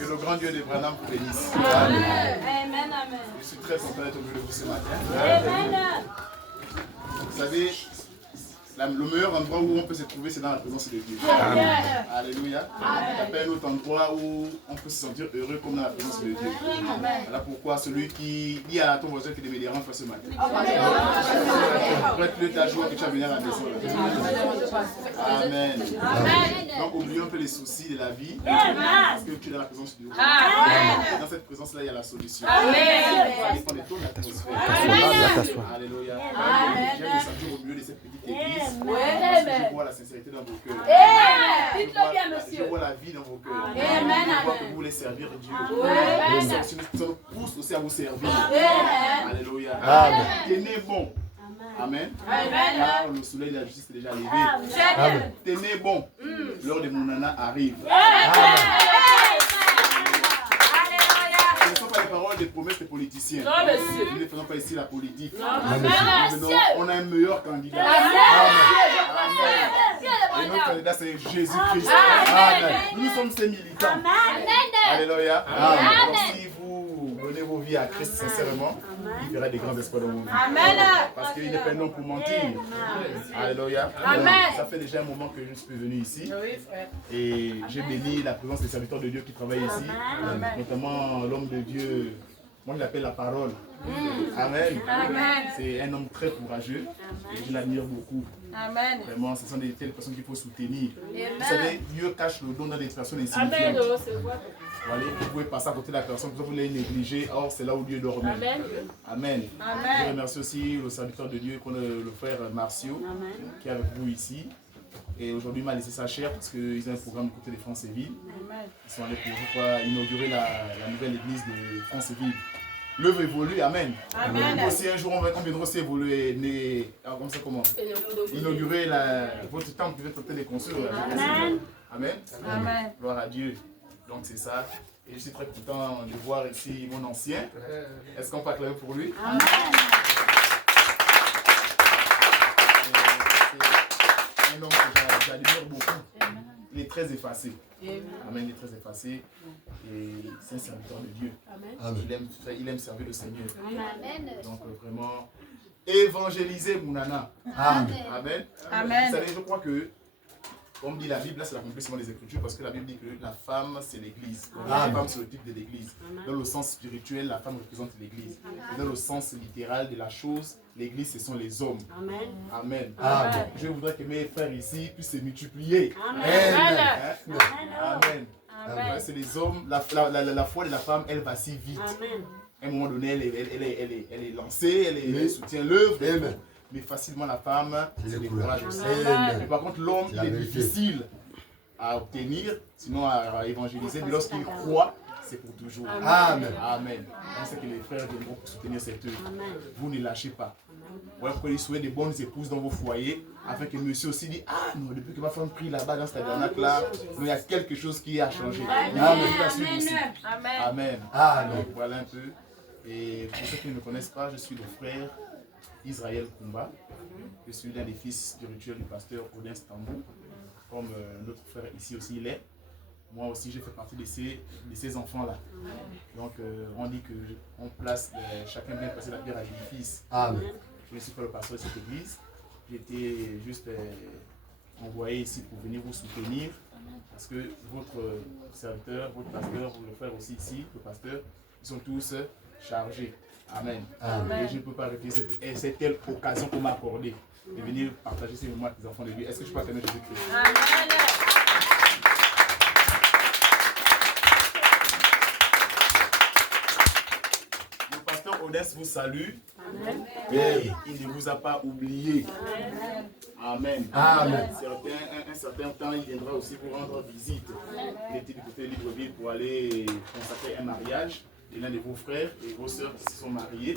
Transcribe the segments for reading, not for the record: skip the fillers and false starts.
Que le grand Dieu de Branham vous bénisse. Amen. Amen. Amen. Je suis très content d'être au milieu de vous ce matin. Amen. Vous savez, le meilleur endroit où on peut se trouver, c'est dans la présence de Dieu. Amen. Alléluia. Il n'y a pas un autre endroit où on peut se sentir heureux comme dans la présence de Dieu. Voilà pourquoi celui qui dit à ton voisin qu'il me dérange pas ce matin. Prête-le ta joie que tu as venu à la maison. Amen. Donc oublions un peu les soucis de la vie. Parce que tu es dans la présence de Dieu. Dans cette présence-là, il y a la solution. Ça dépend de ton atmosphère. Alléluia. J'aime me sentir au milieu de cette petite église. Je vois la sincérité dans vos cœurs. Je vois la vie dans vos cœurs. Je vois que vous voulez servir Dieu. Ça nous pousse aussi à vous servir. Alléluia. Tenez bon. Amen. Car le soleil de la justice est déjà levé. Tenez bon. L'heure de mon nana arrive. Ce ne sont pas les paroles des promesses des politiciens. Nous ne faisons pas ici la politique. On a un meilleur candidat. Et notre candidat, c'est Jésus-Christ. Nous sommes ses militants. Alléluia. Si vous donnez vos vies à Christ sincèrement, il fera des grands espoirs dans vos vies. Parce qu'il n'est pas un homme pour mentir. Alléluia. Ça fait déjà un moment que je suis venu ici. Et j'ai béni la présence des serviteurs de Dieu qui travaillent ici. Notamment l'homme de Dieu. Moi, je l'appelle la parole. Amen. C'est un homme très courageux et je l'admire beaucoup. Vraiment, ce sont des telles personnes qu'il faut soutenir. Vous savez, Dieu cache le don dans des personnes insignifiantes. Voilà, vous pouvez passer à côté de la personne, vous voulez négliger, or c'est là où Dieu dormait. Amen. Je remercie aussi le serviteur de Dieu, le frère Marcio, qui est avec vous ici. Et aujourd'hui, il m'a laissé sa chair parce qu'ils ont un programme du côté de France-Ville. Ils sont allés pour inaugurer la nouvelle église de France-Ville. L'œuvre évolue, amen. Aussi un jour, on viendra aussi évoluer, inaugurer votre temple que vous êtes en train de construire. Amen. Gloire à Dieu. Donc c'est ça. Et je suis très content de voir ici mon ancien. Est-ce qu'on peut acclamer pour lui? Amen. C'est un homme que j'admire beaucoup. Il est très effacé. Amen, il est très effacé. Et c'est un serviteur de Dieu. Il aime servir le Seigneur. Donc vraiment, évangéliser Mounana. Amen. Vous savez, je crois que, comme dit la Bible, là c'est l'accomplissement des Écritures, parce que la Bible dit que la femme c'est l'Église. La femme c'est le type de l'Église. Dans le sens spirituel, la femme représente l'Église. Et dans le sens littéral de la chose, l'Église ce sont les hommes. Amen. Je voudrais que mes frères ici puissent se multiplier. Amen. C'est les hommes, la foi de la femme, elle va si vite. À un moment donné, elle est lancée, elle soutient l'œuvre. Mais facilement la femme se décourage aussi. Mais par contre l'homme il est difficile à obtenir, sinon à évangéliser, mais lorsqu'il croit, c'est pour toujours. Amen. Je sais que les frères viendront pour soutenir cette œuvre. Vous ne lâchez pas. Voilà pourquoi il souhaite des bonnes épouses dans vos foyers, afin que monsieur aussi dit, ah non, depuis que ma femme prie là-bas dans cette tabernacle-là, il y a quelque chose qui a changé. Amen. Donc voilà un peu. Et pour ceux qui ne me connaissent pas, je suis le frère Israël Kumba. Je suis l'un des fils spirituels du pasteur Odin Stambou, comme notre frère ici aussi il est. Moi aussi, je fais partie de ces enfants-là. Donc, on dit qu'on place, chacun vient passer la pierre à l'édifice. Je ne suis pas le pasteur de cette église. J'ai été juste envoyé ici pour venir vous soutenir. Parce que votre serviteur, votre pasteur, le frère aussi ici, le pasteur, ils sont tous chargés. Amen. Et je ne peux pas refuser cette telle occasion qu'on m'a accordée de venir partager ces moments avec les enfants de Dieu. Est-ce que je peux acclamer Jésus-Christ? Le pasteur Odès vous salue. Et il ne vous a pas oublié. Amen. Un certain temps, il viendra aussi vous rendre visite. Il était du côté de Libreville pour aller consacrer un mariage de l'un de vos frères et vos sœurs qui se sont mariés.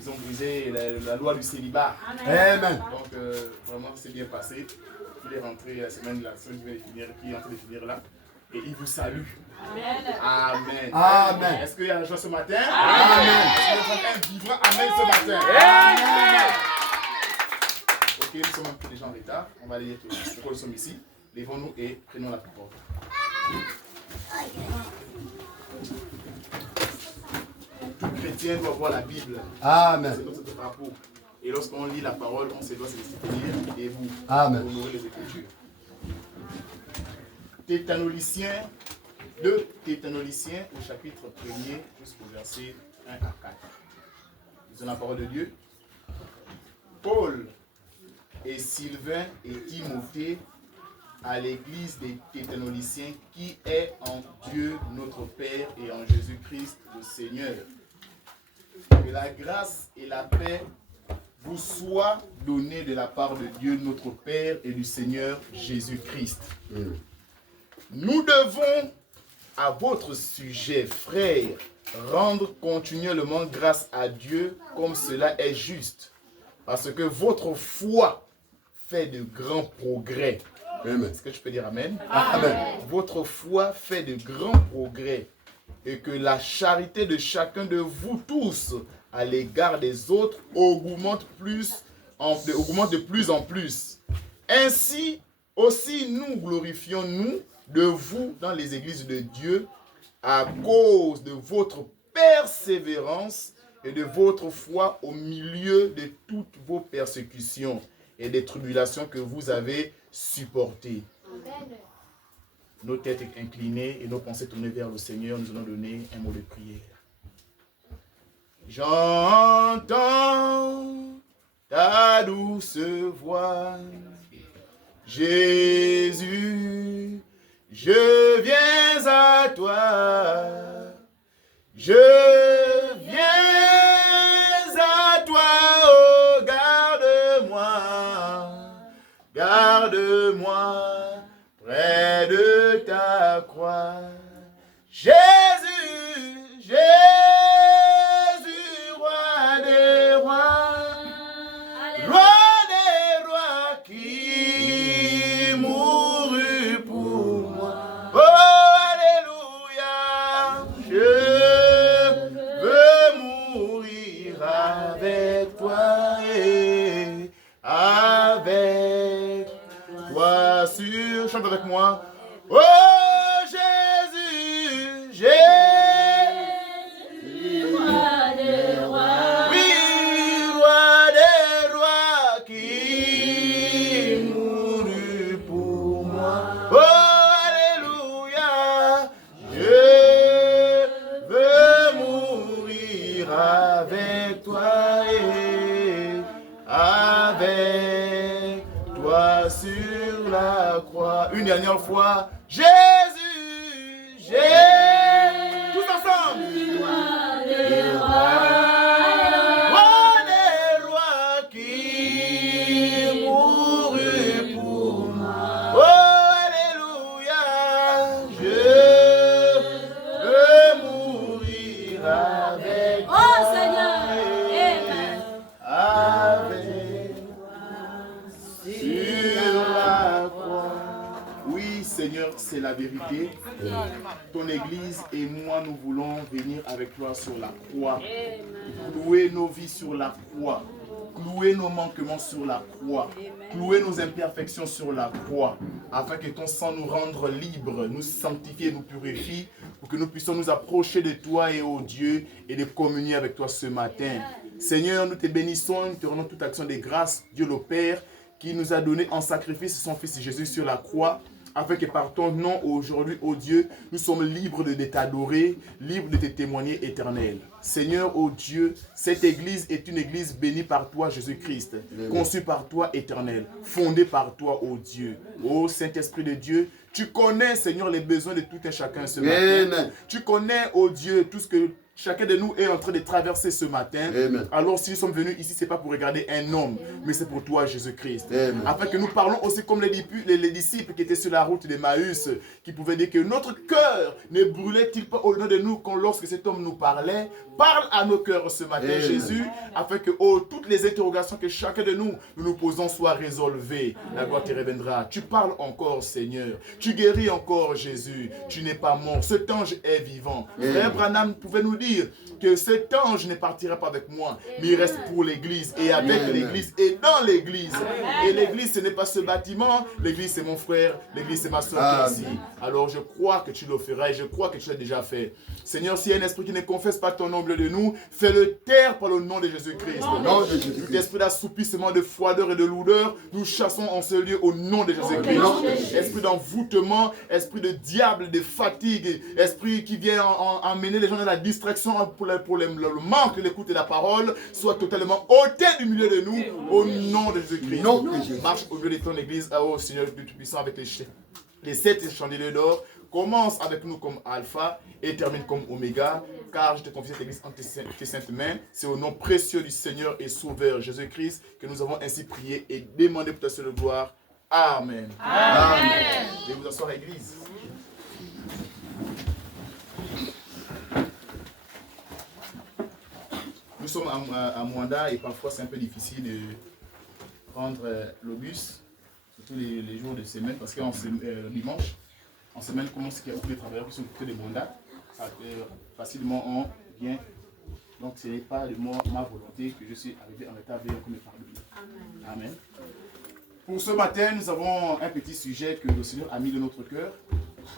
Ils ont brisé la loi du célibat. Donc vraiment c'est bien passé. Il est rentré la semaine qui est en train de finir là. Et il vous salue. Amen. Est-ce qu'il y a la joie ce matin? Est-ce que vous êtes un vivant amen ce matin? Ok, nous sommes un peu déjà en retard. On va aller dire pourquoi nous sommes ici. Lèvons-nous et prenons la parole. chrétien doit voir la Bible. Amen. C'est notre drapeau. Et lorsqu'on lit la parole, on se doit se tenir debout. Amen. Pour honorer les Écritures. Thétanoliciens, 2 Thétanoliciens au chapitre 1er jusqu'au verset 1 à 4. Lisons la parole de Dieu. Paul et Sylvain et Timothée à l'église des Thétanoliciens qui est en Dieu notre Père et en Jésus-Christ le Seigneur. Que la grâce et la paix vous soient données de la part de Dieu notre Père et du Seigneur Jésus-Christ. Nous devons à votre sujet, frères, rendre continuellement grâce à Dieu comme cela est juste, parce que votre foi fait de grands progrès. Est-ce que je peux dire amen? Amen. Votre foi fait de grands progrès et que la charité de chacun de vous tous à l'égard des autres augmente de plus en plus. Ainsi aussi nous glorifions-nous de vous dans les églises de Dieu à cause de votre persévérance et de votre foi au milieu de toutes vos persécutions et des tribulations que vous avez supportées. Amen. Nos têtes inclinées et nos pensées tournées vers le Seigneur, nous allons donner un mot de prière. J'entends ta douce voix, Jésus, je viens à toi, je viens à toi, oh garde-moi près de ta croix, Jésus, Jésus, roi des rois, qui mourut pour moi. Oh, alléluia, je veux mourir avec toi et avec toi sur. Chante avec moi. Oh, Jésus, Jésus. Une dernière fois, Jésus, Jésus, tous ensemble. Roi des rois qui mourut pour moi. Oh, alléluia, je veux mourir avec toi. Oh Seigneur, Amen. Sur la croix. Oui, Seigneur, c'est la vérité. Ton Église et moi, nous voulons venir avec toi sur la croix. Clouer nos vies sur la croix. Clouer nos manquements sur la croix. Clouer nos imperfections sur la croix. Afin que ton sang nous rende libres, nous sanctifie et nous purifie. Pour que nous puissions nous approcher de toi et au Dieu et de communier avec toi ce matin. Seigneur, nous te bénissons, nous te rendons toute action de grâce, Dieu le Père, qui nous a donné en sacrifice son Fils Jésus sur la croix, afin que par ton nom aujourd'hui, ô Dieu, nous sommes libres de t'adorer, libres de te témoigner éternel. Seigneur, ô Dieu, cette église est une église bénie par toi, Jésus-Christ, conçue par toi, éternel, fondée par toi, ô Dieu. Ô Saint-Esprit de Dieu, tu connais, Seigneur, les besoins de tout un chacun ce matin. Tu connais, ô Dieu, tout ce que chacun de nous est en train de traverser ce matin. Amen. Alors si nous sommes venus ici, ce n'est pas pour regarder un homme, mais c'est pour toi, Jésus-Christ. Afin que nous parlons aussi comme les disciples qui étaient sur la route d'Emmaüs, qui pouvaient dire que notre cœur ne brûlait-il pas au nom de nous quand lorsque cet homme nous parlait. Parle à nos cœurs ce matin, Jésus, afin que toutes les interrogations que chacun de nous posons soient résolvées. La gloire te reviendra. Tu parles encore, Seigneur. Tu guéris encore, Jésus. Tu n'es pas mort. Cet ange est vivant. Frère Branham pouvait nous dire dire que cet ange ne partira pas avec moi, mais il reste pour l'église et avec l'église et dans l'église. Et l'église, ce n'est pas ce bâtiment, l'église, c'est mon frère, l'église, c'est ma soeur qui est ici. Alors je crois que tu le feras et je crois que tu l'as déjà fait. Seigneur, s'il y a un esprit qui ne confesse pas ton nom au milieu de nous, fais-le taire par le nom de Jésus-Christ. Tout esprit d'assoupissement, de froideur et de lourdeur, nous chassons en ce lieu au nom de Jésus-Christ. Esprit d'envoûtement, esprit de diable, de fatigue, esprit qui vient emmener les gens dans la distraction pour le manque de l'écoute de la parole, soit totalement ôté du milieu de nous au nom de Jésus-Christ. Marche au milieu de ton église, oh Seigneur Dieu Tout-Puissant, avec les 7 chandeliers d'or. Commence avec nous comme alpha et termine comme oméga, car je te confie cette église en tes saintes mains. C'est au nom précieux du Seigneur et Sauveur Jésus-Christ que nous avons ainsi prié et demandé pour ta seule gloire. Amen. Amen. Et vous asseoir à l'église. Nous sommes à Mwanda et parfois c'est un peu difficile de prendre le bus, surtout les jours de semaine, parce qu'en dimanche, en semaine, comment est-ce qu'il y a beaucoup de travailleurs qui sont occupés de Mwanda, facilement on vient. Donc ce n'est pas de ma volonté que je suis arrivé en retard, veuillez me pardonner. Amen. Pour ce matin, nous avons un petit sujet que le Seigneur a mis dans notre cœur,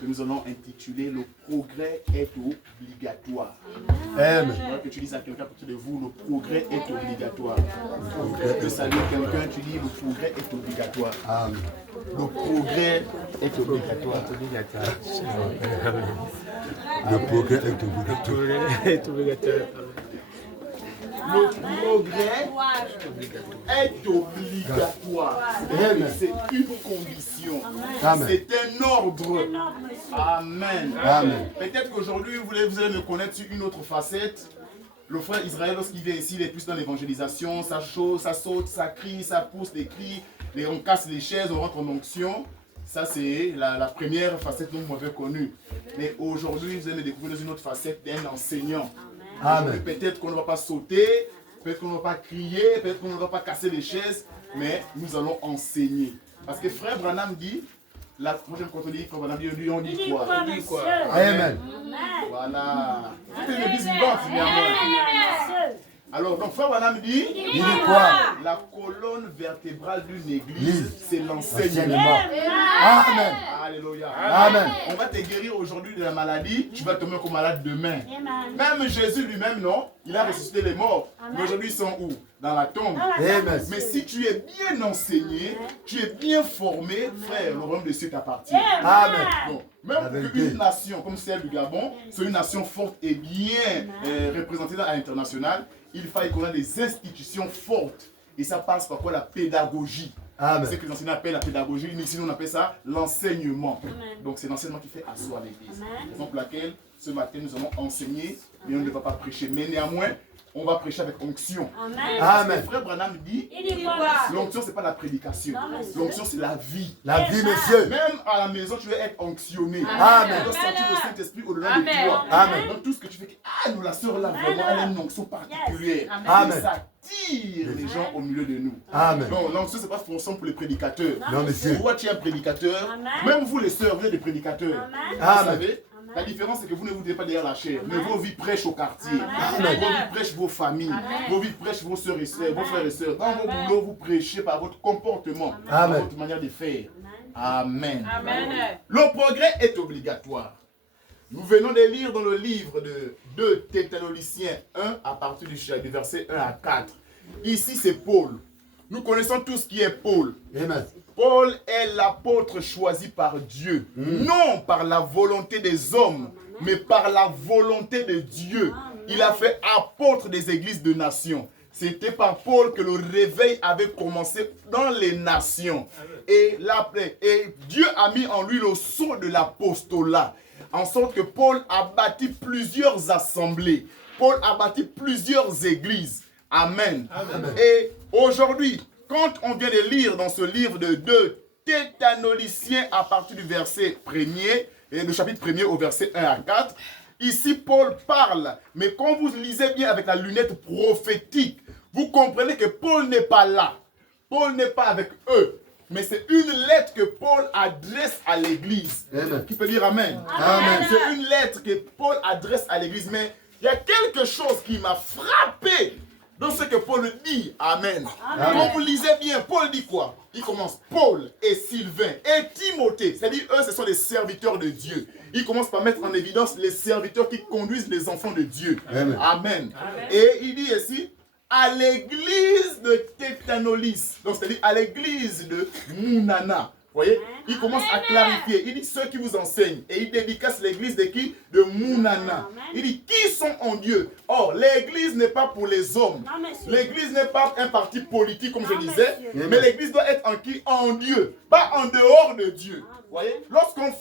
que nous allons intituler « Le progrès est obligatoire ». Amen. Je voudrais que tu dises à quelqu'un à côté de vous, le progrès est obligatoire. Tu peux saluer quelqu'un, tu dis, le progrès est obligatoire. Amen. Le progrès est obligatoire. Le progrès est obligatoire. Le progrès est obligatoire. C'est une condition. C'est un ordre. Amen. Peut-être qu'aujourd'hui, vous allez me connaître sur une autre facette. Le frère Israël, lorsqu'il vient ici, il est plus dans l'évangélisation. Ça saute, ça crie, ça pousse des cris. On casse les chaises, on rentre en onction. Ça, c'est la première facette que vous m'avez connue. Mais aujourd'hui, vous allez me découvrir dans une autre facette d'un enseignant. Amen. Peut-être qu'on ne va pas sauter, peut-être qu'on ne va pas crier, peut-être qu'on ne va pas casser les chaises, mais nous allons enseigner. Parce que frère Branham dit, la prochaine fois qu'on dit frère Branham dit, on dit quoi? Amen. Voilà. Tout est une église vivante, alors, donc frère Branham dit, quoi? La colonne vertébrale d'une église, c'est l'enseignement. Amen. Alléluia. Amen. On va te guérir aujourd'hui de la maladie, tu vas tomber comme malade demain. Même Jésus lui-même, non, il a ressuscité les morts. Mais aujourd'hui, ils sont où? Dans la tombe. Amen. Mais si tu es bien enseigné, tu es bien formé, frère, le royaume de Dieu t'appartient. Amen. Donc, même une nation comme celle du Gabon, c'est une nation forte et bien représentée à l'international. Il faille qu'on ait des institutions fortes. Et ça passe par quoi? La pédagogie. C'est ce que les enseignants appellent la pédagogie. Ici, nous on appelle ça l'enseignement. Donc c'est l'enseignement qui fait asseoir l'église. Raison pour laquelle ce matin nous allons enseigner, mais on ne va pas prêcher. Mais néanmoins, on va prêcher avec onction. Amen. Frère Branham dit, l'onction, ce n'est pas la prédication. L'onction, c'est la vie. La vie, monsieur. Même à la maison, tu vas être onctionné. Amen. Tu dois sentir le Saint-Esprit au-delà de toi. Amen. Donc tout ce que tu fais, nous, la sœur là, vraiment, elle a une onction particulière. Amen. Ça tire les gens au milieu de nous. Amen. Non, l'onction, ce n'est pas forcément pour les prédicateurs. Non, monsieur. Pourquoi tu es un prédicateur? Même vous, les sœurs, vous êtes des prédicateurs. Vous savez? La différence, c'est que vous ne vous dites pas derrière la chair, mais vos vies prêchent au quartier. Vos vies prêchent vos familles. Vos vies prêchent vos sœurs et sœurs, vos frères et sœurs. Dans vos boulots, vous prêchez par votre comportement, par votre manière de faire. Amen. Le progrès est obligatoire. Nous venons de lire dans le livre de 2 Thessaloniciens 1, à partir du verset 1 à 4. Ici, c'est Paul. Nous connaissons tous qui est Paul. Amen. Paul est l'apôtre choisi par Dieu, non par la volonté des hommes, mais par la volonté de Dieu. Il a fait apôtre des églises de nations. C'était par Paul que le réveil avait commencé dans les nations. Et Dieu a mis en lui le sceau de l'apostolat, en sorte que Paul a bâti plusieurs assemblées. Paul a bâti plusieurs églises. Amen. Amen. Et aujourd'hui, quand on vient de lire dans ce livre de 2 Thessaloniciens à partir du verset 1er, et le chapitre 1er au verset 1 à 4, ici Paul parle, mais quand vous lisez bien avec la lunette prophétique, vous comprenez que Paul n'est pas là. Paul n'est pas avec eux, mais c'est une lettre que Paul adresse à l'église. Qui peut dire Amen? Amen. C'est une lettre que Paul adresse à l'église, mais il y a quelque chose qui m'a frappé dans ce que Paul dit. Amen. Quand vous lisez bien, Paul dit quoi? Il commence Paul et Sylvain et Timothée. C'est-à-dire, eux, ce sont des serviteurs de Dieu. Il commence par mettre en évidence les serviteurs qui conduisent les enfants de Dieu. Amen. Amen. Et il dit ici, à l'église de Tétanolis, donc c'est-à-dire à l'église de Mounana. Vous voyez, il commence à clarifier. Il dit ceux qui vous enseignent. Et il dédicace l'église de qui? De Mounana. Il dit qui sont en Dieu. Or, l'église n'est pas pour les hommes. L'église n'est pas un parti politique, comme je disais. Mais l'église doit être en qui? En Dieu. Pas en dehors de Dieu. Vous voyez, lorsqu'on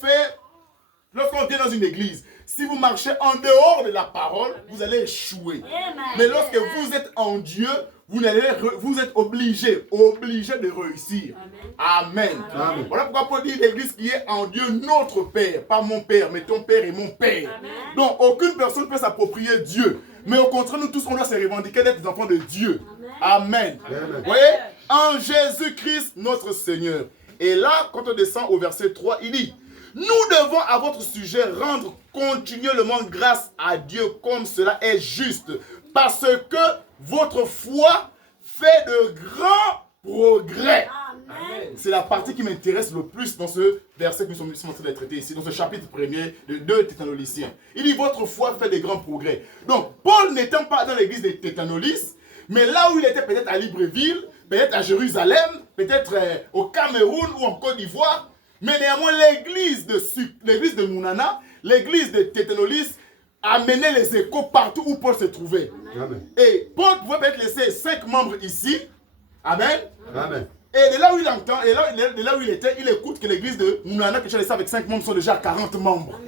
vient dans une église, si vous marchez en dehors de la parole, vous allez échouer. Mais lorsque vous êtes en Dieu, vous êtes obligé de réussir. Amen. Amen. Voilà pourquoi Paul dit l'église qui est en Dieu, notre Père, pas mon Père, mais ton Père et mon Père. Amen. Donc aucune personne ne peut s'approprier Dieu. Mais au contraire, nous tous, on doit se revendiquer d'être des enfants de Dieu. Amen. Amen. Vous voyez, en Jésus-Christ, notre Seigneur. Et là, quand on descend au verset 3, il dit, nous devons à votre sujet rendre continuellement grâce à Dieu comme cela est juste, parce que votre foi fait de grands progrès. C'est la partie qui m'intéresse le plus dans ce verset que nous sommes en train de traiter ici, dans ce chapitre 1er de 2 Thessaloniciens. Il dit, votre foi fait de grands progrès. Donc, Paul n'étant pas dans l'église de Thessalonis, mais là où il était peut-être à Libreville, peut-être à Jérusalem, peut-être au Cameroun ou en Côte d'Ivoire, mais néanmoins l'église de Mounana, l'église de Thessalonis, amenait les échos partout où Paul se trouvait. Amen. Et Paul pouvait peut-être laisser 5 membres ici. Amen. Amen. Et de là où il entend, et de là où il était, il écoute que l'église de Mounana, que j'ai laissé avec 5 membres, sont déjà 40 membres.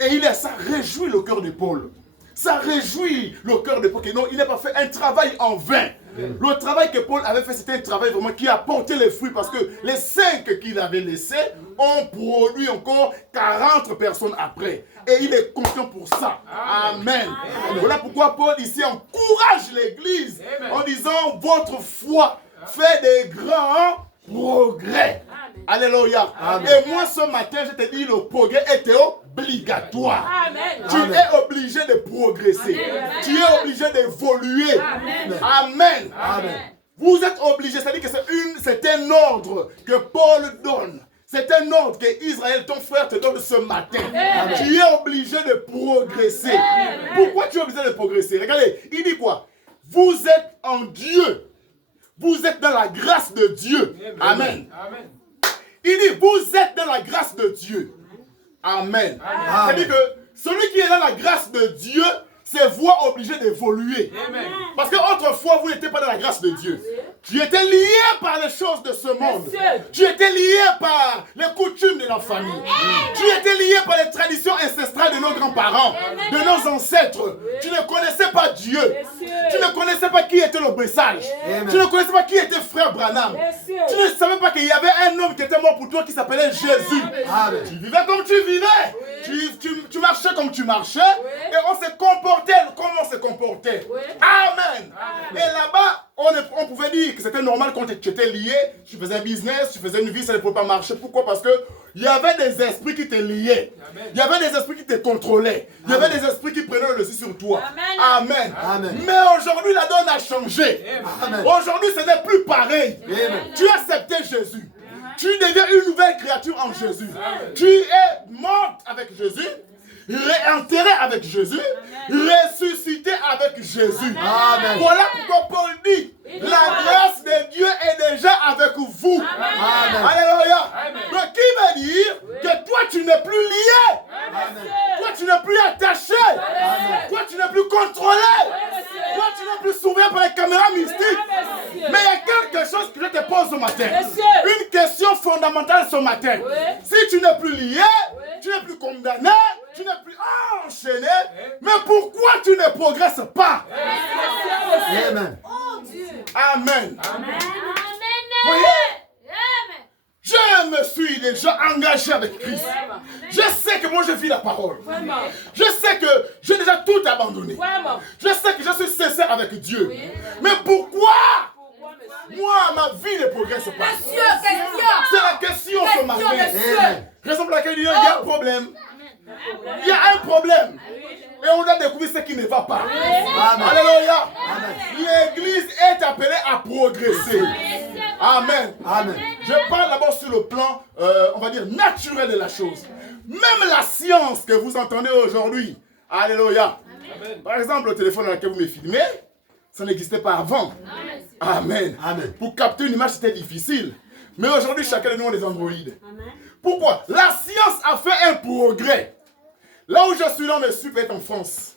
Amen. Et ça réjouit le cœur de Paul. Ça réjouit le cœur de Paul. Non, il n'a pas fait un travail en vain. Amen. Le travail que Paul avait fait, c'était un travail vraiment qui a porté les fruits parce que les 5 qu'il avait laissés ont produit encore 40 personnes après. Et il est confiant pour ça. Amen. Amen. Voilà pourquoi Paul ici encourage l'église en disant votre foi fait des grands progrès. Amen. Alléluia. Amen. Et moi ce matin, je te dis le progrès était obligatoire. Amen. Tu es obligé de progresser. Amen. Tu es obligé d'évoluer. Amen. Amen. Amen. Vous êtes obligé, c'est-à-dire que c'est un ordre que Paul donne. C'est un ordre que Israël, ton frère, te donne ce matin. Amen. Tu es obligé de progresser. Amen. Pourquoi tu es obligé de progresser? Regardez, il dit quoi? Vous êtes en Dieu. Vous êtes dans la grâce de Dieu. Amen. Amen. Il dit, vous êtes dans la grâce de Dieu. Amen. C'est-à-dire que celui qui est dans la grâce de Dieu se voit obligé d'évoluer. Parce qu'autrefois, vous n'étiez pas dans la grâce de Dieu. Tu étais lié par les choses de ce monde. Tu étais lié par les coutumes de la famille. Tu étais lié par les traditions ancestrales de nos grands-parents, de nos ancêtres. Tu ne connaissais pas Dieu. Tu ne connaissais pas qui était le message. Tu ne connaissais pas qui était frère Branham. Tu ne savais pas qu'il y avait un homme qui était mort pour toi qui s'appelait Jésus. Tu vivais comme tu vivais. Tu marchais comme tu marchais. Et on se comportait comme on se comportait. Amen. Et là-bas, on pouvait dire que c'était normal quand tu étais lié, tu faisais un business, tu faisais une vie, ça ne pouvait pas marcher. Pourquoi? Parce que il y avait des esprits qui te liaient. Il y avait des esprits qui te contrôlaient. Il y avait des esprits qui prenaient le dessus sur toi. Amen. Amen. Mais aujourd'hui, la donne a changé. Aujourd'hui, ce n'est plus pareil. Amen. Tu as accepté Jésus. Tu deviens une nouvelle créature en Jésus. Tu es mort avec Jésus. Réenterré avec Jésus, ressuscité avec Jésus. Amen. Voilà pourquoi Paul dit, la grâce de Dieu est déjà avec vous. Amen. Alléluia. Donc qui veut dire que toi tu n'es plus lié. Amen. Toi tu n'es plus attaché. Amen. Toi tu n'es plus contrôlé. Toi tu n'es plus surveillé par les caméras mystiques. Mais il y a quelque chose que je te pose ce matin. Une question fondamentale ce matin. Si tu n'es plus lié, tu n'es plus condamné, tu n'es plus enchaîné, mais pourquoi tu ne progresses pas? Amen. Amen. Amen. Voyez? Je me suis déjà engagé avec Christ. Je sais que moi je vis la parole. Je sais que j'ai déjà tout abandonné. Je sais que je suis sincère avec Dieu. Mais pourquoi moi, ma vie ne progresse pas? C'est la question ce matin. Raison pour laquelle il y a un problème. Il y a un problème. Et on a découvert ce qui ne va pas. Alléluia. L'église est appelée à progresser. Amen. Amen. Je parle d'abord sur le plan, on va dire, naturel de la chose. Même la science que vous entendez aujourd'hui. Alléluia. Par exemple, le téléphone dans lequel vous me filmez, ça n'existait pas avant. Amen. Amen. Pour capter une image, c'était difficile. Mais aujourd'hui, chacun de nous a des Android. Pourquoi? La science a fait un progrès. Là où je suis là, mes suivre être en France.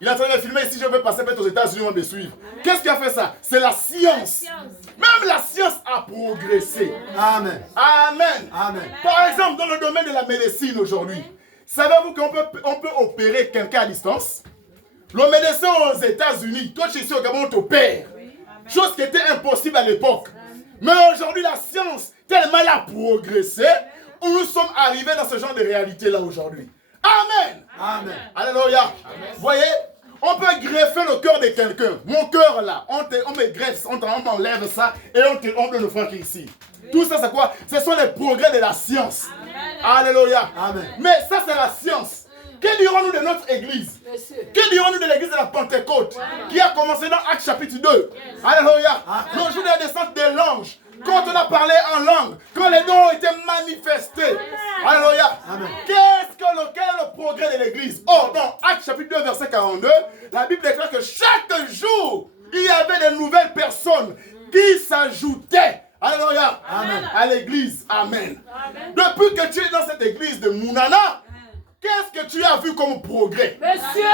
Il est en train de filmer ici, je vais passer peut-être aux États-Unis, on va me suivre. Qu'est-ce qui a fait ça? C'est la science. Même la science a progressé. Amen. Amen. Amen. Par exemple, dans le domaine de la médecine aujourd'hui, savez-vous qu'on peut opérer quelqu'un à distance? Le médecin aux États-Unis, toi ici au Gabon, on t'opère. Chose qui était impossible à l'époque. Mais aujourd'hui, la science, tellement elle a progressé, où nous sommes arrivés dans ce genre de réalité-là aujourd'hui. Amen. Amen. Alléluia. Vous voyez, on peut greffer le cœur de quelqu'un. Mon cœur là, on me greffe, on m'enlève ça et on le fait ici. Tout ça, c'est quoi? Ce sont les progrès de la science. Alléluia. Amen. Mais ça, c'est la science. Que dirons-nous de notre église? Que dirons-nous de l'église de la Pentecôte qui a commencé dans Actes chapitre 2? Alléluia. Le jour de la descente de l'ange. Quand on a parlé en langue, quand les dons ont été manifestés. Alléluia. Quel est le progrès de l'église? Oh, dans Actes chapitre 2, verset 42, la Bible déclare que chaque jour, il y avait de nouvelles personnes qui s'ajoutaient. Alléluia. Amen. À l'église. Amen. Depuis que tu es dans cette église de Mounana, qu'est-ce que tu as vu comme progrès? Monsieur!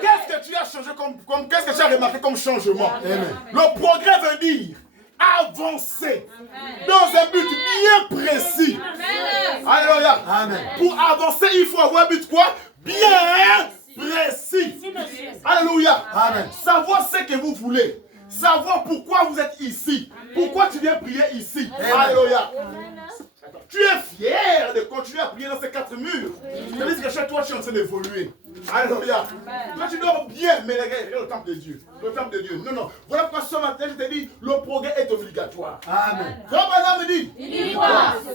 Qu'est-ce que tu as changé qu'est-ce que tu as remarqué comme changement? Amen. Le progrès veut dire avancer dans un but bien précis. Alléluia. Amen. Pour avancer, il faut avoir un but quoi? Bien précis. Alléluia. Amen. Savoir ce que vous voulez. Savoir pourquoi vous êtes ici. Pourquoi tu viens prier ici. Alléluia. Tu es fier de continuer à prier dans ces 4 murs. C'est-à-dire que chez toi, tu es en train d'évoluer. Alléluia. Toi, tu dors bien, mais regarde le temple de Dieu. Le temple de Dieu. Non, non. Voilà pourquoi ce matin, je te dis, le progrès est obligatoire. Amen. Frère Branham me dit,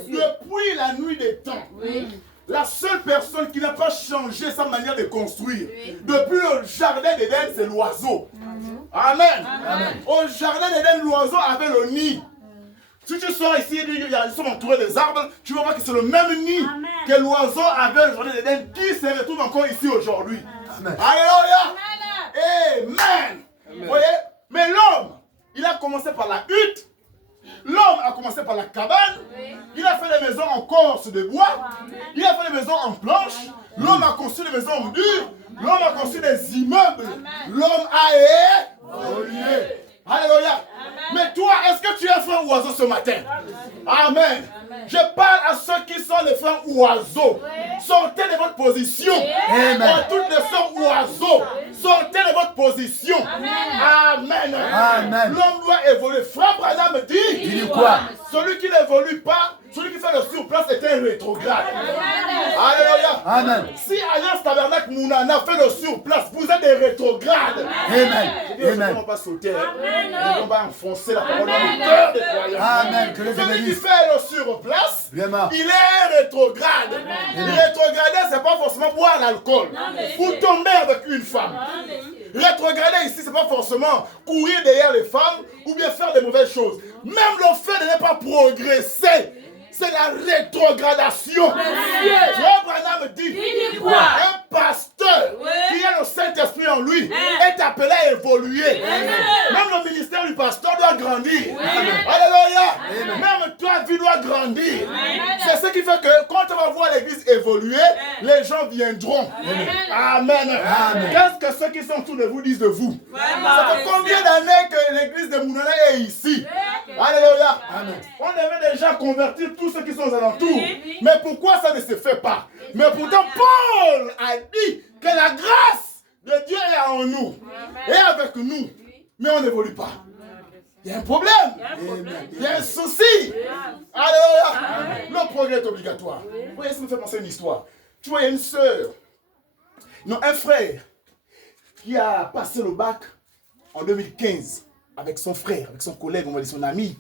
depuis la nuit des temps, la seule personne qui n'a pas changé sa manière de construire, depuis le jardin d'Éden, c'est l'oiseau. Amen. Au jardin d'Éden, l'oiseau avait le nid. Si tu sors ici, ils sont entourés des arbres, tu vas voir que c'est le même nid que l'oiseau avait le jardin d'Éden qui se retrouve encore ici aujourd'hui. Alléluia. Amen. Vous voyez? Mais l'homme, il a commencé par la hutte. L'homme a commencé par la cabane. Il a fait des maisons en corse de bois. Il a fait des maisons en planches. L'homme a construit des maisons en dur. L'homme a construit des immeubles. L'homme a évolué. Alléluia. Mais toi, est-ce que tu es un frère oiseau ce matin? Amen. Je parle à ceux qui sont les frères oiseaux. Sortez de votre position. Amen. Toutes les sœurs oiseaux. Sortez de votre position. Amen. Amen. L'homme doit évoluer. Frère Branham me dit. Il dit quoi? Celui qui n'évolue pas, celui qui fait le surplace est un rétrograde. Alléluia. Amen. Si Alliance Tabernacle Mounana fait le surplace, vous êtes des rétrogrades. Amen. Nous ne Amen. vont pas sauter. Nous va enfoncer la parole dans le cœur des croyants. Amen. Que les Celui qui bénisse. fait le surplace, Vraiment. il est rétrograde. Rétrograder, c'est pas forcément boire l'alcool ou tomber avec une femme. Rétrograder ici, c'est pas forcément courir derrière les femmes ou bien faire de mauvaises choses. Même le fait de ne pas progresser, c'est la rétrogradation. Frère Branham dit, un pasteur qui a le Saint-Esprit en lui est appelé à évoluer. Même le ministère du pasteur doit grandir. Alléluia. Même toi, vie doit grandir. C'est ce qui fait que quand on va voir l'église évoluer, les gens viendront. Amen. Qu'est-ce que ceux qui sont autour de vous disent de vous? Ça fait combien d'années que l'église de Mounana est ici? Alléluia. On devait déjà convertir tous ceux qui sont aux alentours. Mais pourquoi ça ne se fait pas? Mais pourtant, Paul a dit que la grâce de Dieu est en nous et avec nous. Mais on n'évolue pas. Il y a un problème. Il y a un souci. Alléluia. Le progrès est obligatoire. Vous voyez, ça me fait penser à une histoire. Tu vois, il y a une sœur, non, un frère qui a passé le bac en 2015 avec son frère, avec son collègue, on va dire son ami.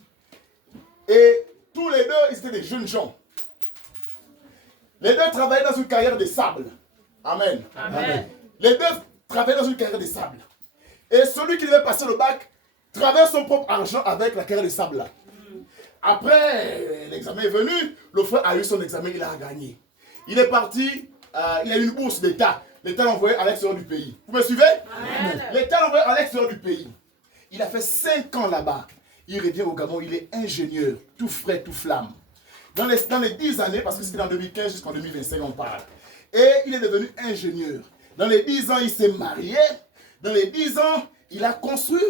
Et tous les deux, ils étaient des jeunes gens. Les deux travaillaient dans une carrière de sable. Amen. Amen. Les deux travaillait dans une carrière de sable. Et celui qui devait passer le bac travaillait son propre argent avec la carrière de sable là. Après, l'examen est venu, le frère a eu son examen, il a gagné. Il est parti, il a eu une bourse d'État. L'État l'a envoyé à l'extérieur du pays. Vous me suivez? L'État l'a envoyé à l'extérieur du pays. Il a fait 5 ans là-bas. Il revient au Gabon, il est ingénieur, tout frais, tout flamme. Dans les 10 années, parce que c'était en 2015 jusqu'en 2025, on parle. Et il est devenu ingénieur. Dans les 10 ans, il s'est marié. Dans les 10 ans, il a construit.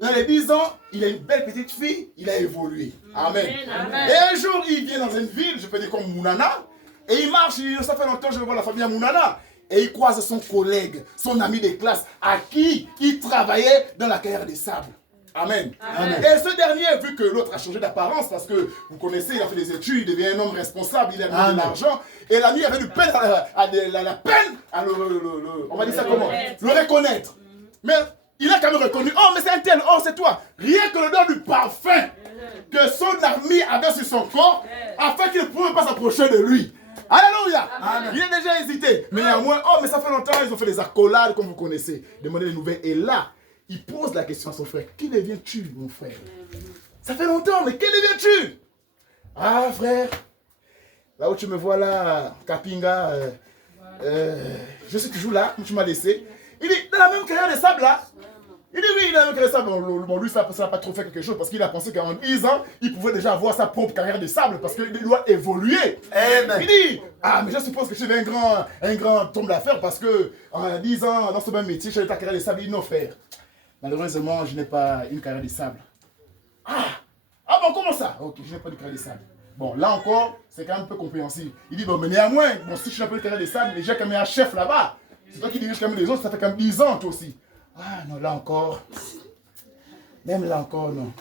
Dans les 10 ans, il a une belle petite fille. Il a évolué. Amen. Amen. Et un jour, il vient dans une ville, je peux dire comme Mounana. Et il marche, il dit, ça fait longtemps que je vais voir la famille à Mounana. Et il croise son collègue, son ami de classe, à qui il travaillait dans la carrière des sables. Amen. Amen. Et ce dernier, vu que l'autre a changé d'apparence, parce que vous connaissez, il a fait des études, il devient un homme responsable, il a mis de l'argent, et l'ami avait du peine la peine à on va dire ça comment? Le reconnaître. Mais il a quand même reconnu, oh mais c'est un tel, oh c'est toi. Rien que le don du parfum que son ami avait sur son corps, afin qu'il ne pouvait pas s'approcher de lui. Alléluia. Amen. Il a déjà hésité. Mais néanmoins, oh mais ça fait longtemps, ils ont fait des accolades comme vous connaissez. Demandez des nouvelles. Et là, il pose la question à son frère. Qui deviens-tu, mon frère? Ça fait longtemps, mais qui deviens-tu? Ah, frère, là où tu me vois là, Kapinga, je suis toujours là, où tu m'as laissé. Il dit, dans la même carrière de sable là. Il dit, oui, dans la même carrière de sable. Bon, lui, ça n'a pas trop fait quelque chose parce qu'il a pensé qu'en 10 ans, il pouvait déjà avoir sa propre carrière de sable parce qu'il doit évoluer. Amen. Il dit, ah, mais je suppose que tu es un grand homme d'affaires parce que en 10 ans, dans ce même métier, tu as ta carrière de sable. Il dit, non, frère. Malheureusement, je n'ai pas une carrière de sable. Ah bon, comment ça? Ok, je n'ai pas de carrière de sable. Bon, là encore, c'est quand même un peu compréhensible. Il dit, bon, mais néanmoins, bon, si tu n'as pas de carrière de sable, déjà quand même un chef là-bas. C'est toi qui dirige quand même les autres, ça fait quand même 10 ans toi aussi. Ah non, là encore. Même là encore, non.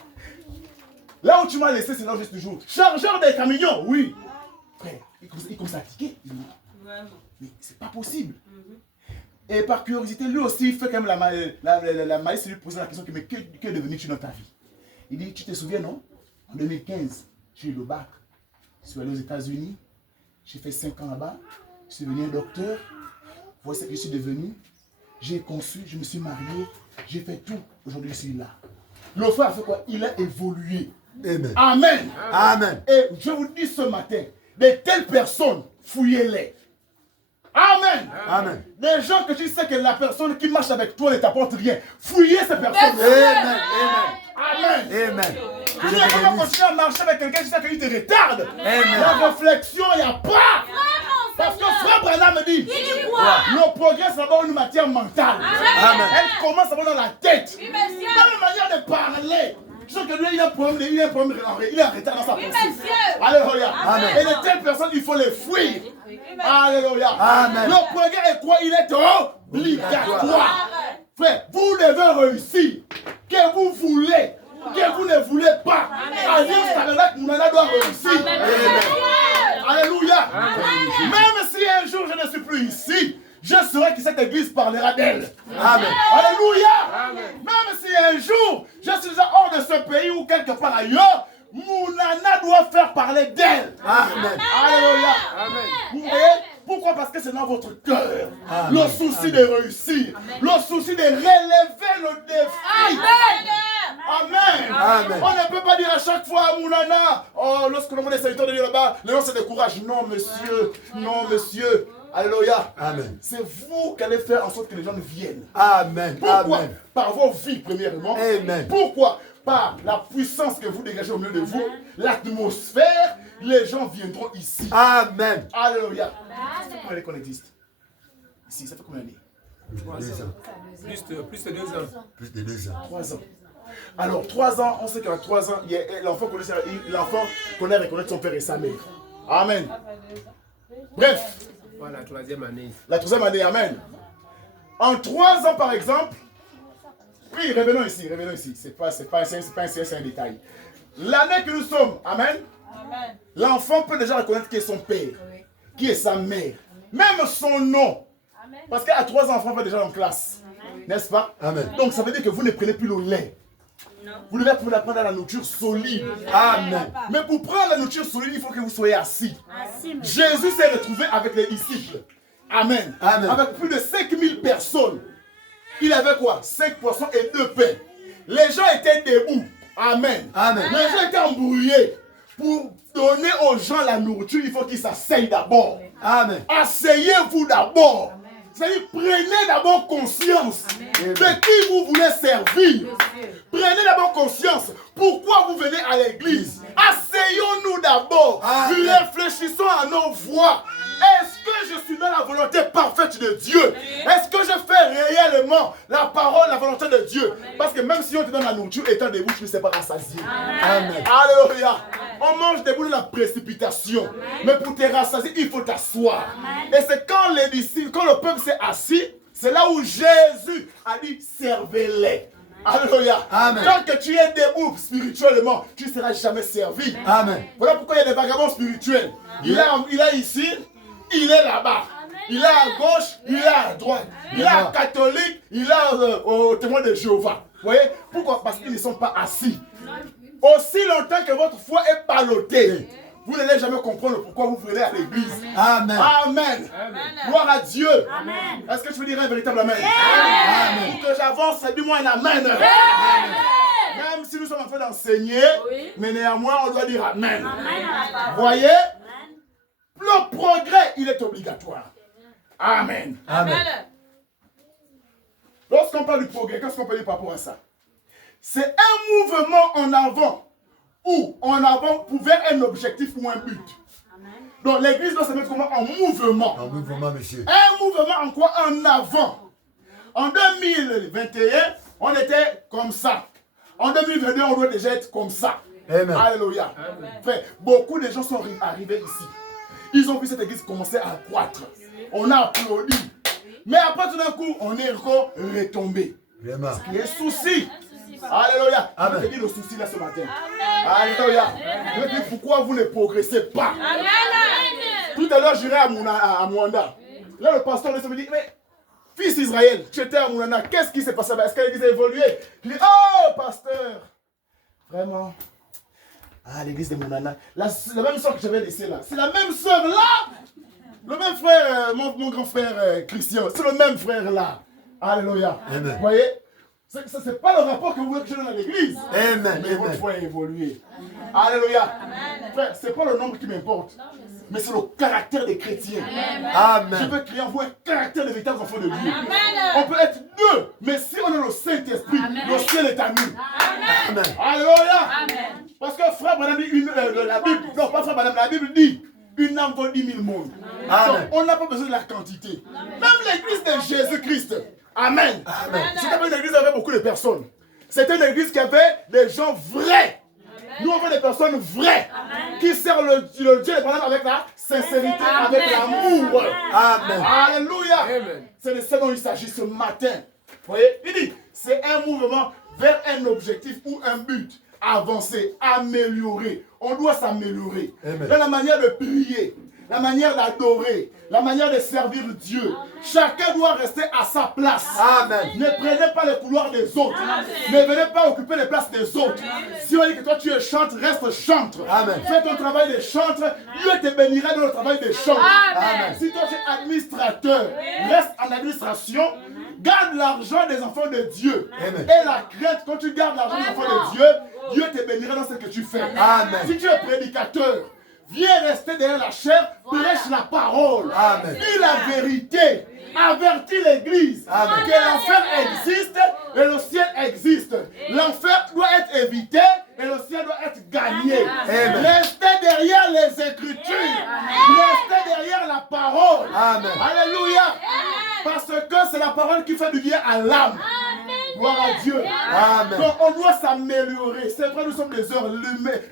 Là où tu m'as laissé, c'est là où je suis toujours. Chargeur des camions, oui. Frère, il commence à tiquer. Il dit, mais c'est pas possible. Et par curiosité, lui aussi, il fait quand même la malice, lui poser la question, mais que devenu-tu dans ta vie? Il dit, tu te souviens, non? En 2015, j'ai eu le bac. Je suis allé aux États-Unis. J'ai fait 5 ans là-bas. Je suis devenu un docteur. Voici ce que je suis devenu. J'ai conçu, je me suis marié. J'ai fait tout. Aujourd'hui, je suis là. Le frère a fait quoi? Il a évolué. Amen. Amen. Amen. Et je vous dis ce matin, de telles personnes, fouillez-les. Amen. Amen. Des gens que tu sais que la personne qui marche avec toi ne t'apporte rien. Fouillez ces personnes. Amen. Amen. Amen. Tu ne peux pas continuer à marcher avec quelqu'un qui sait qu'il te retarde. Amen. La réflexion, il n'y a pas. Parce que frère Branham me dit, le progrès, c'est d'abord une matière mentale. Amen. Elle commence à dans la tête. Dans la manière de parler. Je sais que lui, il a un problème, il est en retard dans sa pensée. Alléluia. Amen. Et de telles personnes, il faut les fuir. Alléluia. Amen. Le progrès est quoi? Il est obligatoire. Frère, vous devez réussir. Que vous voulez, que vous ne voulez pas. Alliance Tabernacle Mounana doit réussir. Alléluia. Même si un jour je ne suis plus ici, je saurai que cette église parlera d'elle. Amen. Alléluia. Amen. Même si un jour je suis déjà hors de ce pays ou quelque part ailleurs, Mounana doit faire parler d'elle. Amen. Alléluia. Amen. Vous voyez? Pourquoi? Parce que c'est dans votre cœur. Le souci de réussir. Amen. Le souci de relever le défi. Amen. Amen. On ne peut pas dire à chaque fois à Mounana, oh, lorsque l'on est serviteur de Dieu là-bas, les gens se découragent. Non, monsieur. Non, monsieur. Alléluia. Amen. C'est vous qui allez faire en sorte que les gens viennent. Amen. Pourquoi? Amen. Par vos vies, premièrement. Amen. Pourquoi? Par la puissance que vous dégagez au milieu de vous, l'atmosphère, les gens viendront ici. Amen. Alléluia. Ça fait combien d'années qu'on existe? Ici, ça fait combien d'années? 2 ans. Plus de 2 ans. Plus de 2 ans. 3 ans. Alors, 3 ans, on sait qu'à 3 ans, l'enfant connaît reconnaître son père et sa mère. Amen. Bref. Voilà, la 3e année. La 3e année, amen. En 3 ans, par exemple, oui, revenons ici. C'est pas un détail. L'année que nous sommes, amen. Amen. L'enfant peut déjà reconnaître qui est son père, qui est sa mère, même son nom. Amen. Parce qu'à 3 ans, l'enfant va déjà en classe. N'est-ce pas? Amen. Donc ça veut dire que vous ne prenez plus le lait. Non. Vous devez prendre la nourriture solide. Amen. Mais pour prendre la nourriture solide, il faut que vous soyez assis. Jésus s'est retrouvé avec les disciples. Amen. Amen. Avec plus de 5000 personnes. il avait quoi? 5 poissons et 2 pains. Les gens étaient debout. Amen. Amen. Les gens étaient embrouillés. Pour donner aux gens la nourriture, il faut qu'ils s'asseyent d'abord. Amen. Asseyez-vous d'abord. C'est-à-dire, prenez d'abord conscience de qui vous voulez servir. Prenez d'abord conscience. Pourquoi vous venez à l'église? Asseyons-nous d'abord. Réfléchissons à nos voies. Est-ce que je suis dans la volonté parfaite de Dieu? Est-ce que je fais réellement la parole, la volonté de Dieu? Parce que même si on te donne la nourriture, étant debout, tu ne sais pas rassasier. Amen. Alléluia. On mange debout de la précipitation. Mais pour te rassasier, il faut t'asseoir. Et c'est quand les disciples, quand le peuple s'est assis, c'est là où Jésus a dit servez-les. Alléluia. Amen. Tant que tu es debout spirituellement, tu ne seras jamais servi. Amen. Voilà pourquoi il y a des vagabonds spirituels. Il est ici, il est là-bas. Il est à gauche, il est à droite. Il est à catholique, il est au témoin de Jéhovah. Vous voyez? Pourquoi? Parce qu'ils ne sont pas assis. Aussi longtemps que votre foi est ballottée, vous n'allez jamais comprendre pourquoi vous venez à l'église. Amen. Amen. Gloire à Dieu. Amen. Est-ce que tu veux dire un véritable amen? Amen. Pour que j'avance, dis-moi un amen. Amen. Même si nous sommes en train d'enseigner, mais néanmoins, on doit dire amen. Voyez? Le progrès, il est obligatoire. Amen. Amen. Lorsqu'on parle du progrès, qu'est-ce qu'on peut dire par rapport à ça? C'est un mouvement en avant ou en avant vers un objectif ou un but. Donc l'église doit se mettre comment? En mouvement. En mouvement, monsieur. Un mouvement en quoi? En avant. En 2021, on était comme ça. En 2022, on doit déjà être comme ça. Amen. Alléluia. Frère, beaucoup de gens sont arrivés ici. Ils ont vu cette église commencer à croître. On a applaudi. Mais après tout d'un coup, on est encore retombé. Vraiment. Il y a un souci. Alléluia. Amen. Je te dis le souci là ce matin. Alléluia. Je te dis pourquoi vous ne progressez pas. Amen. Tout à l'heure, j'irai à Mwanda. Là, le pasteur me dit, mais fils d'Israël, tu étais à Mwanda. Qu'est-ce qui s'est passé? Est-ce que l'église a évolué? Je dis, oh, pasteur. Vraiment. Ah, l'église de Mwanda. La même soeur que j'avais laissée là. C'est la même soeur là. Le même frère, mon grand frère Christian. C'est le même frère là. Alléluia. Amen. Vous voyez? Ça, c'est pas le rapport que vous voulez que je donne à l'église. Amen. Mais votre foi a évolué. Alléluia. Frère, c'est pas le nombre qui m'importe. Mais c'est le caractère des chrétiens. Amen. Je veux créer en vous un caractère de véritables enfants de Dieu. On peut être deux, mais si on a le Saint-Esprit, le ciel est à nous. Amen. Alléluia. Parce que frère Madame dit, la Bible, non pas frère Madame, la Bible dit, une âme vaut 10 000 mondes. Donc on n'a pas besoin de la quantité. Même l'église de Jésus-Christ. Amen. C'était pas une église avec beaucoup de personnes. C'était une église qui avait des gens vrais. Nous, on veut des personnes vraies qui servent le Dieu avec la sincérité, avec l'amour. Amen. Alléluia. C'est de ça dont il s'agit ce matin. Vous voyez? Il dit, c'est un mouvement vers un objectif ou un but. Avancer, améliorer. On doit s'améliorer. Dans la manière de prier, la manière d'adorer, la manière de servir Dieu. Chacun doit rester à sa place. Amen. Ne prenez pas les couloirs des autres. Ne venez pas occuper les places des autres. Si on dit que toi tu es chantre, reste chantre. Amen. Fais ton travail de chantre. Dieu te bénira dans le travail de chantre. Amen. Si toi tu es administrateur, reste en administration. Garde l'argent des enfants de Dieu. Amen. Et la crainte, quand tu gardes l'argent des enfants de Dieu, Dieu te bénira dans ce que tu fais. Amen. Si tu es prédicateur, viens rester derrière la chair, prêche la parole. Amen. Dis la vérité. Avertis l'église que l'enfer existe et le ciel existe. L'enfer doit être évité et le ciel doit être gagné. Amen. Restez derrière les Écritures. Restez derrière la parole. Amen. Alléluia. Parce que c'est la parole qui fait du bien à l'âme. Gloire à Dieu. Amen. Donc on doit s'améliorer. C'est vrai, nous sommes des heures.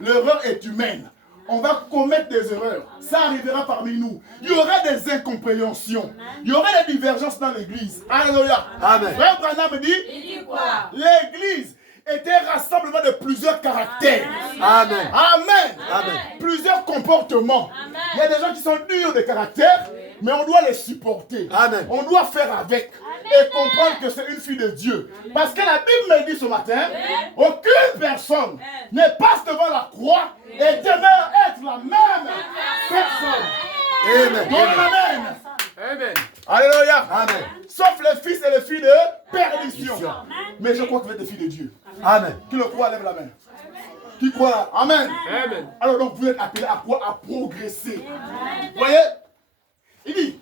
L'erreur est humaine. On va commettre des erreurs. Ça arrivera parmi nous. Il y aura des incompréhensions. Il y aura des divergences dans l'église. Alléluia. Amen. Frère Branham dit, Il dit quoi? l'église était un rassemblement de plusieurs caractères. Amen. Amen. Amen. Plusieurs comportements. Il y a des gens qui sont durs de caractère, mais on doit les supporter. Amen. On doit faire avec et comprendre que c'est une fille de Dieu. Parce que la Bible me dit ce matin, aucune personne ne passe devant la croix et demeure être la même personne. Amen. Donc, amen. Amen. Alléluia. Amen. Sauf les fils et les filles de perdition. définition. Mais je crois que vous êtes des filles de Dieu. Amen. Qui le croit, lève la main. Qui croit? Amen. Amen. Alors donc vous êtes appelés à quoi? À progresser. Vous voyez? Il dit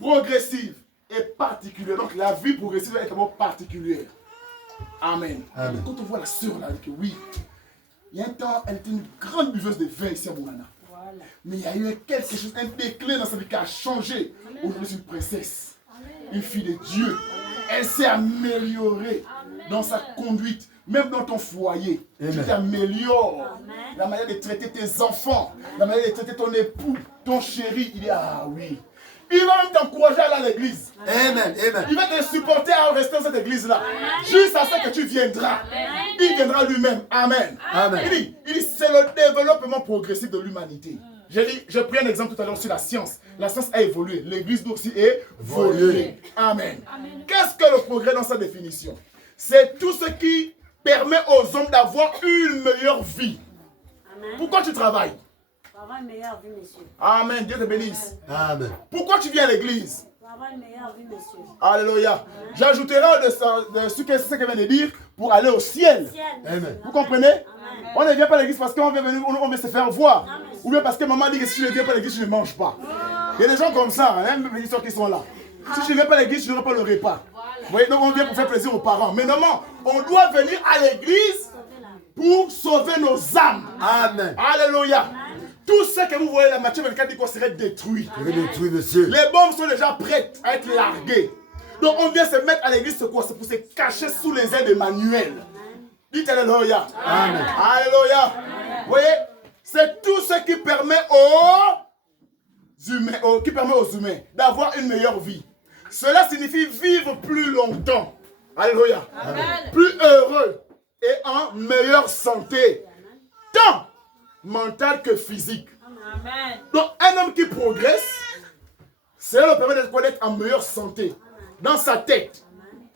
progressive et particulière. Donc la vie progressive est vraiment particulière. Amen. Amen. Quand on voit la sœur là, que oui, il y a un temps, elle était une grande buveuse de vin ici à Moulana. Mais il y a eu quelque chose, un déclin dans sa vie qui a changé. Aujourd'hui, c'est une princesse, une fille de Dieu. Elle s'est améliorée dans sa conduite, même dans ton foyer. Amen. Tu t'améliores. La manière de traiter tes enfants, la manière de traiter ton époux, ton chéri. Il dit, ah oui. Il va même t'encourager à aller à l'église. Amen. Amen. Il va te supporter à rester dans cette église-là. Jusqu'à ce que tu viendras. Il viendra lui-même. Amen. Amen. Il dit c'est le développement progressif de l'humanité. J'ai pris un exemple tout à l'heure sur la science. La science a évolué. L'église doit aussi évoluer. Amen. Qu'est-ce que le progrès dans sa définition? C'est tout ce qui permet aux hommes d'avoir une meilleure vie. Pourquoi tu travailles? Pour avoir une meilleure vie, monsieur. Amen. Dieu te bénisse. Amen. Pourquoi tu viens à l'église? Pour avoir une meilleure vie, monsieur. Alléluia. J'ajouterai de ce qu'elle vient de dire pour aller au ciel. Amen. Vous comprenez? On ne vient pas à l'église parce qu'on veut se faire voir. Ou bien parce que maman dit que si tu ne viens pas à l'église, tu ne manges pas. Il y a des gens comme ça, même les histoires qui sont là. Si tu ne viens pas à l'église, tu n'auras pas le repas. Vous voyez, donc on vient pour faire plaisir aux parents. Mais non, on doit venir à l'église pour sauver nos âmes. Amen. Alléluia. Tout ce que vous voyez, la Matthieu 24 dit qu'on serait détruit. Je vais détruire, monsieur. Les bombes sont déjà prêtes à être larguées. Donc on vient se mettre à l'église, c'est quoi? C'est pour se cacher sous les ailes d'Emmanuel. Dites Alléluia. Amen. Alléluia. Vous voyez, c'est tout ce qui permet aux humains d'avoir une meilleure vie. Cela signifie vivre plus longtemps. Alléluia. Amen. Plus heureux et en meilleure santé. Tant mentale que physique. Amen. Donc un homme qui progresse, cela le permet d'être en meilleure santé. Dans sa tête.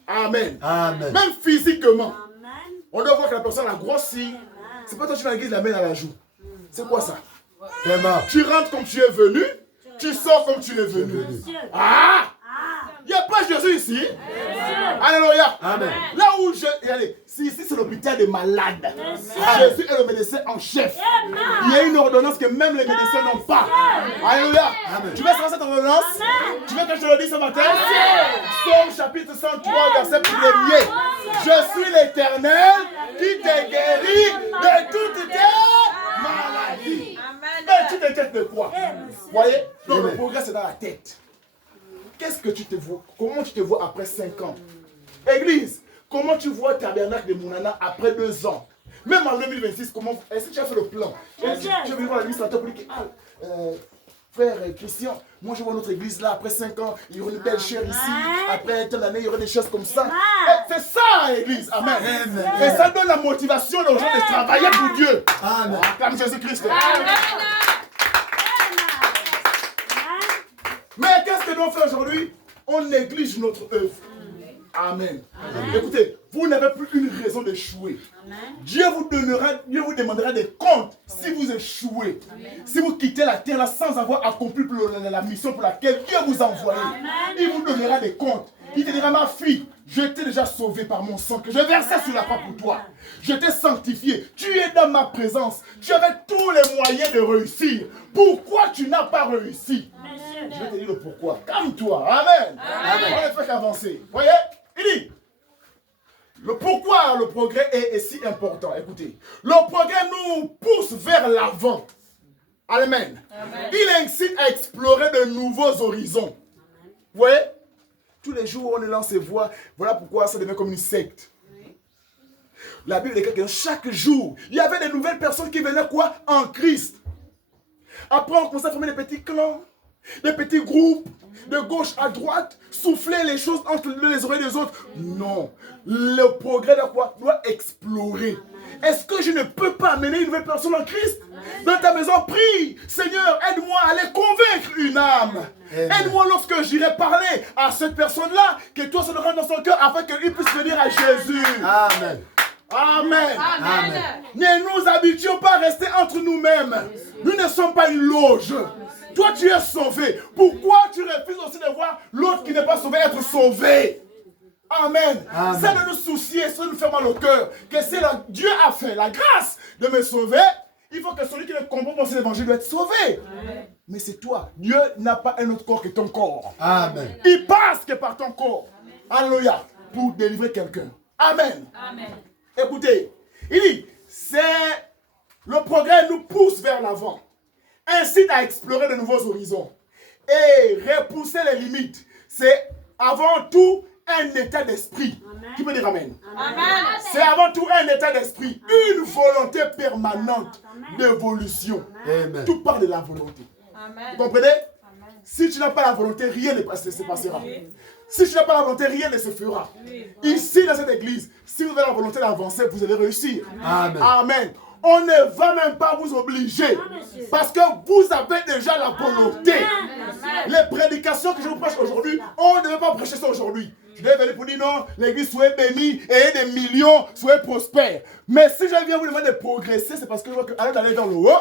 Amen. Amen. Même physiquement. Amen. On doit voir que la personne a grossi. C'est pas toi qui vas à l'église, la main à la joue. C'est quoi ça? Vraiment. Tu rentres comme tu es venu, tu sors comme tu es venu. Monsieur. Ah! Il n'y a pas Jésus ici. Alléluia. Amen. Là où allez, si ici c'est l'hôpital des malades, Jésus est le médecin en chef. Il y a une ordonnance que même les médecins n'ont pas. Alléluia. Tu veux savoir cette ordonnance? Tu veux que je te le dise ce matin? Psaume chapitre 103, verset 1er. Je suis l'Éternel qui te guérit de toutes tes maladies. Mais tu t'inquiètes de quoi? Vous voyez? Donc le progrès c'est dans la tête. Qu'est-ce que tu te vois? Comment tu te vois après 5 ans? Église, comment tu vois Tabernacle de Moulana après 2 ans? Même en 2026, est-ce que tu as fait le plan? Tu es venu voir l'administrateur pour dire frère Christian, moi je vois notre église là, après 5 ans, il y aura une belle chair ici, après un temps d'année, il y aura des choses comme ça. C'est ça, église. Amen. Et ça donne la motivation aux gens de travailler pour Dieu. Amen. Comme Jésus-Christ. Amen. Mais qu'est-ce que nous faisons aujourd'hui? On néglige notre œuvre. Amen. Écoutez, vous n'avez plus une raison d'échouer. Dieu vous demandera des comptes si vous échouez. Si vous quittez la terre là sans avoir accompli la mission pour laquelle Dieu vous a envoyé. Il vous donnera des comptes. Il te dira, ma fille, je t'ai déjà sauvé par mon sang que je versais sur la croix pour toi. Je t'ai sanctifié. Tu es dans ma présence. Tu avais tous les moyens de réussir. Pourquoi tu n'as pas réussi? Je vais te dire le pourquoi. Calme-toi. Amen. Amen. On ne fait qu'avancer. Vous voyez? Il dit, le pourquoi le progrès est si important. Écoutez, le progrès nous pousse vers l'avant. Amen. Il incite à explorer de nouveaux horizons. Vous voyez? Tous les jours, on est là, on se voit. Voilà pourquoi ça devient comme une secte. La Bible dit que chaque jour, il y avait de nouvelles personnes qui venaient quoi? En Christ. Après, on commençait à former des petits clans, des petits groupes, de gauche à droite, souffler les choses entre les oreilles des autres. Non. Le progrès de quoi? Doit explorer. Est-ce que je ne peux pas amener une nouvelle personne en Christ? Dans ta maison, prie. Seigneur, aide-moi à aller convaincre une âme. Aide-moi lorsque j'irai parler à cette personne-là, que toi se le rende dans son cœur afin qu'il puisse venir à Jésus. Amen. Amen. Amen. Ne nous habituons pas à rester entre nous-mêmes. Nous ne sommes pas une loge. Toi, tu es sauvé. Pourquoi tu refuses aussi de voir l'autre qui n'est pas sauvé être sauvé? Amen. Amen. Ça de nous soucier, ça de nous faire mal au cœur. Que si Dieu a fait la grâce de me sauver, il faut que celui qui ne comprend pas cet évangile doit être sauvé. Amen. Mais c'est toi. Dieu n'a pas un autre corps que ton corps. Amen. Il passe que par ton corps. Alléluia. Pour délivrer quelqu'un. Amen. Amen. Écoutez, il dit, c'est le progrès nous pousse vers l'avant. Incite à explorer de nouveaux horizons. Et repousser les limites. C'est avant tout un état d'esprit. Qui peut dire amen? Amen. C'est avant tout un état d'esprit. Une volonté permanente d'évolution. Amen. Tout part de la volonté. Amen. Vous comprenez? Si tu n'as pas la volonté, rien ne se passera. Si tu n'as pas la volonté, rien ne se fera. Ici, dans cette église, si vous avez la volonté d'avancer, vous allez réussir. Amen. Amen. On ne va même pas vous obliger. Parce que vous avez déjà la volonté. Les prédications que je vous prêche aujourd'hui, on ne veut pas prêcher ça aujourd'hui. Je vais venir pour dire non, l'église soit bénie et des millions soient prospères. Mais si je viens vous demander de progresser, c'est parce que je vois qu'à d'aller vers le haut,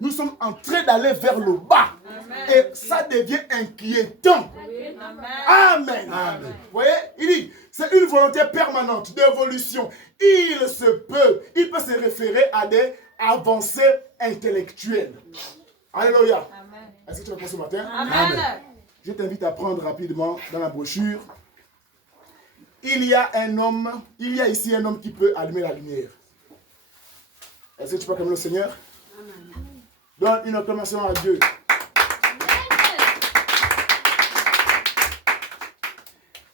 nous sommes en train d'aller vers le bas. Et ça devient inquiétant. Amen. Amen. Vous voyez, il dit, c'est une volonté permanente d'évolution. Il peut se référer à des avancées intellectuelles. Alléluia. Est-ce que tu vas prendre ce matin? Amen. Je t'invite à prendre rapidement dans la brochure. Il y a ici un homme qui peut allumer la lumière. Est-ce que tu peux acclamer le Seigneur? Donne une acclamation à Dieu.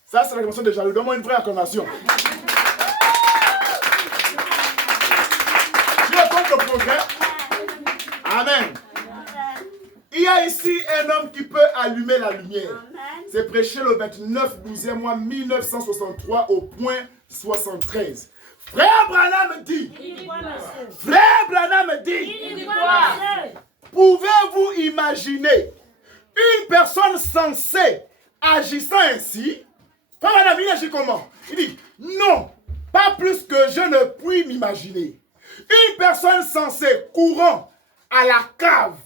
Ça, c'est l'acclamation de Jaloux. Donne-moi une vraie acclamation. Tu es contre le progrès? Amen. Il y a ici un homme qui peut allumer la lumière. C'est prêché le 29 12e mois 1963 au point 73. Frère Branham dit. Frère Branham dit. Pouvez-vous imaginer une personne sensée agissant ainsi? Frère Branham, il agit comment? Il dit non, pas plus que je ne puis m'imaginer. Une personne sensée courant à la cave,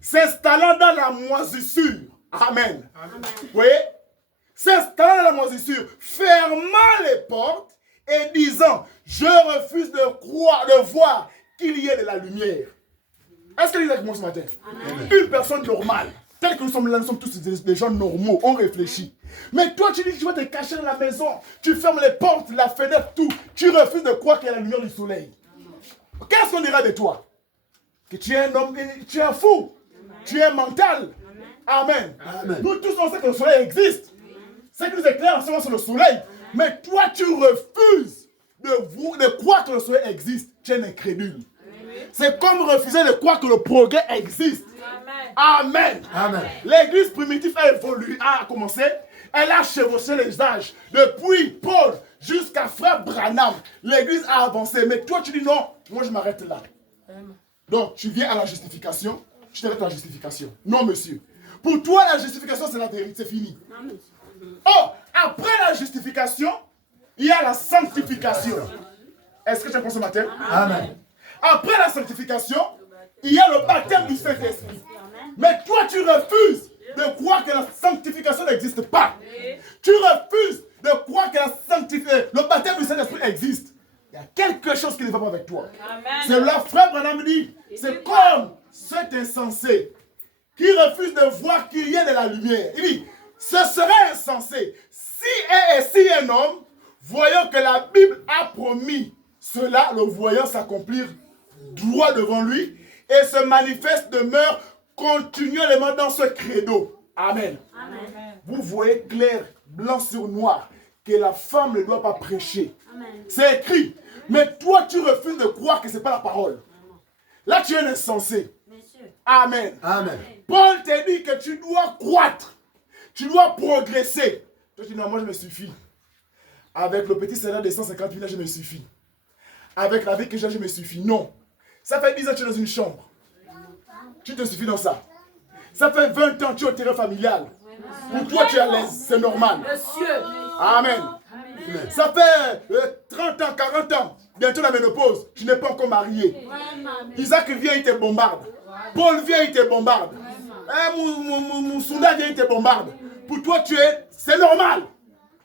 s'installant dans la moisissure. Amen. Amen. Vous voyez? S'installant dans la moisissure, fermant les portes et disant, je refuse de voir qu'il y ait de la lumière. Est-ce que vous êtes avec moi ce matin? Amen. Une personne normale, telle que nous sommes là, nous sommes tous des gens normaux, on réfléchit. Mais toi, tu dis que tu vas te cacher dans la maison, tu fermes les portes, la fenêtre, tout. Tu refuses de croire qu'il y a la lumière du soleil. Qu'est-ce qu'on dira de toi? Que tu es un homme, tu es un fou. Amen. Tu es mental. Amen. Amen. Nous tous, on sait que le soleil existe. C'est que nous éclairons seulement sur le soleil. Amen. Mais toi, tu refuses de croire que le soleil existe. Tu es un incrédule. C'est comme refuser de croire que le progrès existe. Amen. Amen. L'église primitive a évolué, a commencé. Elle a chevauché les âges. Depuis Paul jusqu'à frère Branham, l'église a avancé. Mais toi, tu dis non, moi je m'arrête là. Donc, tu viens à la justification. Je t'arrête à la justification. Non, monsieur. Pour toi, la justification, c'est la vérité, c'est fini. Oh, après la justification, il y a la sanctification. Est-ce que tu as compris ce matin? Amen. Après la sanctification, il y a le baptême du Saint-Esprit. Mais toi, tu refuses de croire que la sanctification n'existe pas. Tu refuses de croire que le baptême du Saint-Esprit existe. Il y a quelque chose qui ne va pas avec toi. C'est là, frère Branham dit, c'est comme cet insensé qui refuse de voir qu'il y a de la lumière. Il dit, ce serait insensé si un homme, voyant que la Bible a promis cela, le voyant s'accomplir droit devant lui, et se manifeste, demeure continuellement dans ce credo. Amen. Amen. Vous voyez clair, blanc sur noir, que la femme ne doit pas prêcher. C'est écrit. Mais toi, tu refuses de croire que ce n'est pas la parole. Là, tu es un insensé. Amen. Amen. Paul te dit que tu dois croître. Tu dois progresser. Toi, tu dis non, moi, je me suffis. Avec le petit salaire de 150 000, je me suffis. Avec la vie que j'ai, je me suffis. Non. Ça fait 10 ans que tu es dans une chambre. Tu te suffis dans ça. Ça fait 20 ans que tu es au terrain familial. Pour toi, tu es à l'aise. C'est normal. Amen. Ça fait 30 ans, 40 ans. Bientôt la ménopause. Tu n'es pas encore marié. Isaac vient, il te bombarde. Paul vient, il te bombarde. Moussunda vient, il te bombarde. Pour toi, c'est normal.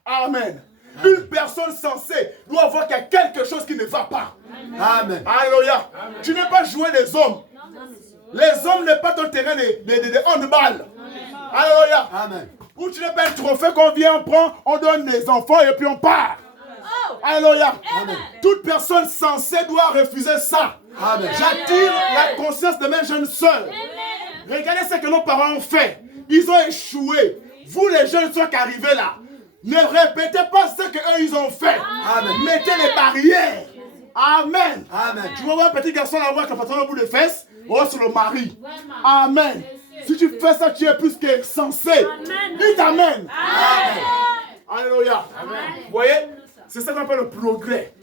Amen. Une personne sensée doit voir qu'il y a quelque chose qui ne va pas. Amen. Alléluia. Tu n'es pas jouer les hommes. Les hommes n'est pas ton terrain de handball. Alléluia. Amen. Ou tu n'es pas un trophée qu'on vient, on prend, on donne les enfants et puis on part. Alléluia. Toute personne sensée doit refuser ça. J'attire la conscience de mes jeunes sœurs. Regardez ce que nos parents ont fait. Ils ont échoué. Vous les jeunes soeurs qui arrivez là, ne répétez pas ce qu'eux ils ont fait. Amen. Mettez les barrières. Amen. Amen. Tu vas voir un petit garçon là-bas avec le pantalon au bout des fesses. Oh, c'est le mari. Amen. Si tu fais ça, tu es plus que censé. Dites Amen. Alléluia. Vous voyez? C'est ça qu'on appelle le progrès.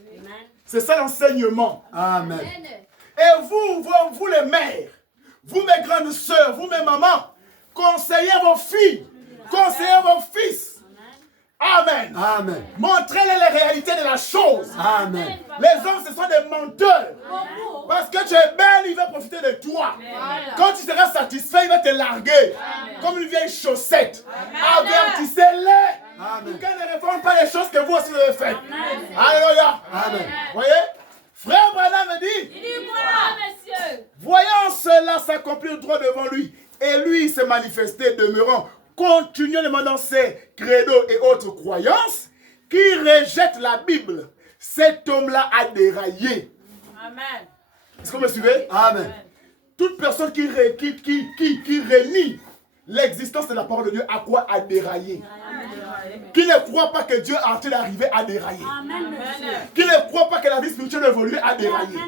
C'est ça l'enseignement. Amen. Et vous les mères, vous mes grandes sœurs, vous mes mamans, conseillez vos filles, conseillez vos fils. Amen. Amen. Montrez-les les réalités de la chose. Amen. Les hommes, ce sont des menteurs. Parce que tu es belle, il va profiter de toi. Quand tu seras satisfait, il va te larguer. Comme une vieille chaussette. Avertissez-les. Pour qu'elles ne répondent pas les choses que vous aussi vous avez faites. Alléluia. Amen. Voyez? Frère Branham me dit. Il dit quoi, monsieur? Voyant cela s'accomplir droit devant lui. Et lui, il s'est manifesté demeurant continuellement dans ses credos et autres croyances qui rejettent la Bible. Cet homme-là a déraillé. Amen. Est-ce que vous me suivez? Amen. Toute personne qui renie l'existence de la parole de Dieu, à quoi a déraillé? Qui ne croit pas que Dieu est en train d'arriver à dérailler. Amen, monsieur. Qui ne croit pas que la vie spirituelle évolue à dérailler.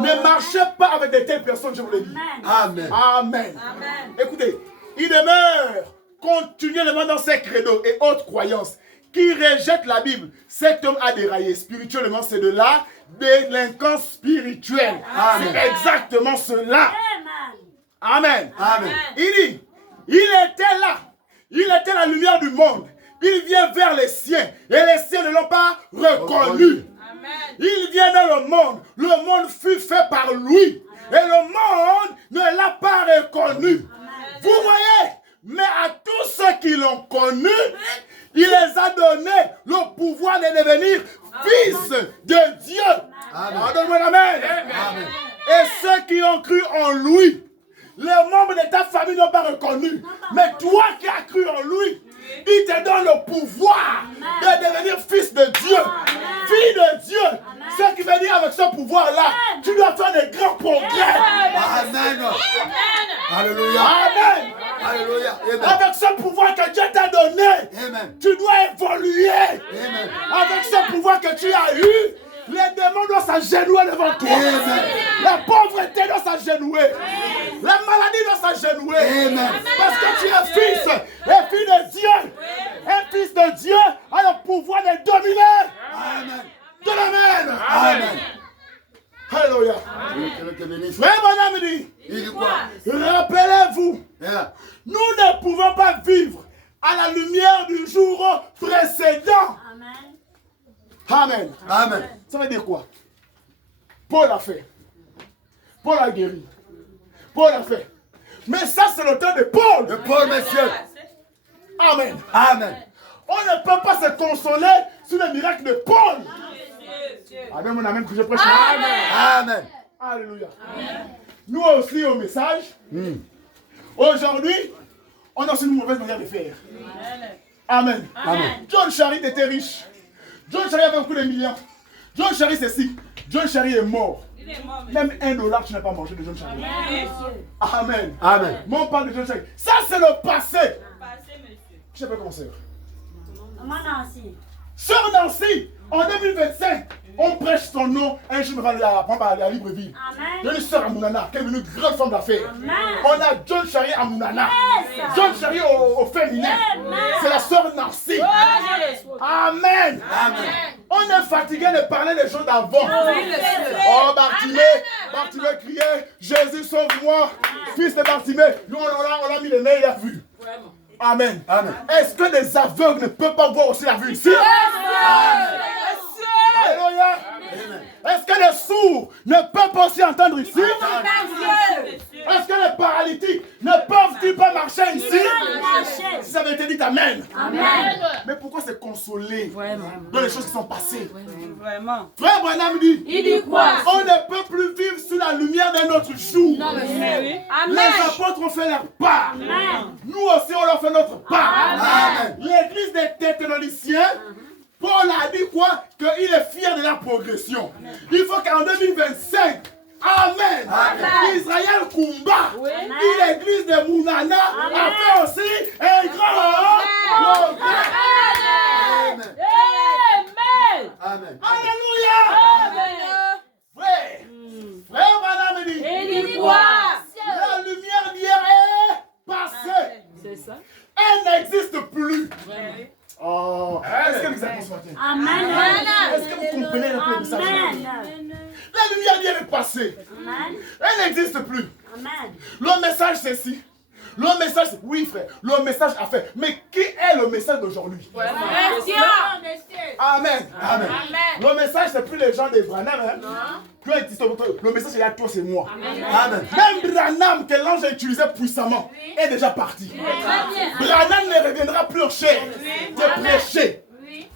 Ne marchez pas avec de telles personnes, je vous le dis. Amen. Amen. Écoutez, il demeure continuellement dans ses credos et autres croyances qui rejettent la Bible. Cet homme a déraillé. Spirituellement, c'est de la délinquance spirituelle. C'est exactement cela. Amen. Amen. Il dit, il était là. Il était la lumière du monde. Il vient vers les siens et les siens ne l'ont pas reconnu. Il vient dans le monde. Le monde fut fait par lui. Et le monde ne l'a pas reconnu. Vous voyez? Mais à tous ceux qui l'ont connu, il les a donné le pouvoir de devenir fils de Dieu. Donne-moi l'amen. Et ceux qui ont cru en lui, les membres de ta famille n'ont pas reconnu. Mais toi qui as cru en lui, il te donne le pouvoir de devenir fils de Dieu, fille de Dieu. Ce qui veut dire avec ce pouvoir-là, tu dois faire de grands progrès. Amen. Alléluia. Amen. Alléluia. Avec ce pouvoir que Dieu t'a donné, Amen. tu dois évoluer. Amen. Avec ce pouvoir que tu as eu, les démons doivent s'agenouiller devant toi. Amen. La pauvreté doit s'agenouiller. La maladie doit s'agenouiller. Amen. Parce que tu es fils et fille de Dieu. Un fils de Dieu a le pouvoir de dominer. Amen. De l'amen. Amen. Alléluia. Frère mon ami dit, Il dit quoi? rappelez-vous, Yeah. nous ne pouvons pas vivre à la lumière du jour précédent. Amen. Amen. Amen. Ça veut dire quoi? Paul a fait. Paul a guéri. Paul a fait. Mais ça, c'est le temps de Paul. De Paul, messieurs. Amen. Amen. On ne peut pas se consoler sur le miracle de Paul. Amen, mon amen, que je prêche. Amen. Alléluia. Nous aussi, au message, aujourd'hui, on a aussi une mauvaise manière de faire. Amen. Amen. John Charit était riche. John Charit avait beaucoup de millions. John Charit, c'est si. John Charit est mort. Même $1, tu n'as pas mangé de John Charit. Amen. Amen. Mais on parle de John Charit. Ça, c'est le passé. Je sais pas comment c'est. Maman Nancy. Sœur Nancy, en 2025, on prêche son nom. Un jour, on va la Libreville. Amen. Il y a une sœur à Mounana, qui est devenue une grande femme d'affaires. Amen. On a John Charit à Mounana. Yes. John Charit au féminin. Amen. C'est la sœur Nancy. Amen. Amen. On est fatigué de parler des choses d'avant. Oh, Bartimée criait, Jésus sauve-moi, fils de Bartimée. Nous, on l'a mis les mains, il a vu. Amen. Amen. Est-ce que les aveugles ne peuvent pas voir aussi la vue ici? Alléluia. Est-ce que les sourds ne peuvent pas aussi entendre ici? Est-ce que les paralytiques ne peuvent-ils pas marcher ici? Si ça avait été dit Amen. Amen. Mais pourquoi c'est consoler Vraiment. dans les choses qui sont passées. Vraiment. Frère Branham dit, Il dit quoi? on ne peut plus vivre sous la lumière d'un autre jour. Oui. Les apôtres ont fait leur part. Nous aussi, on leur fait notre part. Amen. L'église des Thessaloniciens, Paul a dit quoi? Qu'il est fier de la progression. Il faut qu'en 2025, Amen. Israël combat. Et l'église de Mounana a fait aussi un grand progrès. Amen. Amen. Alléluia. Frère Madame dit, Il dit quoi? la lumière d'hier est passée. C'est ça. Elle n'existe plus. Oh, est-ce que vous avez ce matin? Amen. Est-ce que vous comprenez un peu le message? La lumière d'hier est passée. Elle n'existe plus. Amen. Le message c'est ci. Le message c'est oui frère. Le message a fait. Mais qui est le message d'aujourd'hui? Amen. Amen. Le message c'est plus les gens de Branham. Le message c'est à toi, c'est moi. Amen. Même Branham que l'ange a utilisé puissamment est déjà parti. Branham ne reviendra plus au chef de prêcher.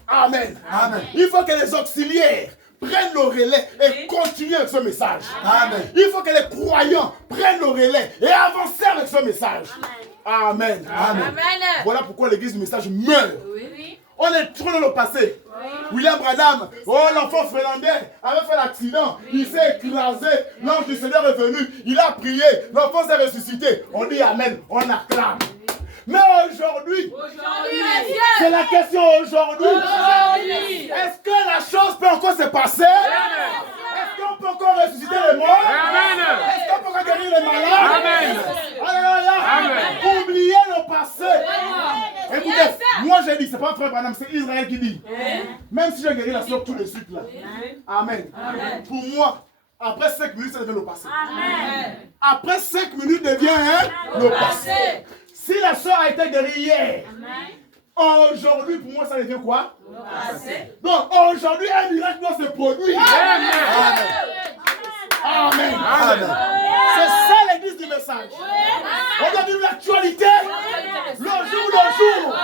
Amen. Amen. Il faut que les auxiliaires prennent le relais et continuent avec ce message. Amen. Il faut que les croyants prennent le relais et avancent avec ce message. Amen. Amen. Voilà pourquoi l'église du message meurt. On est trop dans le passé. William Branham, oh l'enfant finlandais avait fait l'accident, il s'est écrasé, l'ange du Seigneur est venu, il a prié, l'enfant s'est ressuscité. On dit Amen, on acclame. Mais aujourd'hui, c'est la question aujourd'hui. Est-ce que la chose peut encore se passer? Est-ce qu'on peut encore ressusciter les morts? Est-ce qu'on peut encore guérir les malades? Alléluia. Oubliez le passé. Écoutez, moi j'ai dit, c'est pas frère Branham, c'est Israël qui dit. Même si j'ai guéri la soeur tout de suite là. Amen. Pour moi, après 5 minutes, ça devient le passé. Après 5 minutes devient le passé. Si la soeur a été guérie hier, aujourd'hui pour moi ça devient quoi? Donc aujourd'hui un miracle doit se produire. Amen. Amen. C'est ça l'église du message. On doit vivre l'actualité. Le jour le jour.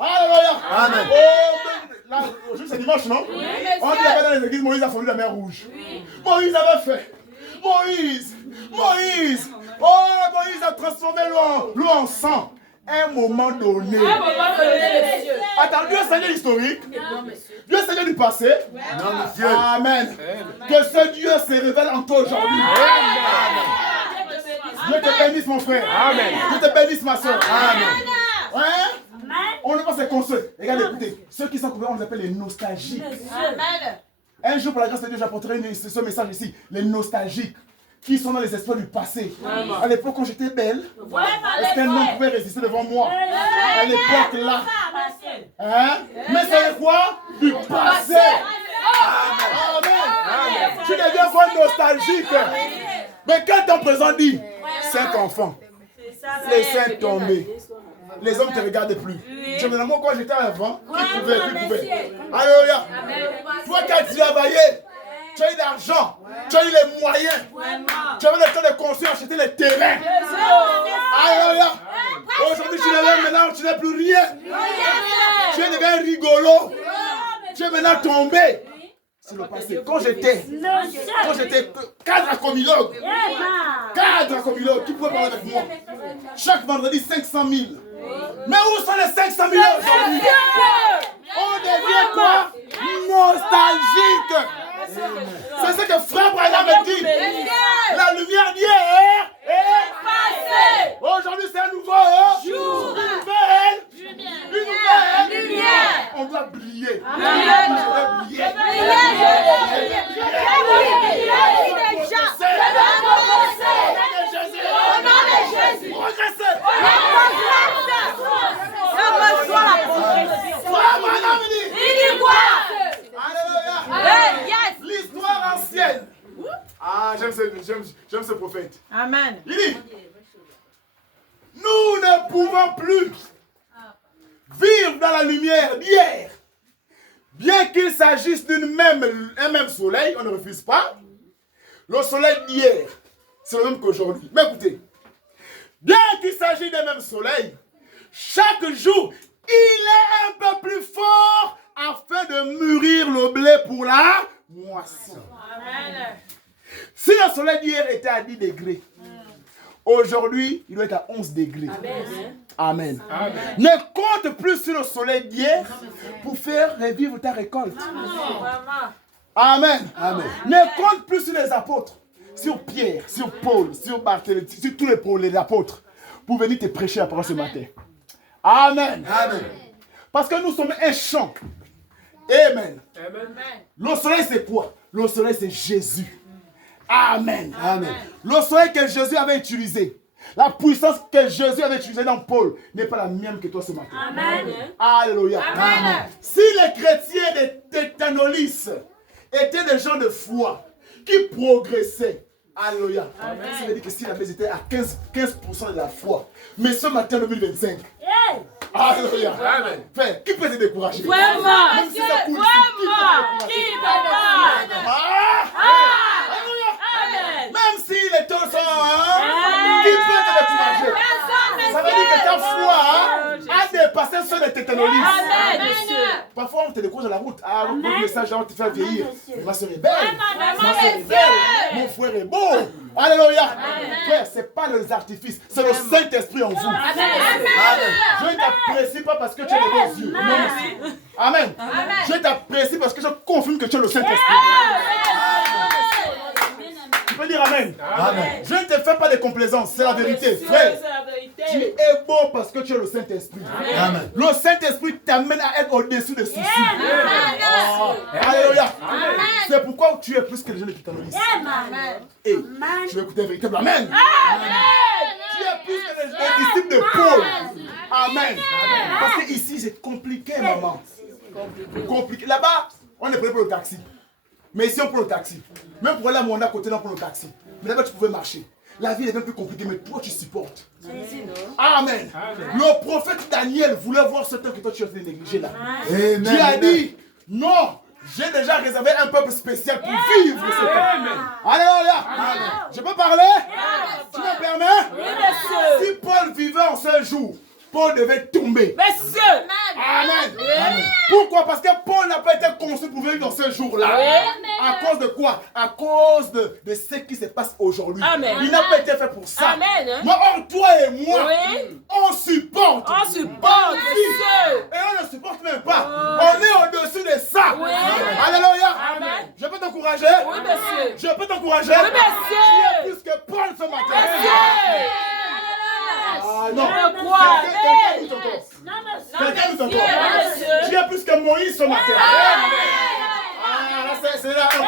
Alléluia. Amen. Aujourd'hui c'est dimanche, non? On dit là-bas dans les églises, Moïse a fondu la mer Rouge. Moïse avait fait. Moïse. Oh, Moïse a transformé l'eau en sang. Un moment donné. Attends, Dieu est Seigneur historique. Dieu est Seigneur du passé. Non, monsieur. Amen. Que ce Dieu se révèle en toi aujourd'hui. Dieu te bénisse mon frère. Amen. Dieu te bénisse ma soeur. Amen. Hein? On ne peut pas se consoler. Regardez, écoutez. Ceux qui sont couverts, on les appelle les nostalgiques. Un jour, pour la grâce de Dieu, j'apporterai ce message ici. Les nostalgiques. Qui sont dans les espoirs du passé. À l'époque, quand j'étais belle, est-ce qu'un homme pouvait résister devant moi? À l'époque là. Hein? Mais c'est quoi? Du passé. Amen. Tu deviens quoi nostalgique? Mais quand ton présent dit 5 enfants, les 5 tombés, les hommes ne te regardent plus. Tu me demandes quand j'étais avant, qui pouvait. Alléluia. Toi qui as travaillé, tu as eu l'argent, tu as eu les moyens, tu avais le temps de construire, acheter les terrains. Alléluia. Aujourd'hui, tu es là, maintenant, tu n'as plus rien. Tu es devenu rigolo. Tu es maintenant tombé. C'est le passé. Quand j'étais cadre à Comilogue, qui pouvait parler avec moi? Chaque vendredi, 500 000. Mais où sont les 500 000 aujourd'hui? On devient quoi? Nostalgique. C'est ce que frère Branham me dit. La lumière d'hier est passée. Aujourd'hui, c'est un nouveau jour. Une nouvelle lumière. On doit briller. L'histoire ancienne. Ah, j'aime ce prophète. Amen. Il dit, nous ne pouvons plus vivre dans la lumière d'hier. Bien qu'il s'agisse d'un même soleil, on ne refuse pas. Le soleil d'hier, c'est le même qu'aujourd'hui. Mais écoutez, bien qu'il s'agisse d'un même soleil, chaque jour Il est un peu plus fort afin de mûrir le blé pour la moisson. Amen. Si le soleil d'hier était à 10 degrés, aujourd'hui, il doit être à 11 degrés. Amen. Amen. Ne compte plus sur le soleil d'hier pour faire revivre ta récolte. Amen. Amen. Ne compte plus sur les apôtres, sur Pierre, sur Paul, sur Barthélemy, sur tous les apôtres, pour venir te prêcher la parole ce matin. Amen. Amen. Parce que nous sommes un champ. Amen. Amen. Le soleil, c'est quoi? Le soleil, c'est Jésus. Amen. Amen. Le soleil que Jésus avait utilisé, la puissance que Jésus avait utilisée dans Paul n'est pas la même que toi ce matin. Amen. Alléluia. Amen. Si les chrétiens de Tétanolis étaient des gens de foi qui progressaient, alléluia. Ça veut dire que si la base était à 15% de la foi, mais ce matin 2025, alléluia. Amen. Frère, qui peut te décourager? Vraiment. Même si ça coule, Qui peut pas? Même si les taux sont, qui peut te décourager? Ça veut dire que ta foi a dépassé ceux de Tétanolis. Parfois on te décourage à la route. Ah, mon message là, on te fait vieillir. Ma soeur est belle. Ma soeur est belle. Mon frère est beau. Alléluia. Frère, ce n'est pas les artifices, c'est le Saint-Esprit en vous. Je ne t'apprécie pas parce que tu as les beaux yeux. Amen. Je t'apprécie parce que je confirme que tu es le Saint-Esprit. Tu peux dire Amen. Amen. Je ne te fais pas de complaisance, c'est la vérité. Frère, tu es beau parce que tu es le Saint-Esprit. Amen. Le Saint-Esprit t'amène à être au-dessus des soucis. Alléluia. C'est pourquoi tu es plus que les gens de Tétanolis. Et tu vas écouter un véritable Amen. Tu es plus que les disciples de Paul. Amen. Parce que ici c'est compliqué, maman. Compliqué. Là-bas, on est prêt pour le taxi. Mais ici on prend le taxi. Même pour aller à mon à côté, on prend le taxi. Mais là-bas tu pouvais marcher. La vie est un peu plus compliquée, mais toi tu supportes. Amen. Le prophète Daniel voulait voir ce temps que toi tu as fait négliger là. Dieu a dit, non, j'ai déjà réservé un peuple spécial pour vivre ce temps. Alléluia. Je peux parler? Tu me permets? Si Paul vivait en ce jour, Paul devait tomber. Monsieur. Amen. Amen. Pourquoi? Parce que Paul n'a pas été conçu pour vivre dans ce jour-là. À cause de quoi? À cause de ce qui se passe aujourd'hui. Il n'a pas été fait pour ça. Amen. Mais or, toi et moi, on supporte. On supporte, monsieur. Et on ne supporte même pas. On est au-dessus de ça. Alléluia. Amen. Je peux t'encourager? Oui, monsieur. Je peux t'encourager? Oui, monsieur. Tu es plus que Paul ce matin. Monsieur. Ah non. Quelqu'un dit encore. Quelqu'un dit encore. Tu es plus que Moïse ce matin. Ah, là, c'est là 1%.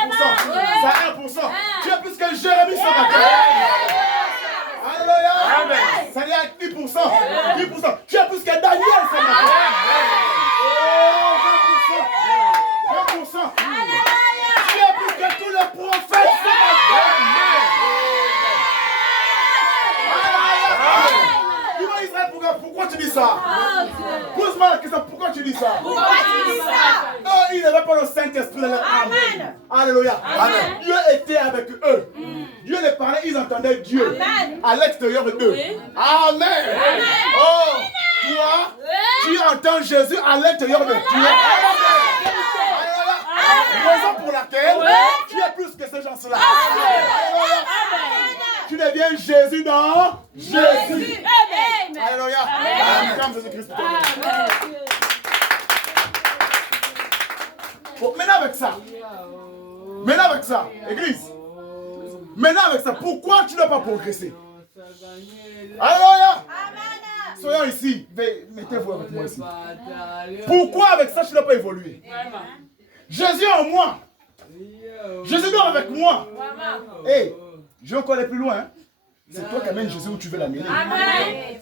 C'est 1%. Tu es plus que Jérémie ce matin. Alléluia. Ça dit à 10%. 10%. Tu es plus que Daniel ce matin. Oh, 20%. 20%. Tu es plus que tous les prophètes ce matin. Pourquoi tu dis ça? Pose-moi la question, pourquoi tu dis ça? Non, ils n'avaient pas le Saint-Esprit dans leur âme. Alléluia. Amen. Dieu était avec eux. Dieu les parlait, ils entendaient Dieu à l'extérieur d'eux. Amen. Oh, toi, tu entends Jésus à l'intérieur de toi. Raison pour laquelle tu es plus que ces gens-là. Tu deviens Jésus dans Jésus. Alléluia. Amen. Jésus-Christ. Bon, maintenant avec ça, Église, maintenant avec ça, pourquoi tu ne dois pas progresser? Alléluia. Soyons ici, mettez-vous avec moi ici. Pourquoi avec ça tu ne dois pas évoluer? Jésus est en moi. Jésus dort avec moi. Hey, je vais encore aller plus loin. Hein? C'est toi qui amènes Jésus où tu veux l'amener.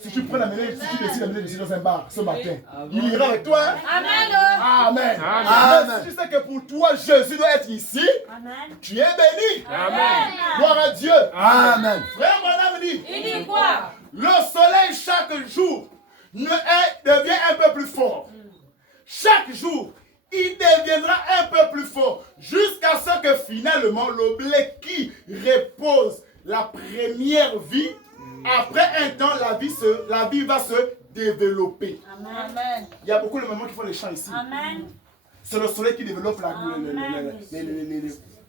Si tu prends l'amener, si tu décides d'amener Jésus dans un bar ce matin, il ira avec toi. Hein? Amen. Amen. Si tu sais que pour toi Jésus doit être ici, tu es béni. Amen. Gloire à Dieu. Amen. Frère, mon âme dit, il dit quoi? Le soleil chaque jour devient un peu plus fort. Chaque jour, il deviendra un peu plus fort jusqu'à ce que finalement le blé qui repose la première vie, après un temps, la vie va se développer. Amen. Il y a beaucoup de mamans qui font les chants ici. Amen. C'est le soleil qui développe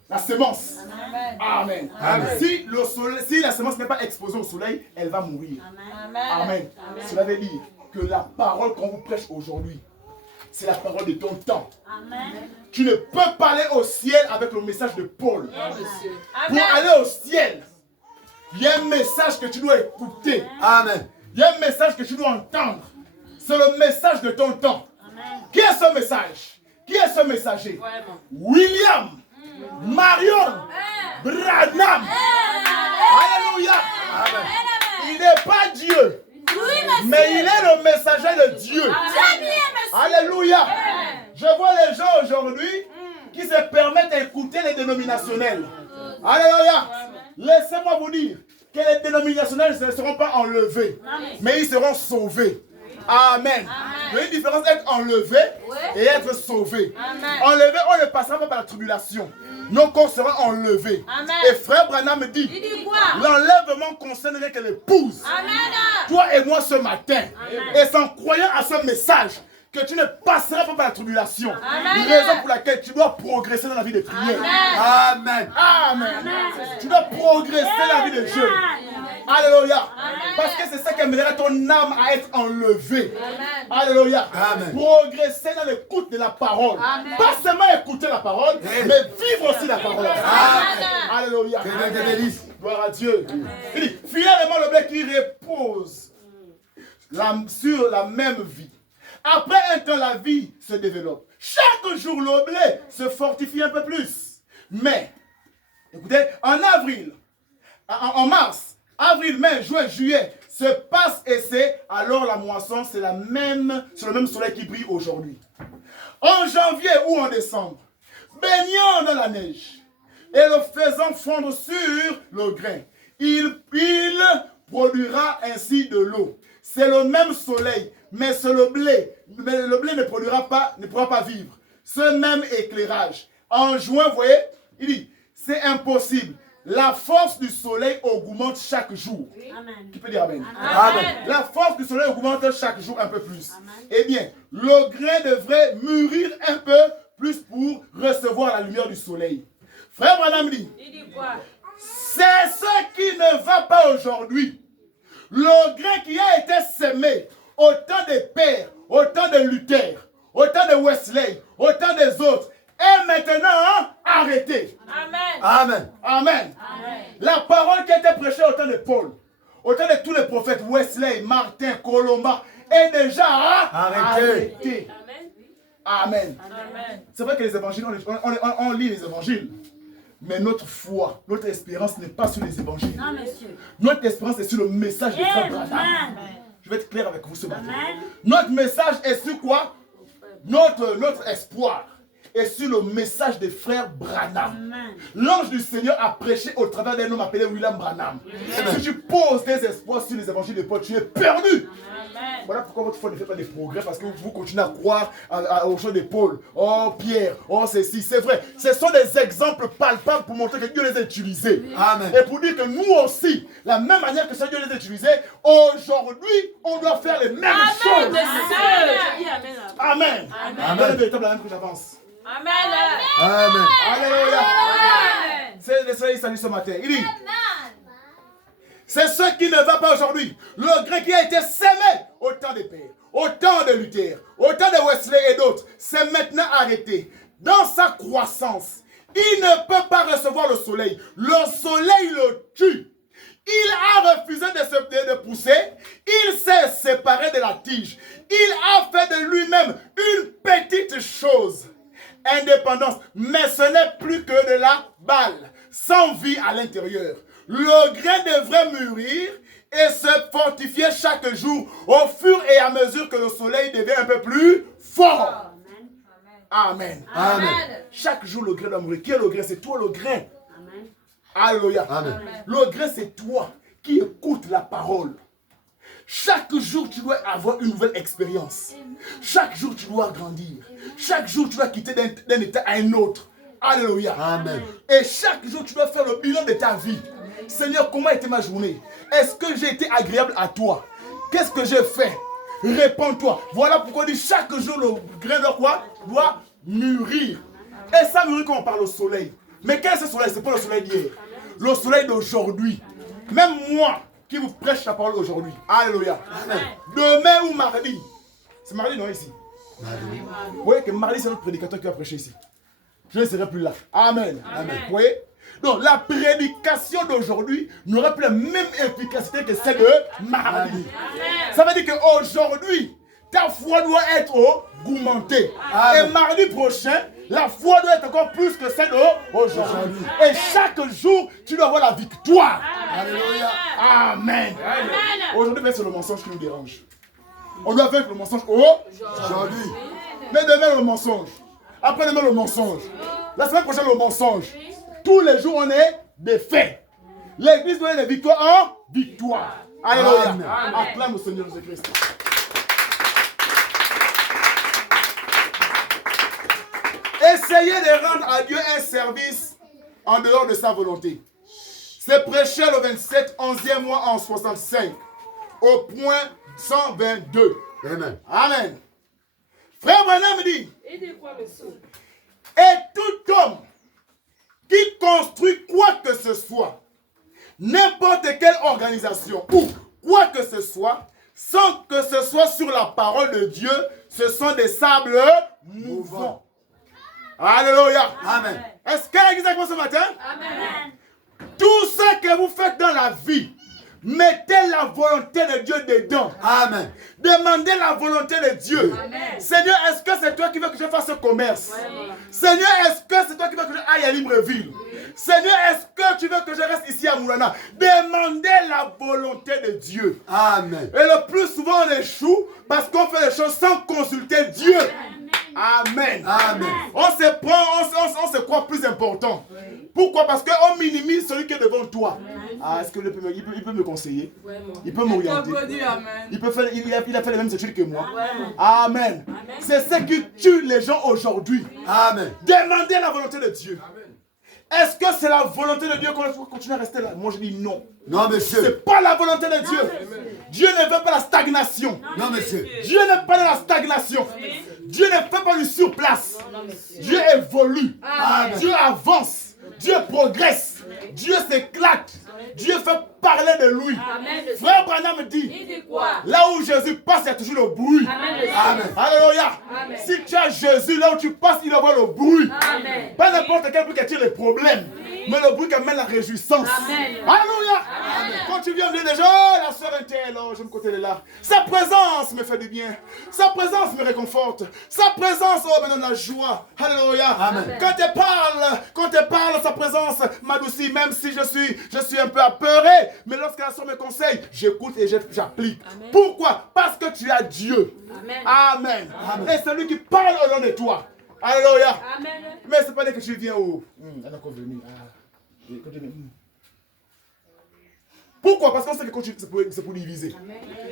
la semence. Amen. Amen. Amen. Si la semence n'est pas exposée au soleil, elle va mourir. Amen. Amen. Cela veut dire que la parole qu'on vous prêche aujourd'hui, c'est la parole de ton temps. Amen. Tu ne peux pas aller au ciel avec le message de Paul. Pour aller au ciel, il y a un message que tu dois écouter. Amen. Il y a un message que tu dois entendre. C'est le message de ton temps. Amen. Qui est ce message? Qui est ce messager? William Marion Branham. Alléluia. Il n'est pas Dieu, mais il est le messager de Dieu. Alléluia. Je vois les gens aujourd'hui qui se permettent d'écouter les dénominationnels. Alléluia. Laissez-moi vous dire que les dénominationnels ne seront pas enlevés, mais ils seront sauvés. Amen. Il y a une différence entre enlevé et être sauvé. Enlevé, on ne passera pas par la tribulation. Nos corps seront enlevés. Et frère Branham me dit, l'enlèvement concernerait que l'épouse. Toi et moi ce matin. Et sans croyant à ce message, que tu ne passeras pas par la tribulation. Raison pour laquelle tu dois progresser dans la vie de prière. Amen. Amen. Tu dois progresser dans la vie de Dieu. Alléluia. Parce que c'est ça qui amènera ton âme à être enlevée. Alléluia. Progresser dans l'écoute de la parole. Pas seulement écouter la parole, mais vivre aussi la parole. Alléluia. Gloire à Dieu. Il dit, finalement le blé qui repose sur la même vie. Après un temps, la vie se développe. Chaque jour, le blé se fortifie un peu plus. Mais, écoutez, en avril, en mars, avril, mai, juin, juillet, se passe et c'est alors la moisson, c'est le même soleil qui brille aujourd'hui. En janvier ou en décembre, baignant dans la neige et le faisant fondre sur le grain, il produira ainsi de l'eau. C'est le même soleil, mais c'est le blé. Mais le blé ne pourra pas vivre. Ce même éclairage. En juin, vous voyez, il dit, c'est impossible. La force du soleil augmente chaque jour. Amen. Qui peut dire amen? Amen. La force du soleil augmente chaque jour un peu plus. Amen. Eh bien, le grain devrait mûrir un peu plus pour recevoir la lumière du soleil. Frère Branham dit, c'est ce qui ne va pas aujourd'hui. Le grain qui a été semé au temps des pères, au temps de Luther, au temps de Wesley, au temps des autres, est maintenant arrêté. Amen. Amen. Amen. Amen. La parole qui a été prêchée au temps de Paul, au temps de tous les prophètes, Wesley, Martin, Colomba, est déjà arrêté. Amen. Amen. C'est vrai que les évangiles, on lit les évangiles. Mais notre foi, notre espérance n'est pas sur les évangiles. Non, monsieur. Notre espérance est sur le message de Frère Branham. Je vais être clair avec vous ce matin. Notre message est sur quoi? Notre espoir est sur le message des frères Branham. L'ange du Seigneur a prêché au travers d'un homme appelé William Branham. Si tu poses des espoirs sur les évangiles de Paul, tu es perdu. Amen. Voilà pourquoi votre foi ne fait pas de progrès, parce que vous continuez à croire aux choses de Paul. Oh Pierre, oh ceci, c'est vrai. Ce sont des exemples palpables pour montrer que Dieu les a utilisés. Amen. Et pour dire que nous aussi, la même manière que ça Dieu les a utilisés, aujourd'hui, on doit faire les mêmes choses. Amen. Amen. Amen. Le véritable amen que j'avance. Amen. Amen. Alléluia. C'est le soleil salut ce matin. Il dit, c'est ce qui ne va pas aujourd'hui. Le grain qui a été semé au temps des pères, au temps de Luther, au temps de Wesley et d'autres, c'est maintenant arrêté. Dans sa croissance, il ne peut pas recevoir le soleil. Le soleil le tue. Il a refusé de pousser. Il s'est séparé de la tige. Il a fait de lui-même une petite chose. Indépendance. Mais ce n'est plus que de la balle, sans vie à l'intérieur. Le grain devrait mûrir et se fortifier chaque jour au fur et à mesure que le soleil devient un peu plus fort. Amen. Amen. Amen. Chaque jour, le grain doit mûrir. Qui est le grain? C'est toi le grain. Amen. Alléluia. Amen. Le grain, c'est toi qui écoutes la parole. Chaque jour, tu dois avoir une nouvelle expérience. Chaque jour, tu dois grandir. Chaque jour, tu dois quitter d'un état à un autre. Alléluia. Amen. Et chaque jour, tu dois faire le bilan de ta vie. Seigneur, comment a été ma journée? Est-ce que j'ai été agréable à toi? Qu'est-ce que j'ai fait? répands-toi. Voilà pourquoi on dit chaque jour le grain de quoi doit mûrir. Et ça mûrit quand on parle au soleil. Mais quel est ce soleil? Ce n'est pas le soleil d'hier. Le soleil d'aujourd'hui. Même moi qui vous prêche la parole aujourd'hui. Alléluia. Demain ou mardi. C'est mardi, non, ici? Mardi. Vous voyez que mardi, c'est notre prédicateur qui va prêcher ici. Je ne serai plus là. Amen. Amen. Vous voyez? Donc, la prédication d'aujourd'hui n'aura plus la même efficacité que celle de mardi. Ça veut dire qu'aujourd'hui, ta foi doit être augmentée. Et mardi prochain, la foi doit être encore plus que celle d'aujourd'hui. Et chaque jour, tu dois avoir la victoire. Alléluia. Amen. Aujourd'hui, c'est le mensonge qui nous dérange. On doit vaincre le mensonge aujourd'hui. Mais demain, le mensonge. Après-demain, le mensonge. La semaine prochaine, le mensonge. Tous les jours, on est des faits. L'église doit être de victoire en victoire. Alléluia. Acclame le Seigneur Jésus-Christ. Essayez de rendre à Dieu un service en dehors de sa volonté. C'est prêché le 27, 11e mois en 65. Au point 122. Amen. Amen. Frère Branham dit, et tout homme qui construit quoi que ce soit, n'importe quelle organisation ou quoi que ce soit, sans que ce soit sur la parole de Dieu, ce sont des sables mouvants. Alléluia. Amen. Est-ce qu'elle a dit ça ce matin? Amen. Tout ce que vous faites dans la vie, mettez la volonté de Dieu dedans. Amen. Demandez la volonté de Dieu. Amen. Seigneur, est-ce que c'est toi qui veux que je fasse ce commerce? Ouais. Seigneur, est-ce que c'est toi qui veux que je aille à Libreville? Seigneur, est-ce que tu veux que je reste ici à Moulana? Demandez la volonté de Dieu. Amen. Et le plus souvent, on échoue parce qu'on fait les choses sans consulter Dieu. Amen. Amen. On se croit plus important. Oui. Pourquoi? Parce qu'on minimise celui qui est devant toi. Ah, est-ce qu'il peut me conseiller? Vraiment. Il peut m'orienter. Il a fait les mêmes études que moi. Vraiment. Amen. Amen. C'est ce qui tue les gens aujourd'hui. Amen. Demandez la volonté de Dieu. Amen. Est-ce que c'est la volonté de Dieu qu'on doit continuer à rester là? Moi je dis non. Non, monsieur. C'est pas la volonté de Dieu. Non, Dieu ne veut pas la stagnation. Non, monsieur. Dieu n'est pas dans la stagnation. Dieu ne fait pas du surplace. Dieu évolue. Amen. Dieu avance. Dieu progresse. Dieu s'éclate. Dieu fait parler de lui. Amen. Frère Branham dit, là où Jésus passe, il y a toujours le bruit. Amen. Amen. Alléluia. Amen. Si tu as Jésus, là où tu passes, il va y avoir le bruit. Amen. Pas n'importe quel bruit qui attire les problèmes, mais le bruit qui amène la réjouissance. Amen. Alléluia. Amen. Quand tu viens me dire déjà, oh, la soeur Intel, oh, je me côté de là. Sa présence me fait du bien. Sa présence me réconforte. Sa présence, oh, me donne la joie. Alléluia. Amen. Quand tu parles, sa présence m'adoucit, même si je suis un peu apeuré. Mais lorsqu'elle sort mes conseils, j'écoute et j'applique. Pourquoi? Parce que tu as Dieu. Amen. Amen. Amen. Et c'est lui qui parle au nom de toi. Alléluia. Amen. Mais ce n'est pas dès que tu viens au... Pourquoi? Parce qu'on sait que c'est pour diviser.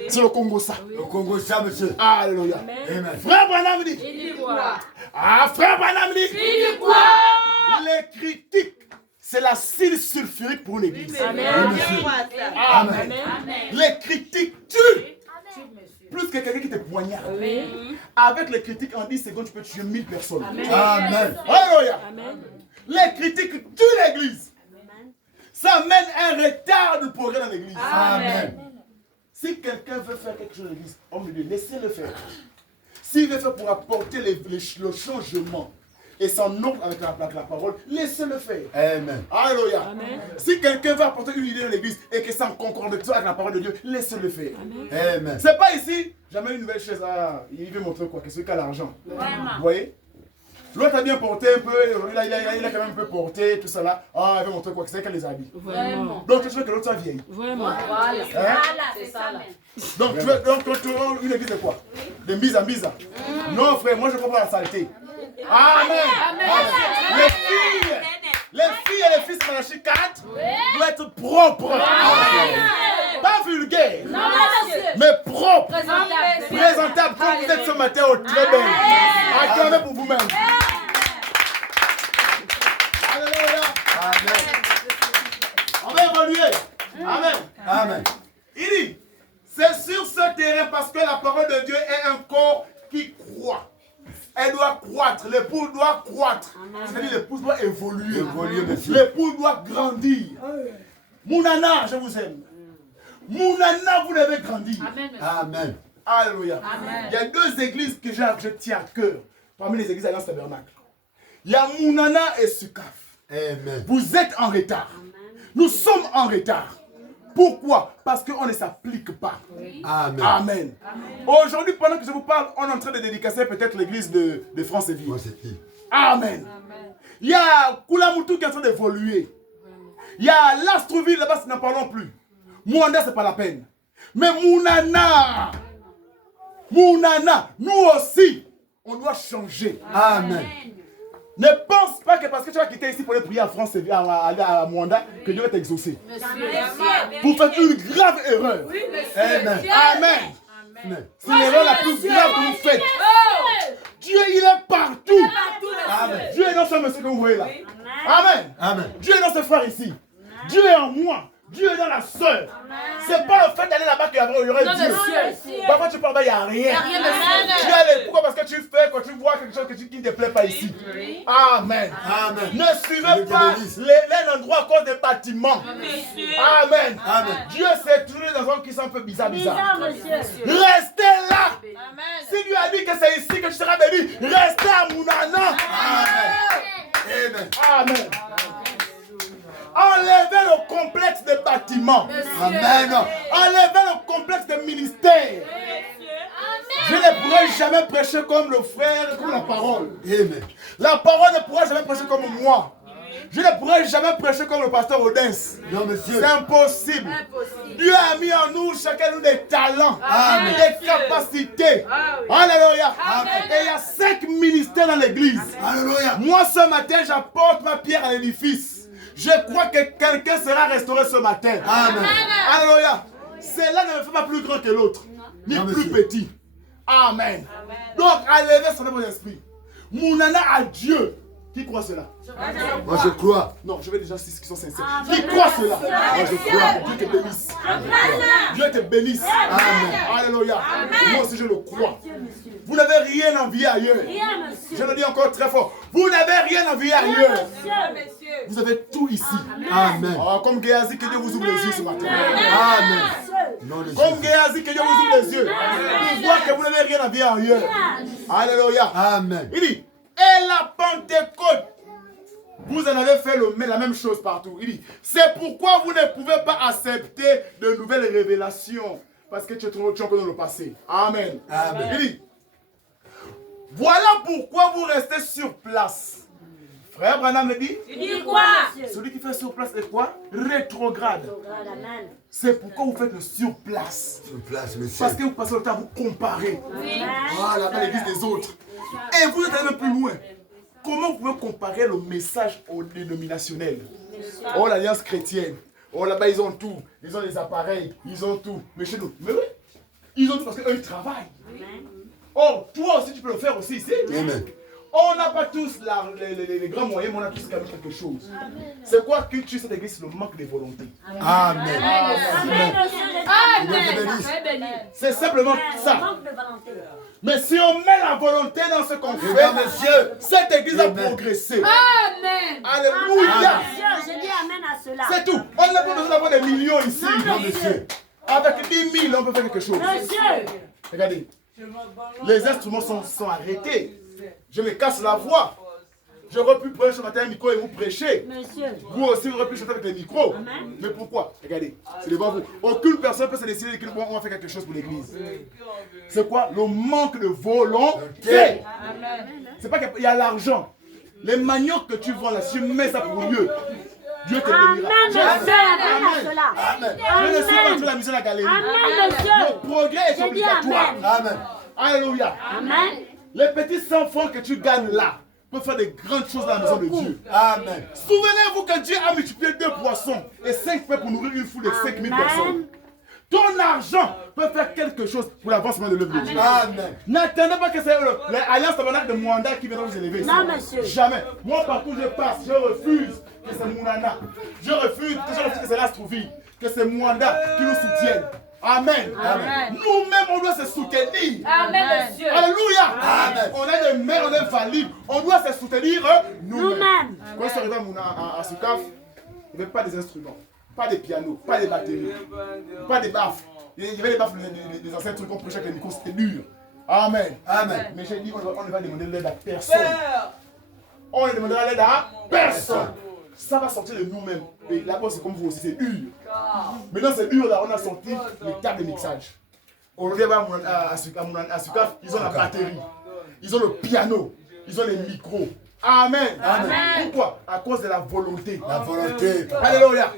C'est le Congo ça. Le Congo ça, monsieur. Alléluia. Amen. Frère Branham dit. Il dit quoi? Ah, frère Branham dit. Il dit quoi? Les critiques. C'est l'acide sulfurique pour une église. Amen. Amen. Amen. Les critiques tuent. Plus que quelqu'un qui te poignarde. Avec les critiques, en 10 secondes, tu peux tuer 1000 personnes. Amen. Amen. Alléluia. Les critiques tuent l'église. Ça mène un retard de progrès dans l'église. Amen. Si quelqu'un veut faire quelque chose dans l'église, homme de Dieu, laissez-le faire. S'il veut faire pour apporter le changement, et son nom avec la parole, laissez-le faire. Amen. Alléluia. Amen. Si quelqu'un veut apporter une idée dans l'église et que ça en concorde avec la parole de Dieu, laissez-le faire. Amen. Amen. C'est pas ici, jamais une nouvelle chaise. Ah, il veut montrer quoi? Qu'est-ce qu'il a l'argent? Vous voyez? L'autre a bien porté un peu, il a quand même un peu porté, tout ça là. Ah, il veut montrer quoi? C'est qu'elle les habille. Vraiment. Donc tu veux que l'autre soit vieille. Vraiment. Voilà, c'est ça là. Donc tu veux une église de quoi? De mise à mise. Non frère, moi je comprends la saleté. Amen. Amen. Les filles et les fils de Malachie 4 doivent être propres. Pas vulgaires, mais propres. Présentables comme vous êtes ce matin au très belle. Acclamez pour vous-même. Alléluia. Amen. On va évoluer. Amen. Amen. Il dit, c'est sur ce terrain parce que la parole de Dieu est un corps qui croît. Elle doit croître, l'époux doit croître. C'est-à-dire l'époux doit évoluer. L'époux doit grandir. Mounana, je vous aime. Mounana, vous devez grandir. Amen. Alléluia. Il y a 2 églises que je tiens à cœur parmi les églises Alliance Tabernacle. Il y a Mounana et Sukaf. Amen. Vous êtes en retard. Nous sommes en retard. Pourquoi? Parce qu'on ne s'applique pas. Amen. Amen. Aujourd'hui, pendant que je vous parle, on est en train de dédicacer peut-être l'église de France et Vie. Amen. Il y a Koulamoutou qui est en train d'évoluer. Il y a Lastrouville là-bas, n'en parlons plus. Mouanda, ce n'est pas la peine. Mais Mounana, nous aussi, on doit changer. Amen. Ne pense pas que parce que tu vas quitter ici pour aller prier en France et à Mouanda, que Dieu va t'exaucer. Vous faites une grave erreur. Amen. Amen. C'est l'erreur la plus grave que vous faites. Dieu, il est partout. Amen. Dieu est dans ce monsieur que vous voyez là. Amen. Amen. Dieu est dans ce frère ici. Dieu est en moi. Dieu est dans la sœur. C'est pas le fait d'aller là-bas qu'il y aurait Dieu. Parfois tu parles, il n'y a rien. Pourquoi? Parce que tu fais, quand tu vois quelque chose qui ne te plaît pas ici. Amen. Amen. Ne suivez pas les endroits à cause des bâtiments. Amen. Amen. Dieu sait toujours les endroits qui sont un peu bizarres. Restez là. Si Dieu a dit que c'est ici que tu seras béni, restez à Mounana. Amen. Amen. Enlevez le complexe des bâtiments. Amen. Enlevez le complexe des ministères. Je ne pourrai jamais prêcher comme le frère, comme la parole. Amen. La parole ne pourra jamais prêcher comme moi. Je ne pourrai jamais prêcher comme le pasteur Odens. Non, monsieur. C'est impossible. Dieu a mis en nous, chacun de nous, des talents, des capacités. Alléluia. Et il y a 5 ministères dans l'église. Alléluia. Moi, ce matin, j'apporte ma pierre à l'édifice. Je crois que quelqu'un sera restauré ce matin. Amen. Alléluia. Cela ne me fait pas plus grand que l'autre, ni plus petit. Amen. Donc, enlevez son esprit. Mounana à Dieu. Qui croit cela? Moi je crois. Non, je veux déjà ceux qui sont sincères. Qui croit cela? Moi je crois. Dieu te bénisse. Dieu te bénisse. Amen. Alléluia. Moi aussi je le crois. Vous n'avez rien envié ailleurs. Je le dis encore très fort. Vous n'avez rien envié ailleurs. Vous avez tout ici. Amen. Oh, comme Géasi, que Dieu vous ouvre les yeux ce matin. Amen. Comme Géasi, que Dieu vous ouvre les yeux. Pour voir que vous n'avez rien envié ailleurs. Alléluia. Amen. Il dit, et la Pentecôte, vous en avez fait la même chose partout. Il dit, c'est pourquoi vous ne pouvez pas accepter de nouvelles révélations. Parce que tu es encore dans le passé. Amen. Amen. Il dit, voilà pourquoi vous restez sur place. Frère Branham me dit, il dit quoi? Celui qui fait sur place est quoi? Rétrograde. C'est pourquoi vous faites le sur place. Sur place, monsieur. Parce que vous passez le temps à vous comparer. Voilà, dans l'église des autres. Et vous êtes allé même plus loin. Comment vous pouvez comparer le message au dénominationnel? Oh, l'alliance chrétienne. Oh, là-bas, ils ont tout. Ils ont les appareils. Ils ont tout. Mais chez nous, mais oui, ils ont tout parce qu'eux, ils travaillent. Oh, toi aussi, tu peux le faire aussi ici. Amen. On n'a pas tous les grands moyens, mais on a tous quand même quelque chose. C'est quoi que tu sais cette église? C'est le manque de volonté. Amen. C'est simplement ça. Mais si on met la volonté dans ce qu'on fait, monsieur, cette église a progressé. Amen. Alléluia. Je dis amen à cela. C'est tout. On n'a pas besoin d'avoir des millions ici. Non, monsieur. Avec 10 000, on peut faire quelque chose. Monsieur. Regardez. Les instruments sont arrêtés. Je me casse la voix. J'aurais pu prêcher ce matin un micro et vous prêcher. Monsieur. Vous aussi, vous aurez pu chanter avec les micros. Mais pourquoi? Regardez, c'est devant vous. Aucune personne peut se décider qu'on va faire quelque chose pour l'église. C'est quoi? Le manque de volonté. C'est pas qu'il y a l'argent. Les maniocs que tu vends là, si tu mets ça pour Dieu, Dieu te bénira. Amen. Je ne suis pas en train de la mise à la galerie. Amen, monsieur. Le progrès est obligatoire. Amen. Alléluia. Amen. Les petits enfants que tu gagnes là peuvent faire de grandes choses dans la maison de Dieu. Amen. Souvenez-vous que Dieu a multiplié 2 poissons et 5 feux pour nourrir une foule de 5000 personnes. Ton argent peut faire quelque chose pour l'avancement de l'œuvre de Dieu. Amen. N'attendez pas que c'est l'alliance tabernacle de Mwanda qui viendra vous élever. Non, monsieur. Jamais. Moi, partout où je passe, je refuse que c'est Mounana. Je refuse que c'est Lastrouville, que c'est Mwanda qui nous soutienne. Amen. Amen. Nous-mêmes, on doit se soutenir. Amen, monsieur. Alléluia. Amen. On a des mères, on est infaillible. On doit se soutenir nous-mêmes. Nous-mêmes. Quand je suis arrivé à Soukaf, il n'y avait pas des instruments, pas des pianos, pas des batteries, pas des baffes. Il y avait des baffes, les anciens trucs qu'on prêchait avec les micros, c'était dur. Amen. Amen. Mais j'ai dit, on ne va demander l'aide à personne. On ne demandera l'aide à personne. Ça va sortir de nous-mêmes. Et là-bas, c'est comme vous aussi, c'est dur. Maintenant, c'est dur, là, on a sorti les tables de mixage. Aujourd'hui, à Soukaf, ils ont la batterie, ils ont le piano, ils ont les micros. Amen. Amen. Pourquoi? À cause de la volonté. La volonté. Alléluia.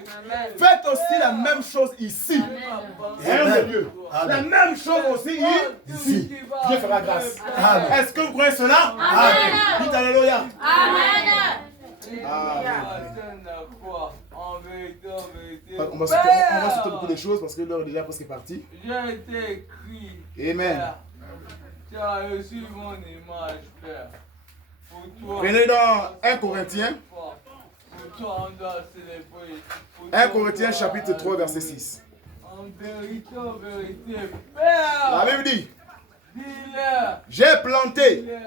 Faites aussi la même chose ici. Amen. De Dieu. Amen. La même chose aussi ici. Dieu fera grâce. Amen. Est-ce que vous croyez cela? Amen. Dites Alléluia. Amen. On va sauter beaucoup de choses parce que l'heure est déjà presque partie. J'ai été écrit. Amen. Tu as reçu mon image, Père. Pour toi, Prenez dans 1 Corinthiens. pour toi, on doit célébrer. Pour 1 toi, Corinthiens on doit chapitre 3 verset adorer. 6. En vérité, Père. La Bible dit, Dis-leur. j'ai planté, Dis-leur,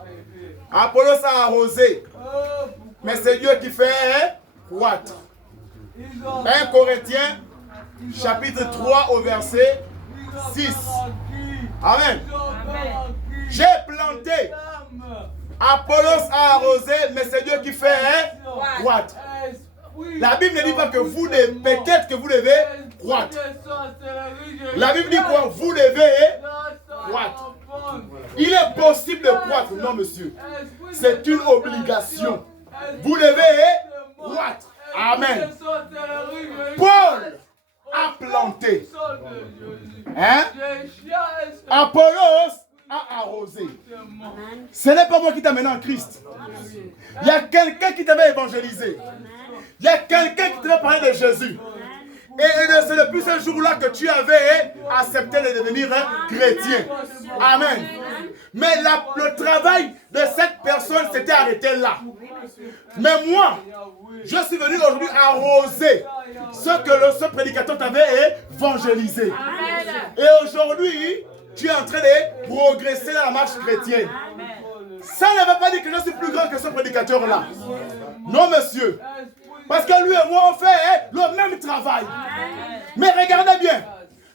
arrivé. Apollos a arrosé, Oh, pourquoi mais c'est Dieu qui fait croître. ils ont 1 Corinthiens chapitre 3 au verset 6. Amen. J'ai planté, Apollos a arrosé, mais c'est Dieu qui fait croître. La Bible ne dit pas que vous devez, peut-être que vous devez croître. La Bible dit quoi? Vous devez croître. Il est possible de croître, non monsieur. C'est une obligation. Vous devez croître. Amen. Paul a planté. Hein? Apollos a arrosé. Ce n'est pas moi qui t'ai amené en Christ. Il y a quelqu'un qui t'avait évangélisé. Il y a quelqu'un qui t'avait parlé de Jésus. Et c'est depuis ce jour-là que tu avais accepté de devenir chrétien. Amen. Mais le travail de cette personne s'était arrêté là. Mais moi, je suis venu aujourd'hui arroser ce prédicateur t'avait évangélisé. Et aujourd'hui, tu es en train de progresser dans la marche chrétienne. Ça ne veut pas dire que je suis plus grand que ce prédicateur-là. Non, monsieur. Parce que lui et moi, on fait le même travail. Mais regardez bien.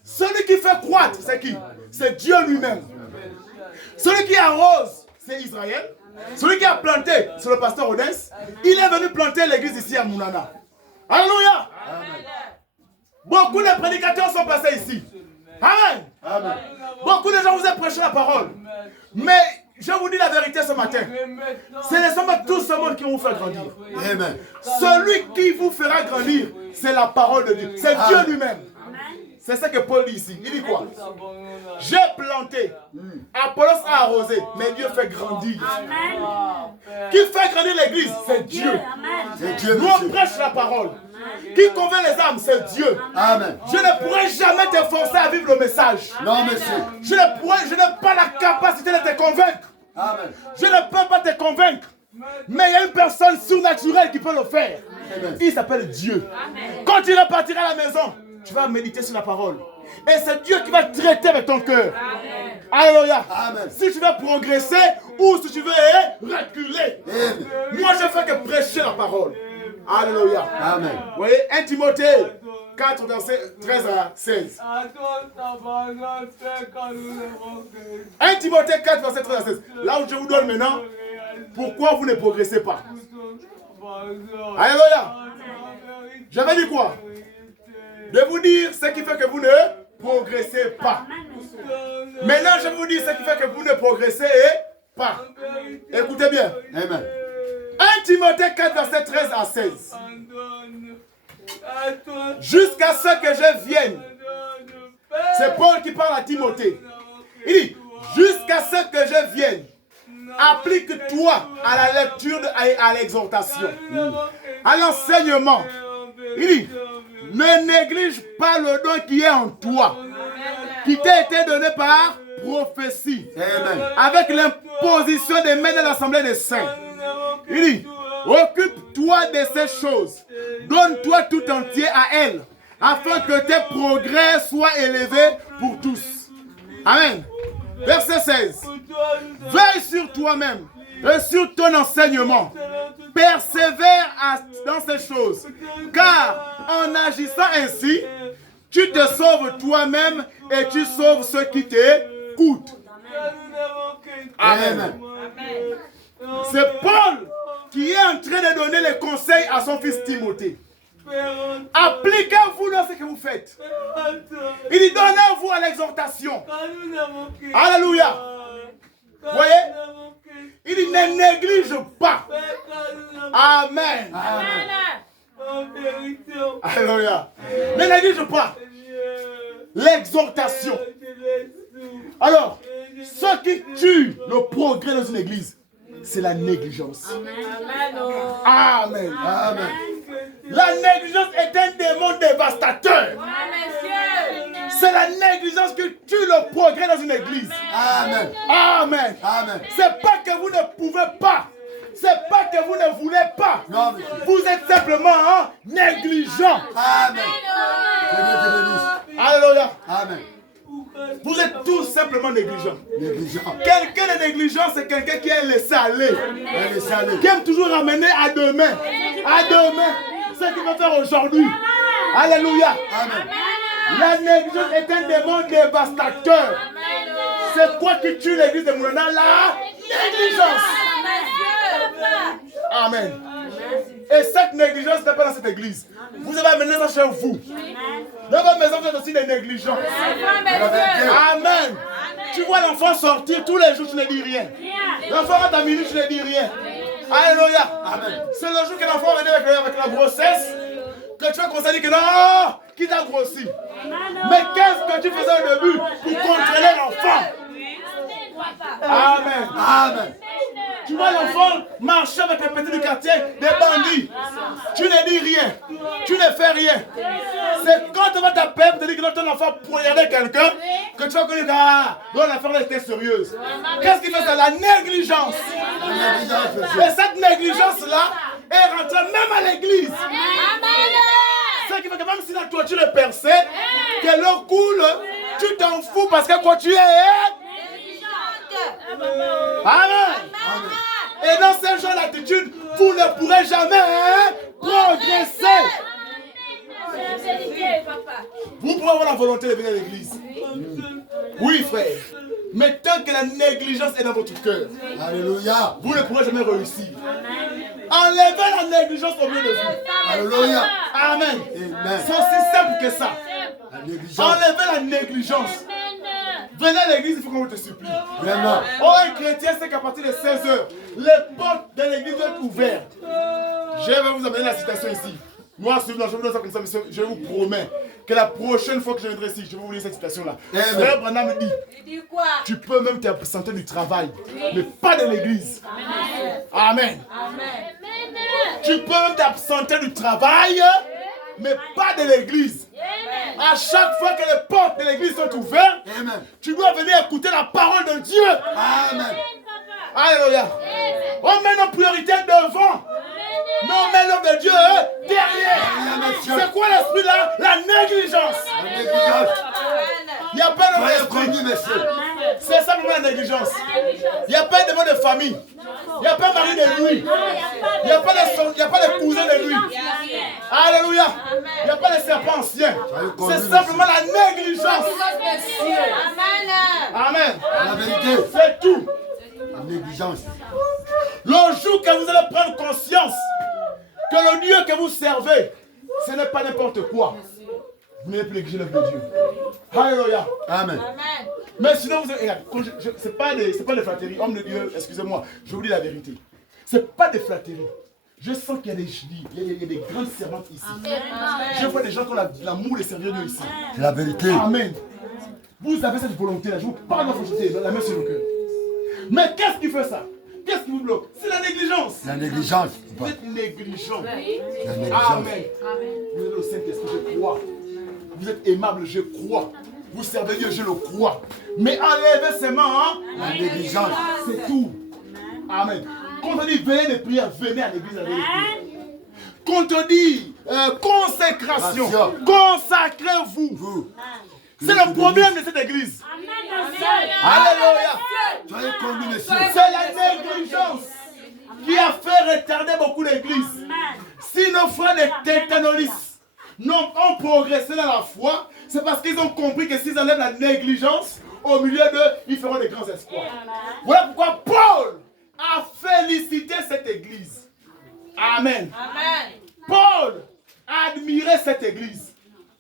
Celui qui fait croître, c'est qui? C'est Dieu lui-même. Celui qui arrose, c'est Israël. Celui qui a planté, c'est le pasteur Odens. Il est venu planter l'église ici à Mounana. Alléluia. Beaucoup de prédicateurs sont passés ici. Amen. Amen. Beaucoup de gens vous ont prêché la parole. Mais je vous dis la vérité ce matin. Ce ne sont pas tous ce monde qui vont vous faire grandir. Amen. Celui qui vous fera grandir, c'est la parole de Dieu. C'est Dieu lui-même. C'est ce que Paul dit ici. Il dit quoi? J'ai planté, Apollos a arrosé, mais Dieu fait grandir. Qui fait grandir l'église? C'est Dieu. C'est Dieu, Nous on monsieur. prêche la parole. Qui convainc les âmes? C'est Dieu. Amen. Je ne pourrai jamais te forcer à vivre le message. Non, monsieur. Je n'ai pas la capacité de te convaincre. Amen. Je ne peux pas te convaincre. Mais il y a une personne surnaturelle qui peut le faire. Amen. Il s'appelle Dieu. Quand tu repartiras à la maison, tu vas méditer sur la parole. Et c'est Dieu qui va traiter avec ton cœur. Alléluia. Amen. Si tu veux progresser ou si tu veux reculer. Amen. Moi, je fais que prêcher la parole. Alléluia. Amen. Vous voyez, 1 Timothée 4, verset 13 à 16. 1 Timothée 4, verset 13 à 16. Là où je vous donne maintenant, pourquoi vous ne progressez pas? Alléluia. J'avais dit quoi? De vous dire ce qui fait que vous ne progressez pas. Maintenant, je vous dis ce qui fait que vous ne progressez pas. Écoutez bien. Amen. 1 Timothée 4, verset 13 à 16. Jusqu'à ce que je vienne. C'est Paul qui parle à Timothée. Il dit, jusqu'à ce que je vienne, applique-toi à la lecture et à l'exhortation, à l'enseignement. Il dit, ne néglige pas le don qui est en toi, qui t'a été donné par prophétie, Amen. avec l'imposition des mains de l'assemblée des saints. Il dit, occupe-toi de ces choses, donne-toi tout entier à elle, afin que tes progrès soient élevés pour tous. Amen. Verset 16. Veille sur toi-même et sur ton enseignement. Persévère dans ces choses, car en agissant ainsi, tu te sauves toi-même et tu sauves ceux qui t'écoutent. Amen. C'est Paul qui est en train de donner les conseils à son fils Timothée. Appliquez-vous dans ce que vous faites. Il dit donnez-vous à l'exhortation. Alléluia. Vous voyez? Il dit ne néglige pas. Amen. Alléluia. Ne néglige pas l'exhortation. Alors, ce qui tue le progrès dans une église, c'est la négligence. Amen. Amen. La négligence est un démon dévastateur. C'est la négligence qui tue le progrès dans une église. Amen. Amen. Amen. C'est pas que vous ne pouvez pas. C'est pas que vous ne voulez pas. Non, monsieur. Vous êtes simplement négligent. Amen. Que Dieu te bénisse. Alléluia. Amen. Vous êtes tous simplement négligents. Négligent. Quelqu'un de négligent, c'est quelqu'un qui est laissé aller. Laissez aller. Qui aime toujours ramener à demain. À demain. Ce qu'il va faire aujourd'hui. Alléluia. Amen. La négligence est un démon dévastateur. C'est quoi qui tue l'église de Moulana? La négligence. Amen. Et cette négligence n'est pas dans cette église. Vous avez amené ça chez vous. Dans votre maison, vous êtes aussi des négligents. Amen. Tu vois l'enfant sortir tous les jours, tu ne dis rien. L'enfant rentre à minuit, tu ne dis rien. Alléluia. Amen. C'est le jour que l'enfant venait avec la grossesse que tu vas commencer à dire que non, qui t'a grossi. Mais qu'est-ce que tu faisais au début pour contrôler l'enfant? Amen. Amen. Tu vois l'enfant marcher avec les petits du quartier, des bandits. Tu ne dis rien. Tu ne fais rien. C'est quand tu vas t'appeler pour te dire que ton enfant poignardait quelqu'un que tu vas connaître que l'affaire était sérieuse. Qu'est-ce qui fait ça? La négligence. Et cette négligence-là est rentrée même à l'église. Ce qui fait que même si la toiture est percée, que l'eau coule, tu t'en fous parce que quand tu es... Amen. Et dans ce genre d'attitude, vous ne pourrez jamais progresser. Vous pouvez avoir la volonté de venir à l'église. Oui, frère. Mais tant que la négligence est dans votre cœur, Alléluia. vous ne pourrez jamais réussir. Enlevez la négligence au milieu de vous. Alléluia. Amen. Amen. C'est aussi simple que ça. La négligence. Enlevez la négligence. Venez à l'église, il faut qu'on te supplie. Vraiment. Oh, un chrétien sait qu'à partir de 16h, les portes de l'église vont être ouvertes. Je vais vous amener la citation ici. Moi, je vais vous donner ça comme ça, mais je vous promets que la prochaine fois que je viendrai ici, je vais vous lire cette citation-là. Frère Branham me dit, tu peux même t'absenter du travail, mais pas de l'église. Amen. Tu peux même t'absenter du travail, mais pas de l'église. À chaque fois que les portes de l'église sont ouvertes, Amen. tu dois venir écouter la parole de Dieu. Amen. Alléluia. On met nos priorités devant, mais on met l'œuvre de Dieu derrière. C'est quoi l'esprit là? La négligence. La négligence. Il n'y a pas de Soyez esprit. conduits, monsieur. C'est simplement la négligence. Il n'y a pas de mot de famille. Il n'y a pas mari de lui. Il n'y a pas de cousin de lui. Alléluia. Il n'y a pas de serpent ancien. C'est simplement la négligence. Amen. La vérité. C'est tout. La négligence. Le jour que vous allez prendre conscience que le Dieu que vous servez, ce n'est pas n'importe quoi, vous n'allez plus négliger l'œuvre de Dieu. Alléluia. Amen. Mais sinon, vous avez, c'est pas des flatteries. Homme de Dieu, excusez-moi, je vous dis la vérité. C'est pas des flatteries. Je sens qu'il y a des grandes servantes ici. Je vois des gens qui ont l'amour et sérieux Dieu ici. C'est la vérité. Amen. Vous avez cette volonté-là. Je vous parle de la volonté, la main sur le cœur. Mais qu'est-ce qui fait ça? Qu'est-ce qui vous bloque? C'est la négligence. La négligence. Vous êtes négligent. La négligence. Amen. Vous êtes au Saint-Esprit, je crois. Vous êtes aimable, je crois. Vous servez Dieu, je le crois. Mais enlevez ces mains. La négligence. C'est tout. Amen. Quand on dit venez de prière, venez à l'église avec les prières. Quand on dit consécration. Passion. Consacrez-vous. Vous. C'est le problème de cette église. Amen, monsieur. Alléluia. Soyez conduits, messieurs. C'est la négligence qui a fait retarder beaucoup d'églises. Si nos frères de Tétanolis ont progressé dans la foi, c'est parce qu'ils ont compris que s'ils enlèvent la négligence, au milieu d'eux, ils feront des grands espoirs. Voilà pourquoi Paul a félicité cette église. Amen. Amen. Paul a admiré cette église.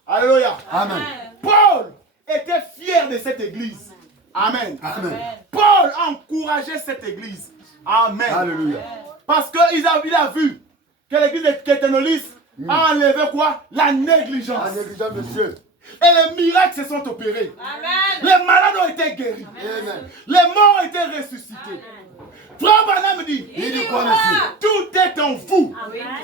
Alléluia. Amen. Paul était fier de cette église. Amen. Amen. Paul a encouragé cette église. Amen. Alléluia. Parce qu'il a vu que l'église de Tétanolis a enlevé quoi? La négligence. En négligeant, monsieur. Et les miracles se sont opérés. Amen. Les malades ont été guéris. Amen. Les morts ont été ressuscités. Frère Branham dit, Il dit quoi, monsieur? tout est en vous.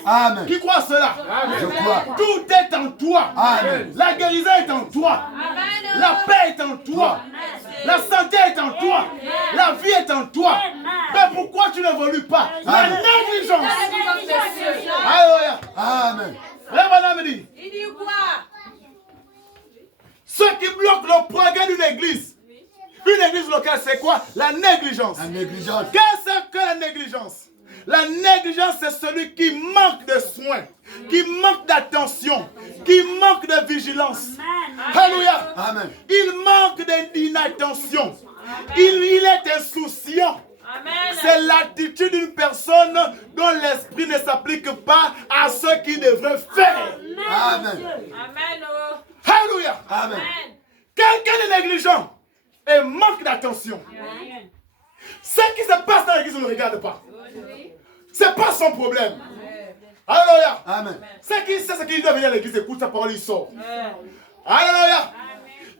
Amen. Qui croit cela? Je crois. Tout est en toi. Amen. La guérison est en toi. La paix est en toi. La santé est en toi. La vie est en toi. Mais pourquoi tu n'évolues pas? La Amen. négligence. Monsieur. Alléluia. Amen. Frère Branham dit, Il dit quoi? ce qui bloque le progrès d'une église locale, c'est quoi? La négligence. La négligence. Qu'est-ce que la négligence? La négligence, c'est celui qui manque de soins, qui manque d'attention, qui manque de vigilance. Alléluia. Amen. Il manque d'inattention. Il est insouciant. Amen. C'est l'attitude d'une personne dont l'esprit ne s'applique pas à ce qu'il devrait faire. Amen. Amen. Oh. Alléluia. Amen. Amen. Quelqu'un de négligent et manque d'attention. Ce qui se passe dans l'église, on ne regarde pas. Ce n'est pas son problème. Alléluia. Amen. C'est ce qu'il doit venir à l'église, écoute sa parole, il sort. Alléluia.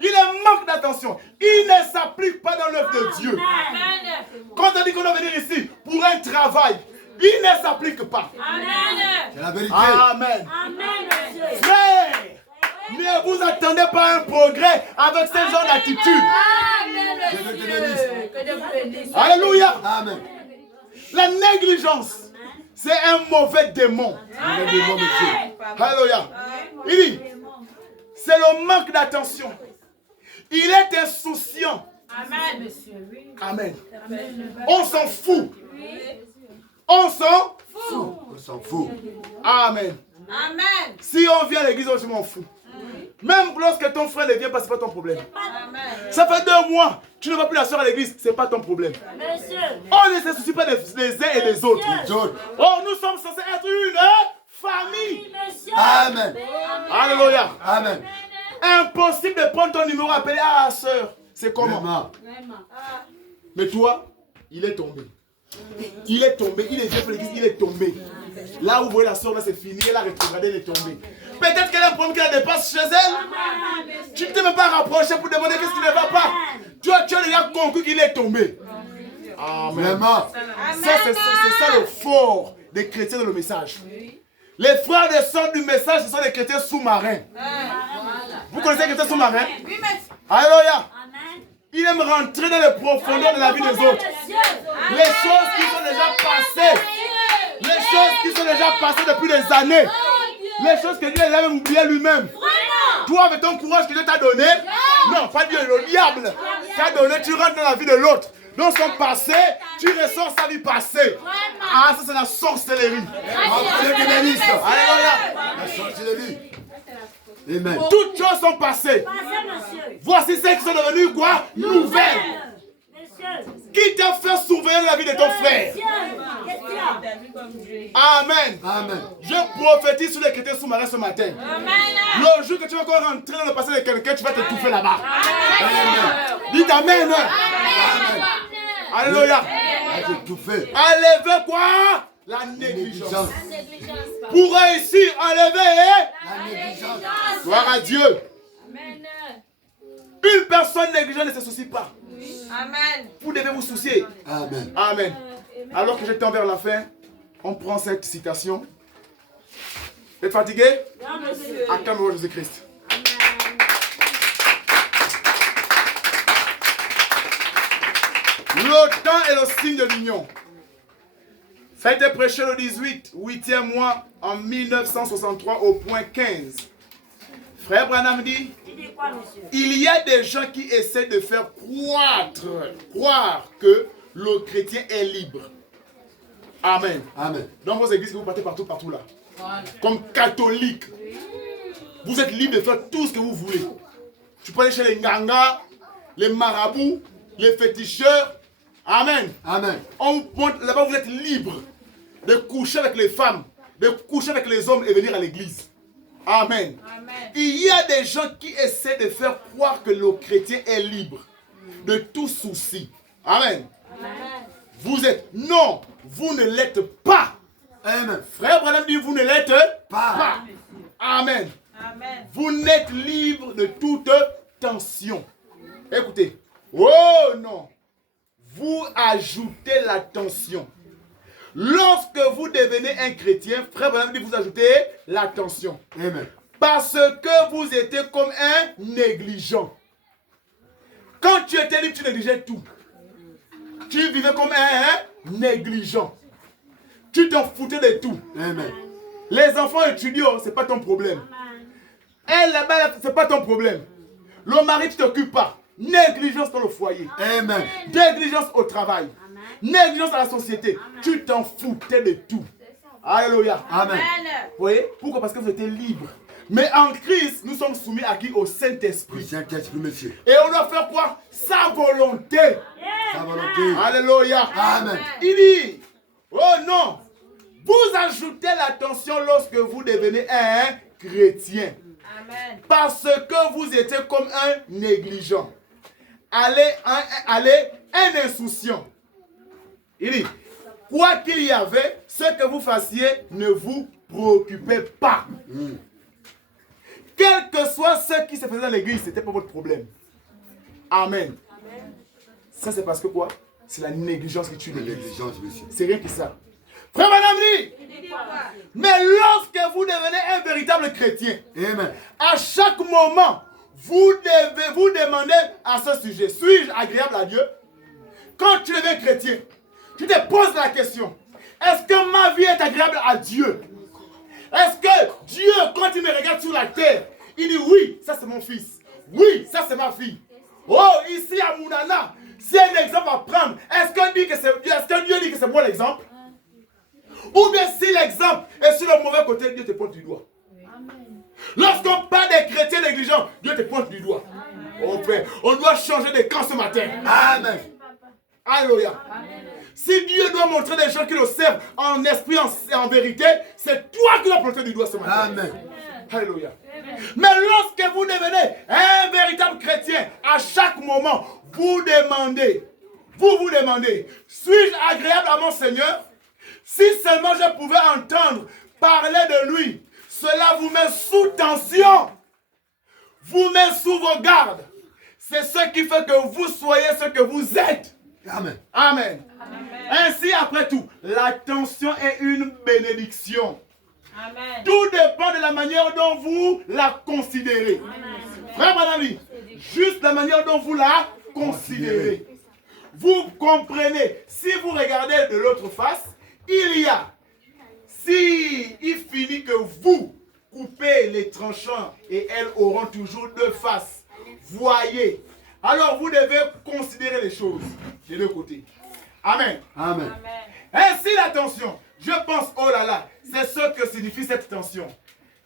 Il manque d'attention. Il ne s'applique pas dans l'œuvre de Dieu. Amen. Quand on dit qu'on doit venir ici pour un travail, il ne s'applique pas. Amen. C'est la vérité. Amen. Amen, monsieur. Frère, ne vous attendez pas à un progrès avec ce genre d'attitude. Je veux te bénisse. Que Dieu vous bénisse. Alléluia. Amen. La négligence, c'est un mauvais démon. Je veux dire, monsieur. Alléluia. Il dit, c'est le manque d'attention. Il est insouciant. Amen. Amen. On s'en fout. On s'en fout. On s'en fout. Amen. Amen. Si on vient à l'église, je m'en fous. Même lorsque ton frère ne vient pas, ce n'est pas ton problème. Amen. Ça fait 2 mois, tu ne vas plus la soeur à l'église, ce n'est pas ton problème. Monsieur. On ne se soucie pas des uns et des autres. Les autres. Oh, nous sommes censés être une famille. Monsieur. Amen. Alléluia. Amen. Impossible de prendre ton numéro, appeler à soeur. C'est comment? Vraiment. Mais toi, il est tombé. Il est tombé. Il est venu pour l'église, il est tombé. Là où vous voyez la soeur, là c'est fini. Elle a rétrogradé, elle est tombée. Peut-être qu'elle a un problème qui la dépasse chez elle. Tu ne t'es même pas rapproché pour demander qu'est-ce qui ne va pas. Tu as déjà conclu qu'il est tombé. Amen. Vraiment. Ça, c'est ça le fort des chrétiens dans le message. Les frères et sœurs du message, ce sont des chrétiens sous-marins. Vous connaissez les chrétiens sous-marins? Oui, mais Alléluia. Amen. Il aime rentrer dans les profondeurs de la vie des autres. Les choses qui sont déjà passées. Les choses qui sont déjà passées depuis des années. Les choses que Dieu a même oubliées lui-même. Toi, avec ton courage que Dieu t'a donné, non, pas Dieu, le diable t'a donné, tu rentres dans la vie de l'autre. Dans son passé, tu ressors sa vie passée. Ah, ça c'est la sorcellerie. Dieu te bénisse. Alléluia. La sorcellerie. Amen. Toutes choses sont passées. Passez, monsieur. Voici celles qui sont devenues quoi? Nouvelles. Monsieur. Qui t'a fait surveiller la vie de ton frère? Question. Amen. Amen. Je prophétise sur les chrétiens sous-marins ce matin. Amen. Le jour que tu vas encore rentrer dans le passé de quelqu'un, tu vas t'étouffer là-bas. Dites Amen. Alléluia. J'ai tout fait. Enlevez quoi? La négligence. Négligence. Pour réussir, enlevez. La négligence. Gloire à Dieu. Une personne négligente ne se soucie pas. Amen. Vous devez vous soucier. Amen. Amen. Alors que je tends vers la fin, on prend cette citation. Vous êtes fatigué? Non, monsieur. Acclame-moi Jésus-Christ. Le temps est le signe de l'union. Ça a été prêché le 8e mois en 1963 au point 15. Frère Branham dit, il y a des gens qui essaient de faire croire que le chrétien est libre. Amen. Amen. Dans vos églises, vous partez partout là. Comme catholique, vous êtes libre de faire tout ce que vous voulez. Tu peux aller chez les Nganga, les marabouts, les féticheurs. Amen. Amen. On montre là-bas, vous êtes libre de coucher avec les femmes, de coucher avec les hommes et venir à l'église. Amen. Amen. Il y a des gens qui essaient de faire croire que le chrétien est libre de tout souci. Amen. Amen. Vous êtes, non, vous ne l'êtes pas. Amen. Frère Branham dit, vous ne l'êtes pas. Amen. Amen. Vous n'êtes libre de toute tension. Écoutez. Oh non. Vous ajoutez la tension. Lorsque vous devenez un chrétien, frère Branham dit, vous ajoutez la tension. Amen. Parce que vous étiez comme un négligent. Quand tu étais libre, tu négligeais tout. Tu vivais comme un négligent. Tu t'en foutais de tout. Amen. Les enfants étudiants, ce n'est pas ton problème. Elle là-bas, ce n'est pas ton problème. Le mari, tu ne t'occupes pas. Négligence dans le foyer. Amen. Négligence au travail. Négligence à la société. Tu t'en foutais de tout. Alléluia. Amen. Vous voyez? Pourquoi? Parce que vous étiez libre. Mais en Christ, nous sommes soumis à qui? Au Saint-Esprit. Saint-Esprit, monsieur. Et on doit faire quoi? Sa volonté. Sa volonté. Alléluia. Amen. Il dit, oh non, vous ajoutez l'attention lorsque vous devenez un chrétien. Amen. Parce que vous étiez comme un négligent. Allez, un insouciant. Il dit, quoi qu'il y avait, ce que vous fassiez, ne vous préoccupez pas. Quel que soit ce qui se faisait dans l'église, ce n'était pas votre problème. Amen. Ça, c'est parce que quoi? C'est la négligence qui tue La l'église. négligence, monsieur. C'est rien que ça. Frère Madame dit, mais lorsque vous devenez un véritable chrétien, Amen. à chaque moment, vous devez vous demander à ce sujet, suis-je agréable à Dieu? Quand tu deviens chrétien, tu te poses la question, est-ce que ma vie est agréable à Dieu? Est-ce que Dieu, quand il me regarde sur la terre, il dit oui, ça c'est mon fils, oui, ça c'est ma fille. Oh, ici à Mounana, c'est un exemple à prendre. Est-ce que Dieu dit que c'est moi l'exemple? Ou bien si l'exemple est sur le mauvais côté, Dieu te pointe du doigt. Lorsqu'on parle des chrétiens négligents, Dieu te pointe du doigt. Oh frère, on doit changer de camp ce matin. Amen. Alléluia. Si Dieu doit montrer des gens qui le servent en esprit et en vérité, c'est toi qui dois pointer du doigt ce matin. Amen. Alléluia. Mais lorsque vous devenez un véritable chrétien, à chaque moment, vous demandez, suis-je agréable à mon Seigneur? Si seulement je pouvais entendre parler de lui, cela vous met sous tension, vous met sous vos gardes. C'est ce qui fait que vous soyez ce que vous êtes. Amen. Amen. Ainsi, après tout, la tension est une bénédiction. Amen. Tout dépend de la manière dont vous la considérez. Frère Madame, juste la manière dont vous la considérez. Vous comprenez, si vous regardez de l'autre face, si il finit que vous coupez les tranchants et elles auront toujours deux faces, voyez. Alors vous devez considérer les choses des deux côtés. Amen. Amen. Ainsi la tension, je pense, oh là là, c'est ce que signifie cette tension.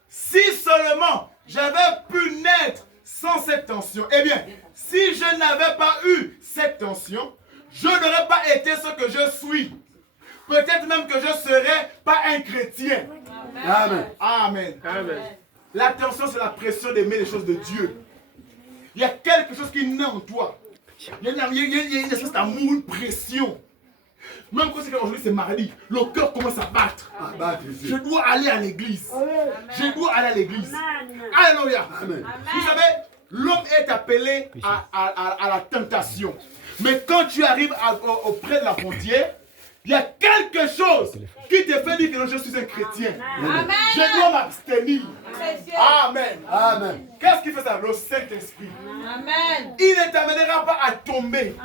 Si seulement j'avais pu naître sans cette tension, eh bien, si je n'avais pas eu cette tension, je n'aurais pas été ce que je suis. Peut-être même que je ne serais pas un chrétien. Amen. Amen. Amen. La tension, c'est la pression d'aimer les choses de Dieu. Il y a quelque chose qui naît en toi. Il y a une espèce d'amour, une pression. Même quand aujourd'hui c'est mardi, le cœur commence à battre. Je dois aller à l'église. Je dois aller à l'église. Alléluia. Vous savez, l'homme est appelé à la tentation. Mais quand tu arrives auprès de la frontière, il y a quelque chose qui te fait dire que non, je suis un chrétien. Amen. Je dois m'abstenir. Amen. Amen. Qu'est-ce qui fait ça? Le Saint-Esprit. Amen. Il ne t'amènera pas à tomber.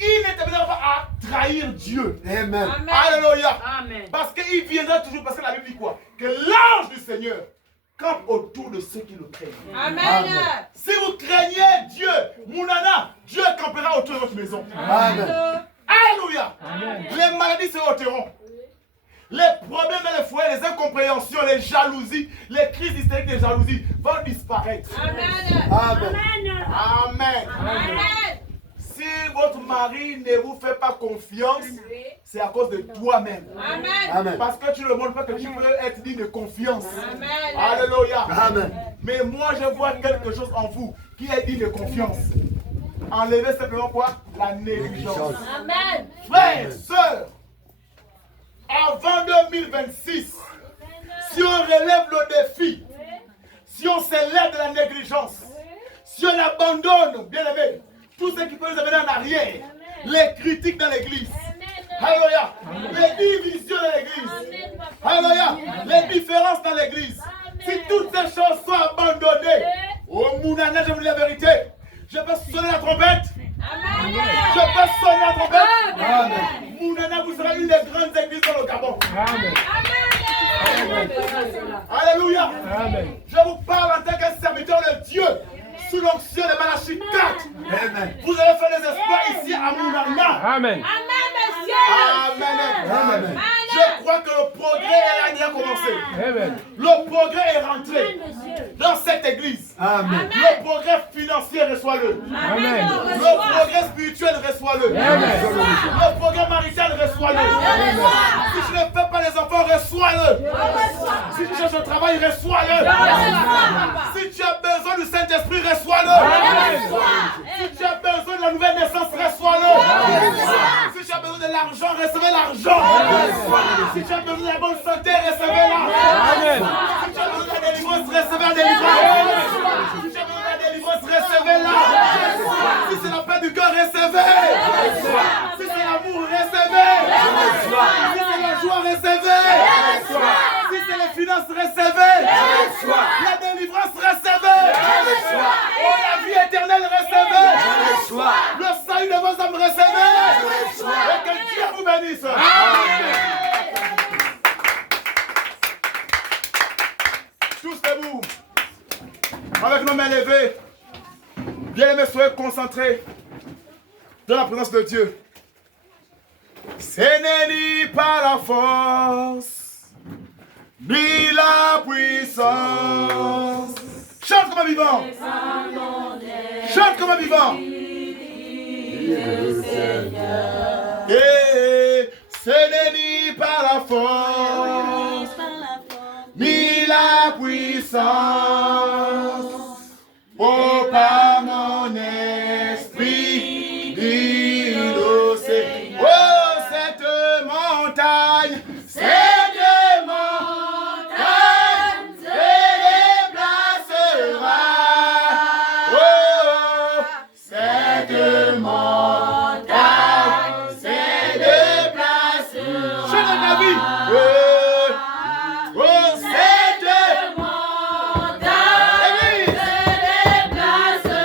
il ne t'amènera pas à trahir Dieu. Amen. Alléluia. Amen. Parce qu'il viendra toujours, parce que la Bible dit quoi? Que l'ange du Seigneur campe autour de ceux qui le craignent. Amen. Si vous craignez Dieu, Mounana, Dieu campera autour de votre maison. Amen. Alléluia. Les maladies se ôteront. Les problèmes dans les foyers, les incompréhensions, les jalousies, les crises hystériques de jalousie vont disparaître. Amen. Amen. Amen. Amen. Si votre mari ne vous fait pas confiance, c'est à cause de toi-même. Amen. Amen. Parce que tu ne montres pas que tu peux être digne de confiance. Amen. Alléluia. Amen. Mais moi, je vois quelque chose en vous qui est digne de confiance. Enlevez simplement quoi? La négligence. Amen. Frères, sœurs, avant 2026, si on relève le défi, si on s'élève de la négligence, si on abandonne, bien aimé, tout ce qui peut nous amener en arrière, les critiques dans l'église, alléluia, les divisions dans l'église, alléluia, les différences dans l'église, si toutes ces choses sont abandonnées, oh Mounana, je vous dis la vérité, je peux sonner la trompette. Je peux sonner la trompette. Amen. Mounana, vous serez une des grandes églises dans le Gabon. Amen. Alléluia. Amen. Je vous parle en tant que serviteur de Dieu, sous l'onction de Malachie 4. Amen. Vous avez fait des espoirs ici à Mounana. Amen. Amen. Amen. Je crois que le progrès a déjà commencé. Amen. Le progrès est rentré dans cette église. Amen. Le progrès financier, reçois-le. Amen. Le progrès spirituel, reçois-le. Amen. Le progrès marital, reçois-le. Si tu ne fais pas les enfants, reçois-le. Si tu cherches un travail, reçois-le. Si tu as besoin du Saint-Esprit, reçois-le. Si tu as besoin de la nouvelle naissance, reçois-le. Si tu as besoin de l'argent, recevez l'argent. Si tu as besoin de la bonne santé, recevez-la. Amen. Si tu as besoin de la délivrance, recevez la délivrance. Si tu as besoin de la délivrance, recevez-la. Si c'est la paix du cœur, recevez. Si c'est l'amour, recevez. Si c'est la joie, recevez. Si c'est les finances, recevez. La délivrance, recevez. Oh, la vie éternelle, recevez. Le salut de vos âmes, recevez. Et que Dieu vous bénisse. Tous debout. Avec nos mains levées. Bien aimés, soyez concentrés dans la présence de Dieu. Ce n'est ni par la force, ni la puissance. Chante comme un vivant. Chante comme un vivant. Et ce n'est ni par la force, ni la puissance. Oh, par mon esprit, dis-le, c'est oh, cette montagne se déplacera. Oh, cette montagne se déplacera. Chante ta vie. Oh, cette montagne se déplacera.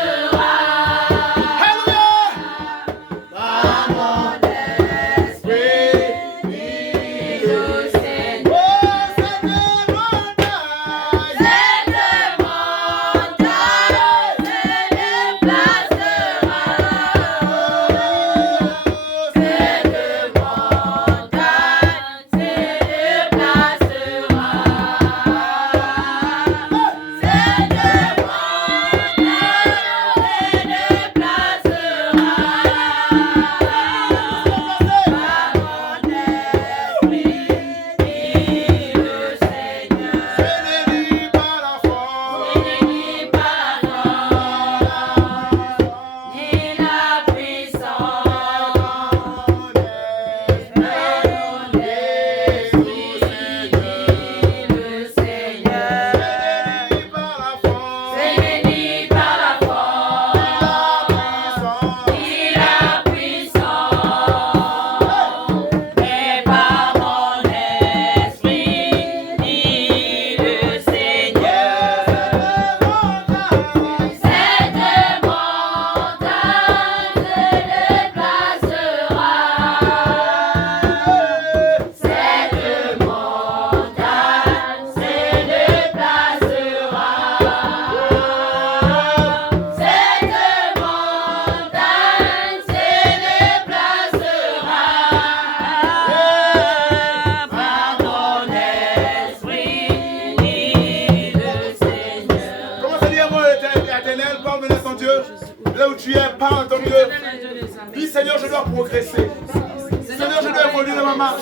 Là où tu es, parle ton Dieu. Dis Seigneur, je dois progresser. Seigneur, je dois évoluer dans ma marche.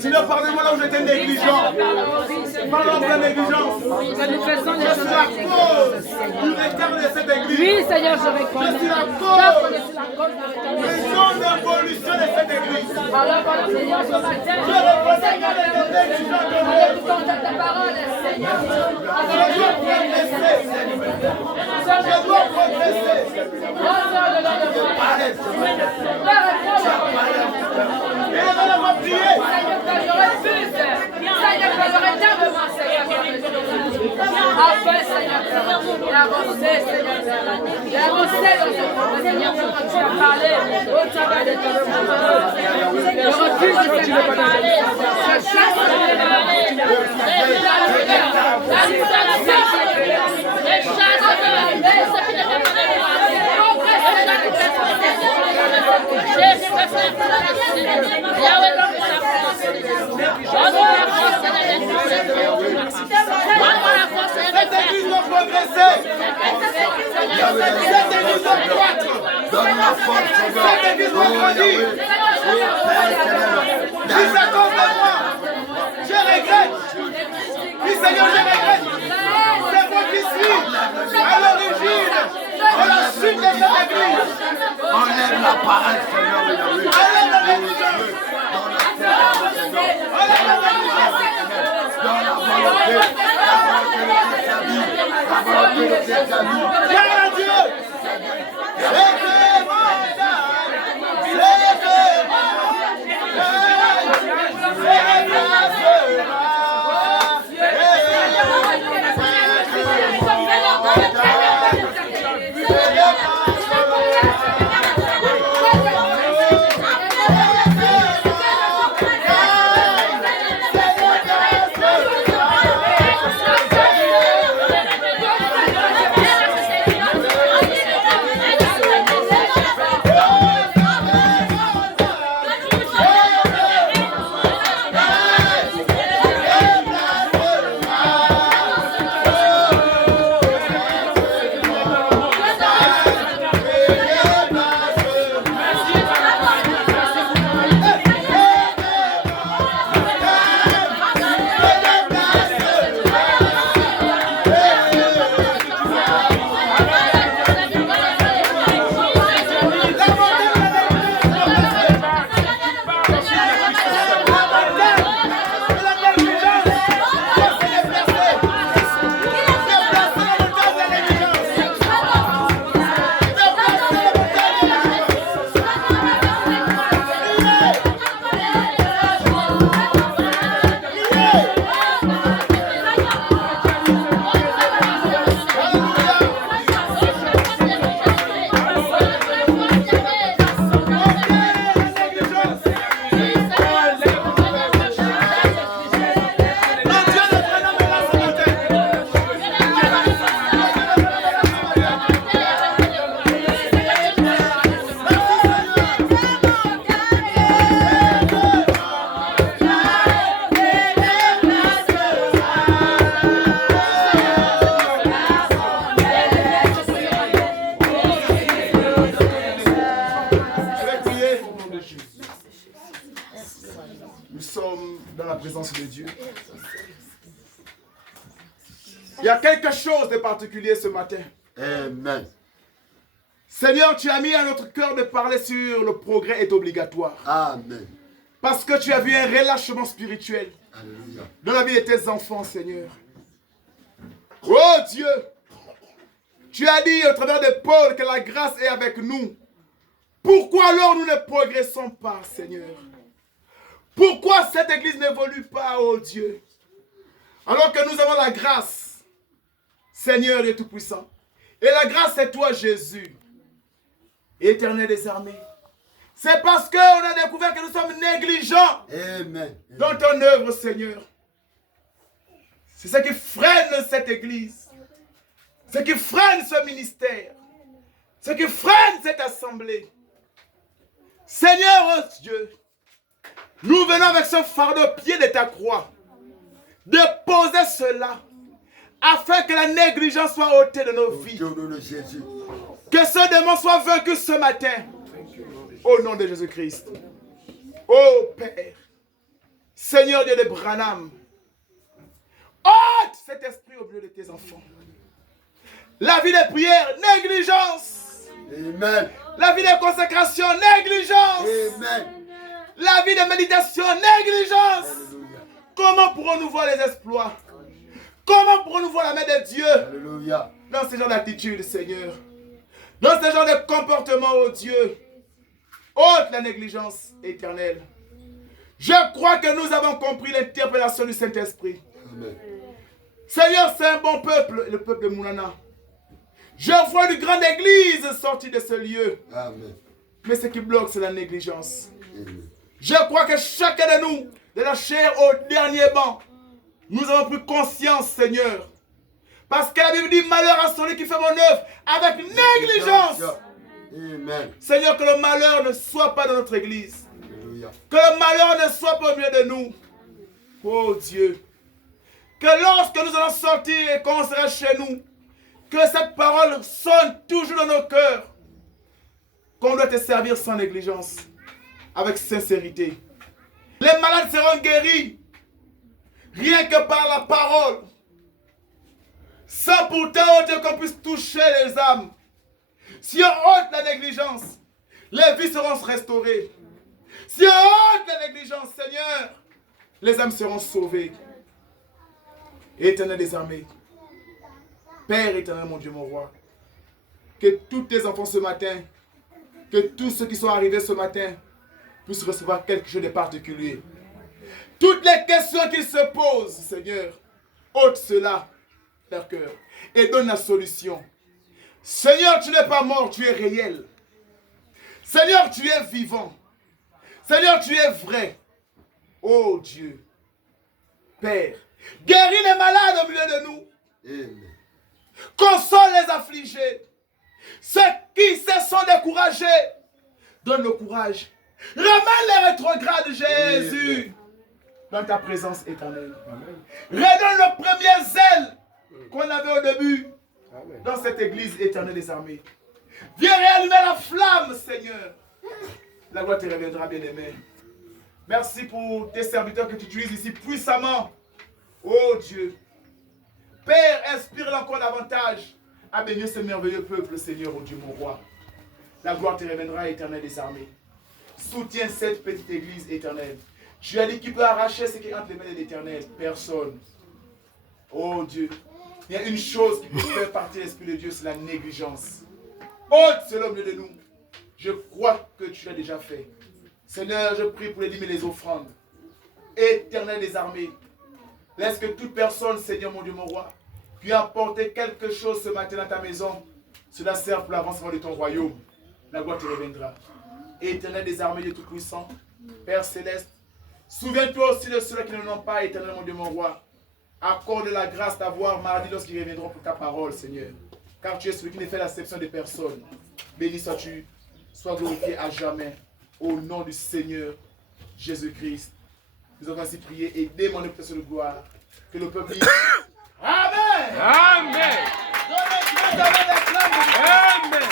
Seigneur, pardonne-moi là où j'étais négligent. Pardonne-moi pour la négligence. Je suis la cause du retard de cette église. Oui, Seigneur, je reconnais. Je suis la cause de non-évolution de cette église. Alors, Seigneur, ce matin, Je reconnais qu'elle est négligente de moi. ta parole, Seigneur. Je dois progresser. Je dois progresser. Et on va prier. Enfin, Seigneur, avancer, Seigneur, avancer dans ce moment, Seigneur, quand tu as parlé au travail de ton le refuse de te parler, la chasse de Cette église doit progresser. Cette église doit croître. Cette église doit grandir. Dis à cause de moi. Je regrette. Dis Seigneur, je regrette. C'est moi qui suis à l'origine de la chute de cette église. Enlève la parole, Seigneur, de la rue. Enlève la négligence. Enlève la négligence. Dans la volonté de sa vie. La volonté de sa vie. Viens à Dieu. De Dieu. Il y a quelque chose de particulier ce matin. Amen. Seigneur, tu as mis à notre cœur de parler sur le progrès est obligatoire. Amen. Parce que tu as vu un relâchement spirituel. Alléluia. Dans la vie de tes enfants, Seigneur. Oh Dieu, tu as dit au travers de Paul que la grâce est avec nous. Pourquoi alors nous ne progressons pas, Seigneur? Pourquoi cette église n'évolue pas, oh Dieu? Alors que nous avons la grâce, Seigneur Dieu Tout-Puissant. Et la grâce, c'est toi, Jésus, Éternel des armées. C'est parce qu'on a découvert que nous sommes négligents Amen. dans ton œuvre, Seigneur. C'est ce qui freine cette église. Ce qui freine ce ministère. Ce qui freine cette assemblée. Seigneur, oh Dieu, nous venons avec ce fardeau au pied de ta croix, déposer cela, afin que la négligence soit ôtée de nos vies. Au nom de Jésus. Que ce démon soit vaincu ce matin. Au nom de Jésus-Christ. Oh Père. Seigneur Dieu de Branham. Ôte cet esprit au milieu de tes enfants. La vie de prière, négligence. Amen. La vie de consécration, négligence. Amen. La vie de méditation, négligence. Alléluia. Comment pourrons-nous voir les exploits? Comment pourrons-nous voir la main de Dieu Alléluia. dans ce genre d'attitude, Seigneur? Dans ce genre de comportement, oh Dieu. Ôte la négligence éternelle. Je crois que nous avons compris l'interpellation du Saint-Esprit. Amen. Seigneur, c'est un bon peuple, le peuple de Moulana. Je vois une grande église sortie de ce lieu. Amen. Mais ce qui bloque, c'est la négligence. Amen. Je crois que chacun de nous, de la chair au dernier banc, nous avons pris conscience, Seigneur. Parce que la Bible dit, malheur à celui qui fait mon œuvre avec négligence. Amen. Seigneur, que le malheur ne soit pas dans notre église. Alléluia. Que le malheur ne soit pas au milieu de nous. Oh Dieu. Que lorsque nous allons sortir et qu'on sera chez nous, que cette parole sonne toujours dans nos cœurs. Qu'on doit te servir sans négligence, avec sincérité. Les malades seront guéris, rien que par la parole. Sans pourtant, oh Dieu, qu'on puisse toucher les âmes. Si on ôte la négligence, les vies seront restaurées. Si on ôte la négligence, Seigneur, les âmes seront sauvées. Éternel des armées, Père éternel, mon Dieu, mon roi, que tous tes enfants ce matin, que tous ceux qui sont arrivés ce matin puissent recevoir quelque chose de particulier. Toutes les questions qu'ils se posent, Seigneur, ôte cela de leur cœur et donne la solution. Seigneur, tu n'es pas mort, tu es réel. Seigneur, tu es vivant. Seigneur, tu es vrai. Oh Dieu, Père, guéris les malades au milieu de nous. Amen. Console les affligés. Ceux qui se sont découragés, donne le courage. Ramène les rétrogrades, Jésus, dans ta présence éternelle. Redonne le premier zèle qu'on avait au début dans cette église éternelle des armées. Viens réallumer la flamme, Seigneur. La gloire te reviendra, bien-aimé. Merci pour tes serviteurs que tu utilises ici puissamment. Oh Dieu. Père, inspire-le encore davantage à bénir ce merveilleux peuple, Seigneur, oh Dieu, mon roi. La gloire te reviendra, éternel des armées. Soutiens cette petite église éternelle. Tu as dit qui peut arracher ce qui est entre les mains de l'éternel. Personne. Oh Dieu. Il y a une chose qui peut faire partir l'Esprit de Dieu, c'est la négligence. Ôte cela au milieu de nous. Je crois que tu l'as déjà fait. Seigneur, je prie pour les dîmes et les offrandes. Éternel des armées. Laisse que toute personne, Seigneur mon Dieu, mon roi, qui a apporté quelque chose ce matin dans ta maison, cela sert pour l'avancement de ton royaume. La gloire te reviendra. Éternel des armées, Dieu Tout-Puissant, Père Céleste, souviens-toi aussi de ceux qui ne l'ont pas, éternel mon Dieu, mon roi. Accorde la grâce d'avoir mardi lorsqu'ils reviendront pour ta parole, Seigneur. Car tu es celui qui ne fait l'acception des personnes. Béni sois-tu, sois glorifié à jamais. Au nom du Seigneur Jésus-Christ. Nous avons ainsi prié et demandé pour de gloire. Que le peuple dise Amen. Amen. Amen.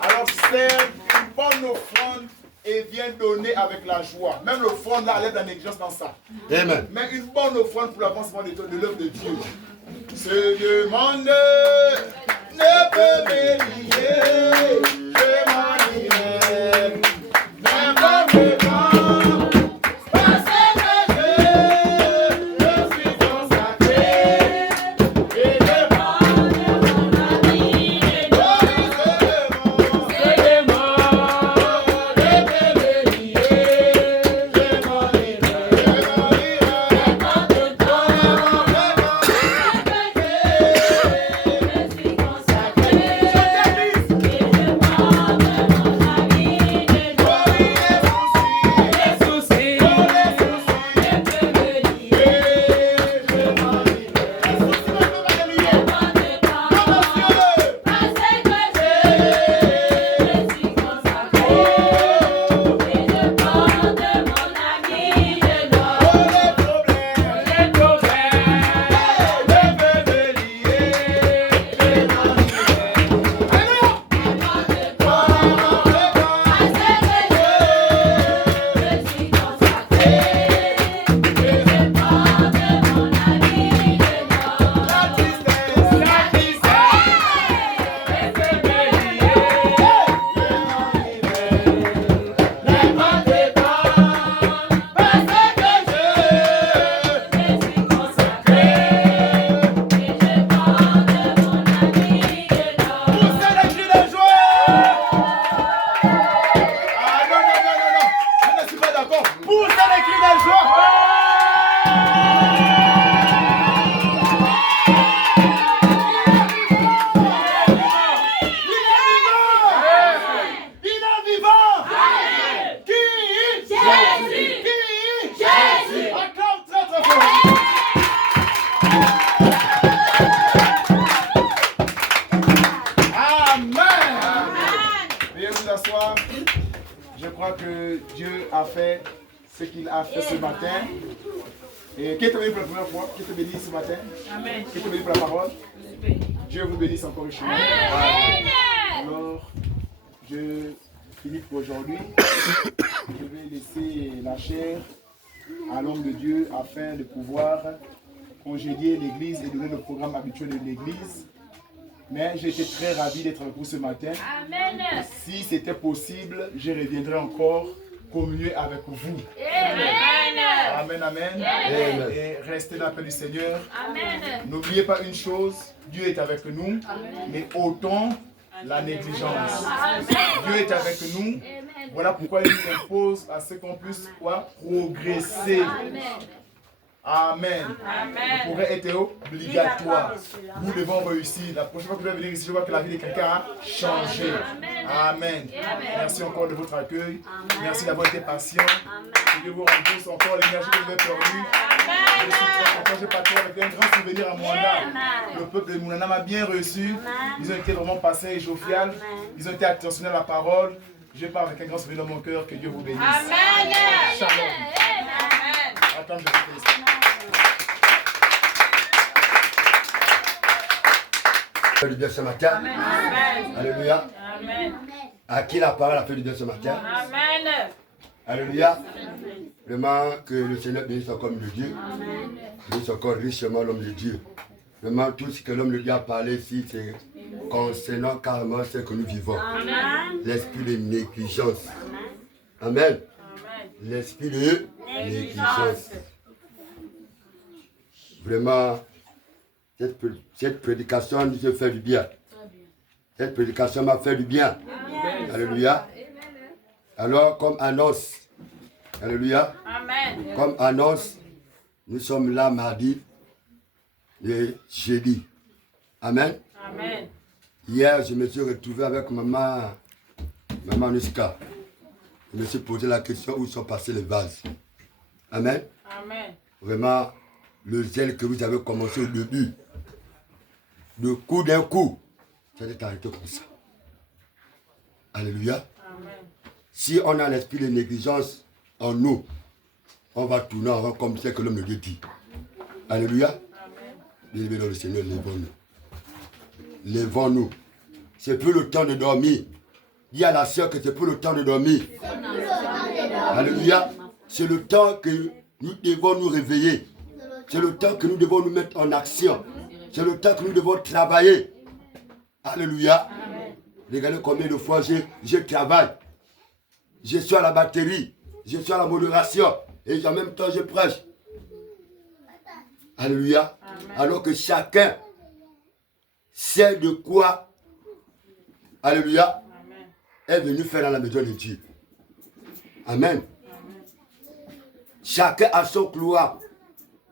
Alors serve une bonne offrande et viens donner avec la joie. Même l'offrande là, enlève la négligence dans ça. Amen. Mais une bonne offrande pour l'avancement de l'œuvre de Dieu. Se demande ne peut m'élier, je m'en irai. N'importe quand, parce que je suis consacré. Et je prends mon ami et Et qui est venu pour la première fois? Qui te bénit ce matin? Amen. Qui te bénit pour la parole? Dieu vous bénisse encore richement. Alors, je finis pour aujourd'hui. Je vais laisser la chair à l'homme de Dieu afin de pouvoir congédier l'église et donner le programme habituel de l'église. Mais j'ai été très ravi d'être avec vous ce matin. Amen. Si c'était possible, je reviendrai encore communier avec vous. Amen. Amen, amen. Amen. Et restez dans la paix du Seigneur. Amen. N'oubliez pas une chose, Dieu est avec nous, mais autant la négligence. Amen. Dieu est avec nous. Amen. Voilà pourquoi il nous impose à ce qu'on puisse quoi? Progresser. Amen. Amen. Amen. Ça pourrait être obligatoire. Nous devons réussir. La prochaine fois que je vais venir ici, je vois que la vie de quelqu'un a changé. Amen. Amen. Merci encore de votre accueil. Amen. Merci d'avoir été patient. Que Dieu vous rembourse encore l'énergie que vous avez perdue. Je suis très content, j'ai parti avec un grand souvenir à Moana. Le peuple de Moana m'a bien reçu. Ils ont été vraiment patients et joviales. Ils ont été attentionnés à la parole. Je pars avec un grand souvenir dans mon cœur. Que Dieu vous bénisse. Amen. Shalom. Amen. Attends, je vous félicite. Fait du bien ce matin. Amen. Alléluia. Amen. À qui la parole a fait du bien ce matin? Amen. Alléluia. Vraiment que le Seigneur bénisse encore l'homme de Dieu. Bénisse encore richement l'homme de Dieu. Vraiment tout ce que l'homme de Dieu a parlé ici, c'est concernant carrément ce que nous vivons. L'esprit de négligence. Amen. L'esprit de négligence. Vraiment, cette prédication nous a fait du bien. Cette prédication m'a fait du bien. Amen. Alléluia. Alors, comme annonce, alléluia. Amen. Comme annonce, nous sommes là mardi et jeudi. Amen. Amen. Hier, je me suis retrouvé avec maman Nuska. Je me suis posé la question où sont passés les vases. Amen. Amen. Vraiment, le zèle que vous avez commencé au début, le coup d'un coup, ça s'est arrêté comme ça. Alléluia. Amen. Si on a l'esprit de négligence en nous, on va tourner en rond comme c'est que l'homme de Dieu dit. Alléluia. Bien-aimés dans le Seigneur, lèvons-nous. Lèvons-nous. C'est plus le temps de dormir. Dis à la sœur que c'est plus le temps de dormir. Alléluia. C'est le temps que nous devons nous réveiller. C'est le temps que nous devons nous mettre en action. C'est le temps que nous devons travailler. Alléluia. Amen. Regardez combien de fois je travaille. Je suis à la batterie. Je suis à la modération. Et en même temps je prêche. Alléluia. Amen. Alors que chacun sait de quoi, alléluia, amen, est venu faire dans la maison de Dieu. Amen. Amen. Chacun a son couloir.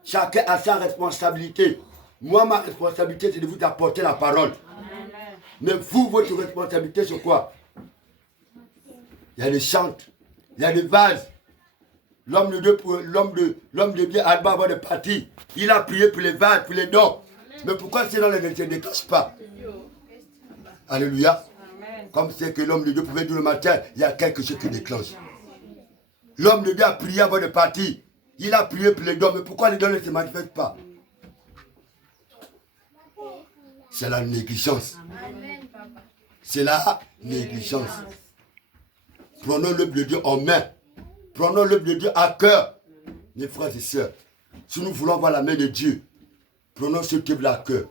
Chacun a sa responsabilité. Moi, ma responsabilité, c'est de vous apporter la parole. Amen. Mais vous, votre responsabilité, c'est quoi? Il y a des chantes, il y a des vases. L'homme de Dieu, Alba, avant de partir, il a prié pour les vases, pour les dons. Mais pourquoi sinon les ne se déclenchent pas? Alléluia. Amen. Comme c'est que l'homme de Dieu pouvait dire le matin, il y a quelque chose qui déclenche. L'homme de Dieu a prié avant de partir. Il a prié pour les dons, mais pourquoi les dons ne se manifestent pas? C'est la négligence. C'est la négligence. Prenons l'œuvre de Dieu en main. Prenons l'œuvre de Dieu à cœur. Mes frères et sœurs, si nous voulons voir la main de Dieu, prenons ce œuvre à cœur.